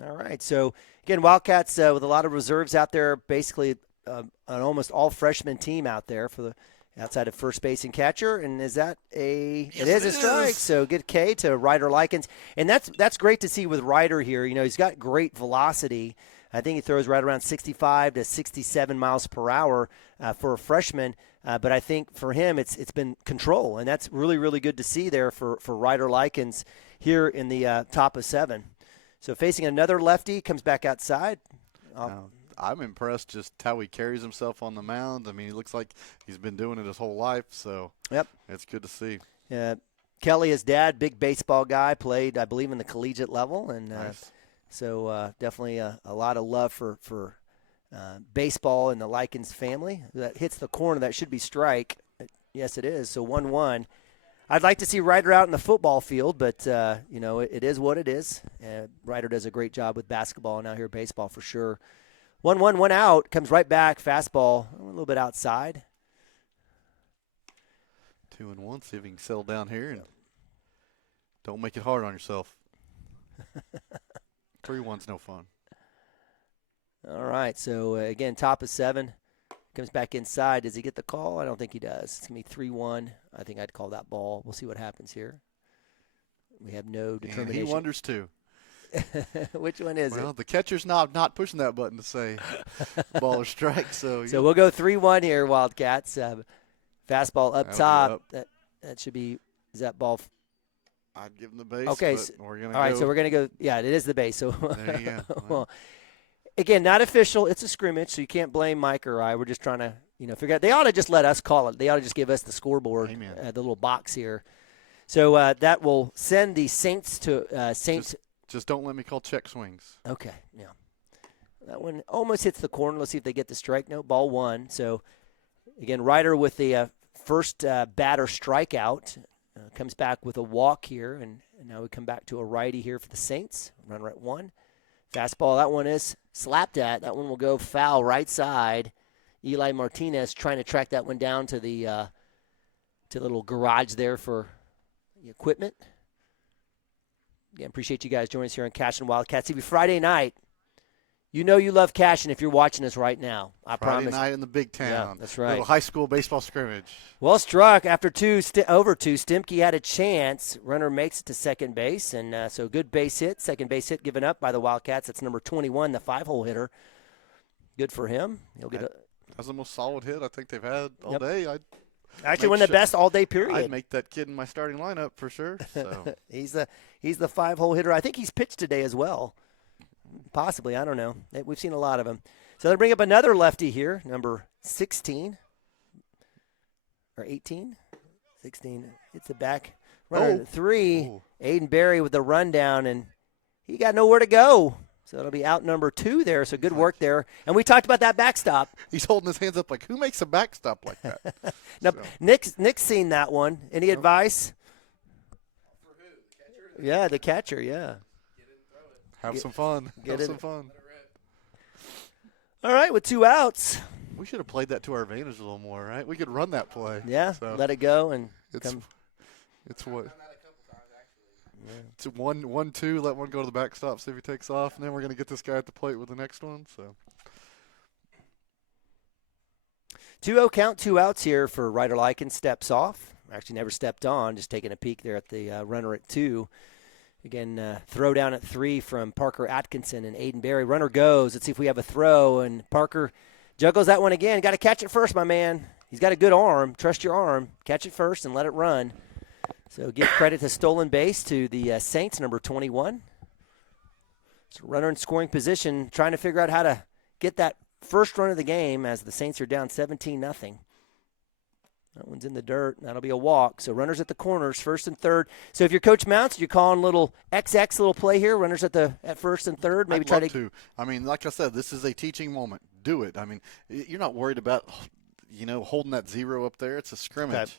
All right. So again, Wildcats with a lot of reserves out there. Basically, an almost all freshman team out there for the outside of first base and catcher. And is that a? Yes, it is a strike. So good K to Ryder Likens, and that's great to see with Ryder here. You know, he's got great velocity. I think he throws right around 65 to 67 miles per hour for a freshman. But I think for him, it's been control, and that's really, really good to see there for Ryder Likens here in the top of 7. So facing another lefty, comes back outside. I'm impressed just how he carries himself on the mound. I mean, he looks like he's been doing it his whole life, so it's good to see. Kelly, his dad, big baseball guy, played, I believe, in the collegiate level, and nice. So definitely a lot of love for baseball in the Likens family. That hits the corner. That should be strike. Yes, it is. So 1-1. I'd like to see Ryder out in the football field, but, it is what it is. Ryder does a great job with basketball and now here baseball for sure. 1-1, 1 out, comes right back, fastball, a little bit outside. 2-1, see if he can settle down here and don't make it hard on yourself. 3-1's no fun. All right, so again, top of 7. Comes back inside. Does he get the call? I don't think he does. It's going to be 3-1. I think I'd call that ball. We'll see what happens here. We have no determination. And he wonders too. Which one is it? Well, the catcher's not pushing that button to say ball or strike. So we'll go 3-1 here, Wildcats. Fastball up top. That should be – is that ball I'd give him the base. Okay. But we're gonna all right, so we're going to go – yeah, it is the base. So there you go. Well, again, not official. It's a scrimmage, so you can't blame Mike or I. We're just trying to, figure out. They ought to just let us call it. They ought to just give us the scoreboard, the little box here. So that will send the Saints to Saints. Just don't let me call check swings. Okay, yeah. That one almost hits the corner. Let's see if they get the strike. No, ball 1. So, again, Ryder with the first batter strikeout. Comes back with a walk here, and now we come back to a righty here for the Saints. Runner at 1. Fastball, that one is slapped at. That one will go foul right side. Eli Martinez trying to track that one down to the little garage there for the equipment. Again, appreciate you guys joining us here on Cashion Wildcats TV Friday night. You know you love Cashion if you're watching us right now. I promise. Friday night in the big town. Yeah, that's right. Little high school baseball scrimmage. Well struck after over 2. Stimke had a chance. Runner makes it to second base, and so good base hit. Second base hit given up by the Wildcats. That's number 21, the 5-hole hitter. Good for him. He'll get that's the most solid hit I think they've had all day. Actually, one of the best all day period. I'd make that kid in my starting lineup for sure. So. He's the 5-hole hitter. I think he's pitched today as well. Possibly, I don't know. We've seen a lot of them. So they bring up another lefty here, number 16 or 18, 16. It's the back runner 3. Aiden Berry with the rundown, and he got nowhere to go. So it'll be out number 2 there. So good work there. And we talked about that backstop. He's holding his hands up like, who makes a backstop like that? Now, Nick's seen that one. Any advice? For who? The catcher? Yeah, the catcher. Yeah. Have some fun. Some fun. All right, with 2 outs. We should have played that to our advantage a little more, right? We could run that play. Yeah, let it go and it's what? It's 1-2. Let one go to the backstop, see if he takes off, and then we're going to get this guy at the plate with the next one. So 2-0 count, 2 outs here for Ryder Likens. Steps off. Actually, never stepped on. Just taking a peek there at the runner at 2. Again, throw down at 3 from Parker Atkinson and Aiden Berry. Runner goes. Let's see if we have a throw. And Parker juggles that one again. Got to catch it first, my man. He's got a good arm. Trust your arm. Catch it first and let it run. So give credit to stolen base to the Saints, number 21. So runner in scoring position, trying to figure out how to get that first run of the game as the Saints are down 17-0. That one's in the dirt. That'll be a walk. So runners at the corners, first and third. So if you're Coach Mounts, you're calling little XX little play here. Runners at first and third. Maybe I'd love to. I mean, like I said, this is a teaching moment. Do it. I mean, you're not worried about holding that 0 up there. It's a scrimmage. Okay.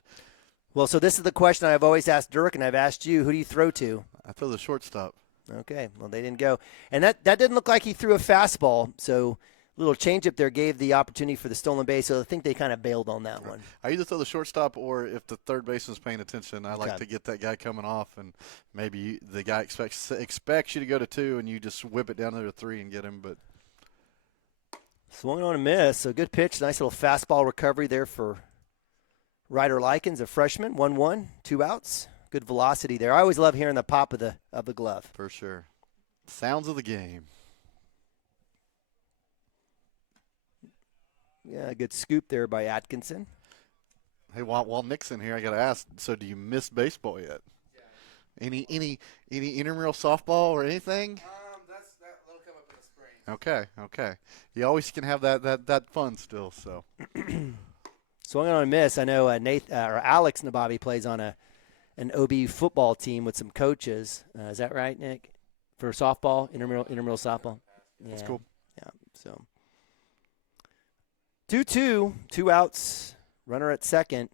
Well, so this is the question I've always asked Dirk, and I've asked you. Who do you throw to? I throw the shortstop. Okay, well, they didn't go. And that didn't look like he threw a fastball, so little changeup there gave the opportunity for the stolen base, so I think they kind of bailed on that one. I either throw the shortstop, or if the third baseman's paying attention, I like to get that guy coming off, and maybe the guy expects you to go to 2, and you just whip it down there to 3 and get him. But swung on a miss, so good pitch, nice little fastball recovery there for Ryder Likens, a freshman. 1-1, 2 outs. Good velocity there. I always love hearing the pop of the glove. For sure. Sounds of the game. Yeah, a good scoop there by Atkinson. Hey, while Nick's in here, I got to ask, so do you miss baseball yet? Yeah. Any intramural softball or anything? That'll come up in the spring. Okay. You always can have that fun still, so. Swung on a miss. I know Alex Nababi plays on an OB football team with some coaches. Is that right, Nick? For softball, intramural softball? Yeah. That's cool. Yeah, so. 2-2, 2 outs, runner at second.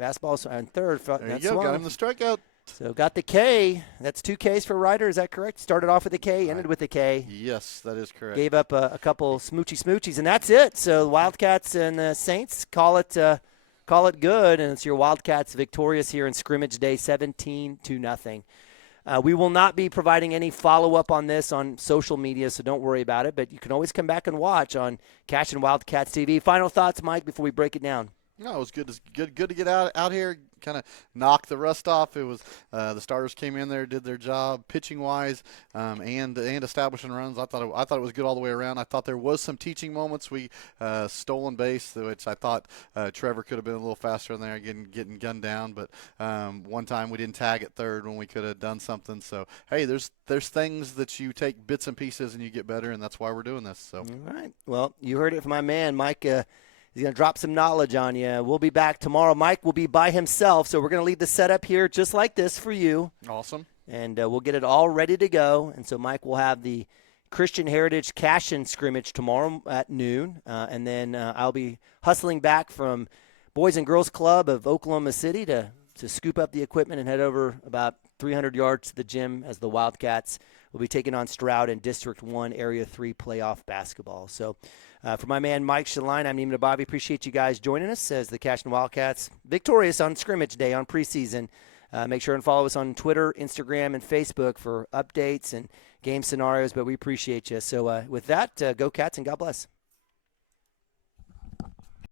Fastball on third. There you go, got him the strikeout. So got the K. That's 2 Ks for Ryder, is that correct? Started off with a K, ended with a K. Yes, that is correct. Gave up a couple smoochies, and that's it. So the Wildcats and the Saints call it good, and it's your Wildcats victorious here in scrimmage day, 17-0. We will not be providing any follow-up on this on social media, so don't worry about it. But you can always come back and watch on Cashion Wildcats TV. Final thoughts, Mike, before we break it down? No, it was good to get out here, kind of knock the rust off. It was the starters came in there, did their job pitching wise, and establishing runs. I thought it was good all the way around. I thought there was some teaching moments. We stolen base, which I thought Trevor could have been a little faster in there, getting gunned down. But one time we didn't tag at third when we could have done something. So hey, there's things that you take bits and pieces and you get better, and that's why we're doing this. So all right. Well, you heard it from my man, Mike. He's going to drop some knowledge on you. We'll be back tomorrow. Mike will be by himself, so we're going to leave the setup here just like this for you. Awesome. And we'll get it all ready to go. And so Mike will have the Christian Heritage Cashion scrimmage tomorrow at noon. And then I'll be hustling back from Boys and Girls Club of Oklahoma City to scoop up the equipment and head over about 300 yards to the gym as the Wildcats will be taking on Stroud in District 1 Area 3 playoff basketball. So for my man Mike Shaline, I'm Neiman Bobby. Appreciate you guys joining us as the Cashion Wildcats victorious on scrimmage day on preseason. Make sure and follow us on Twitter, Instagram, and Facebook for updates and game scenarios, but we appreciate you. So with that, go Cats and God bless.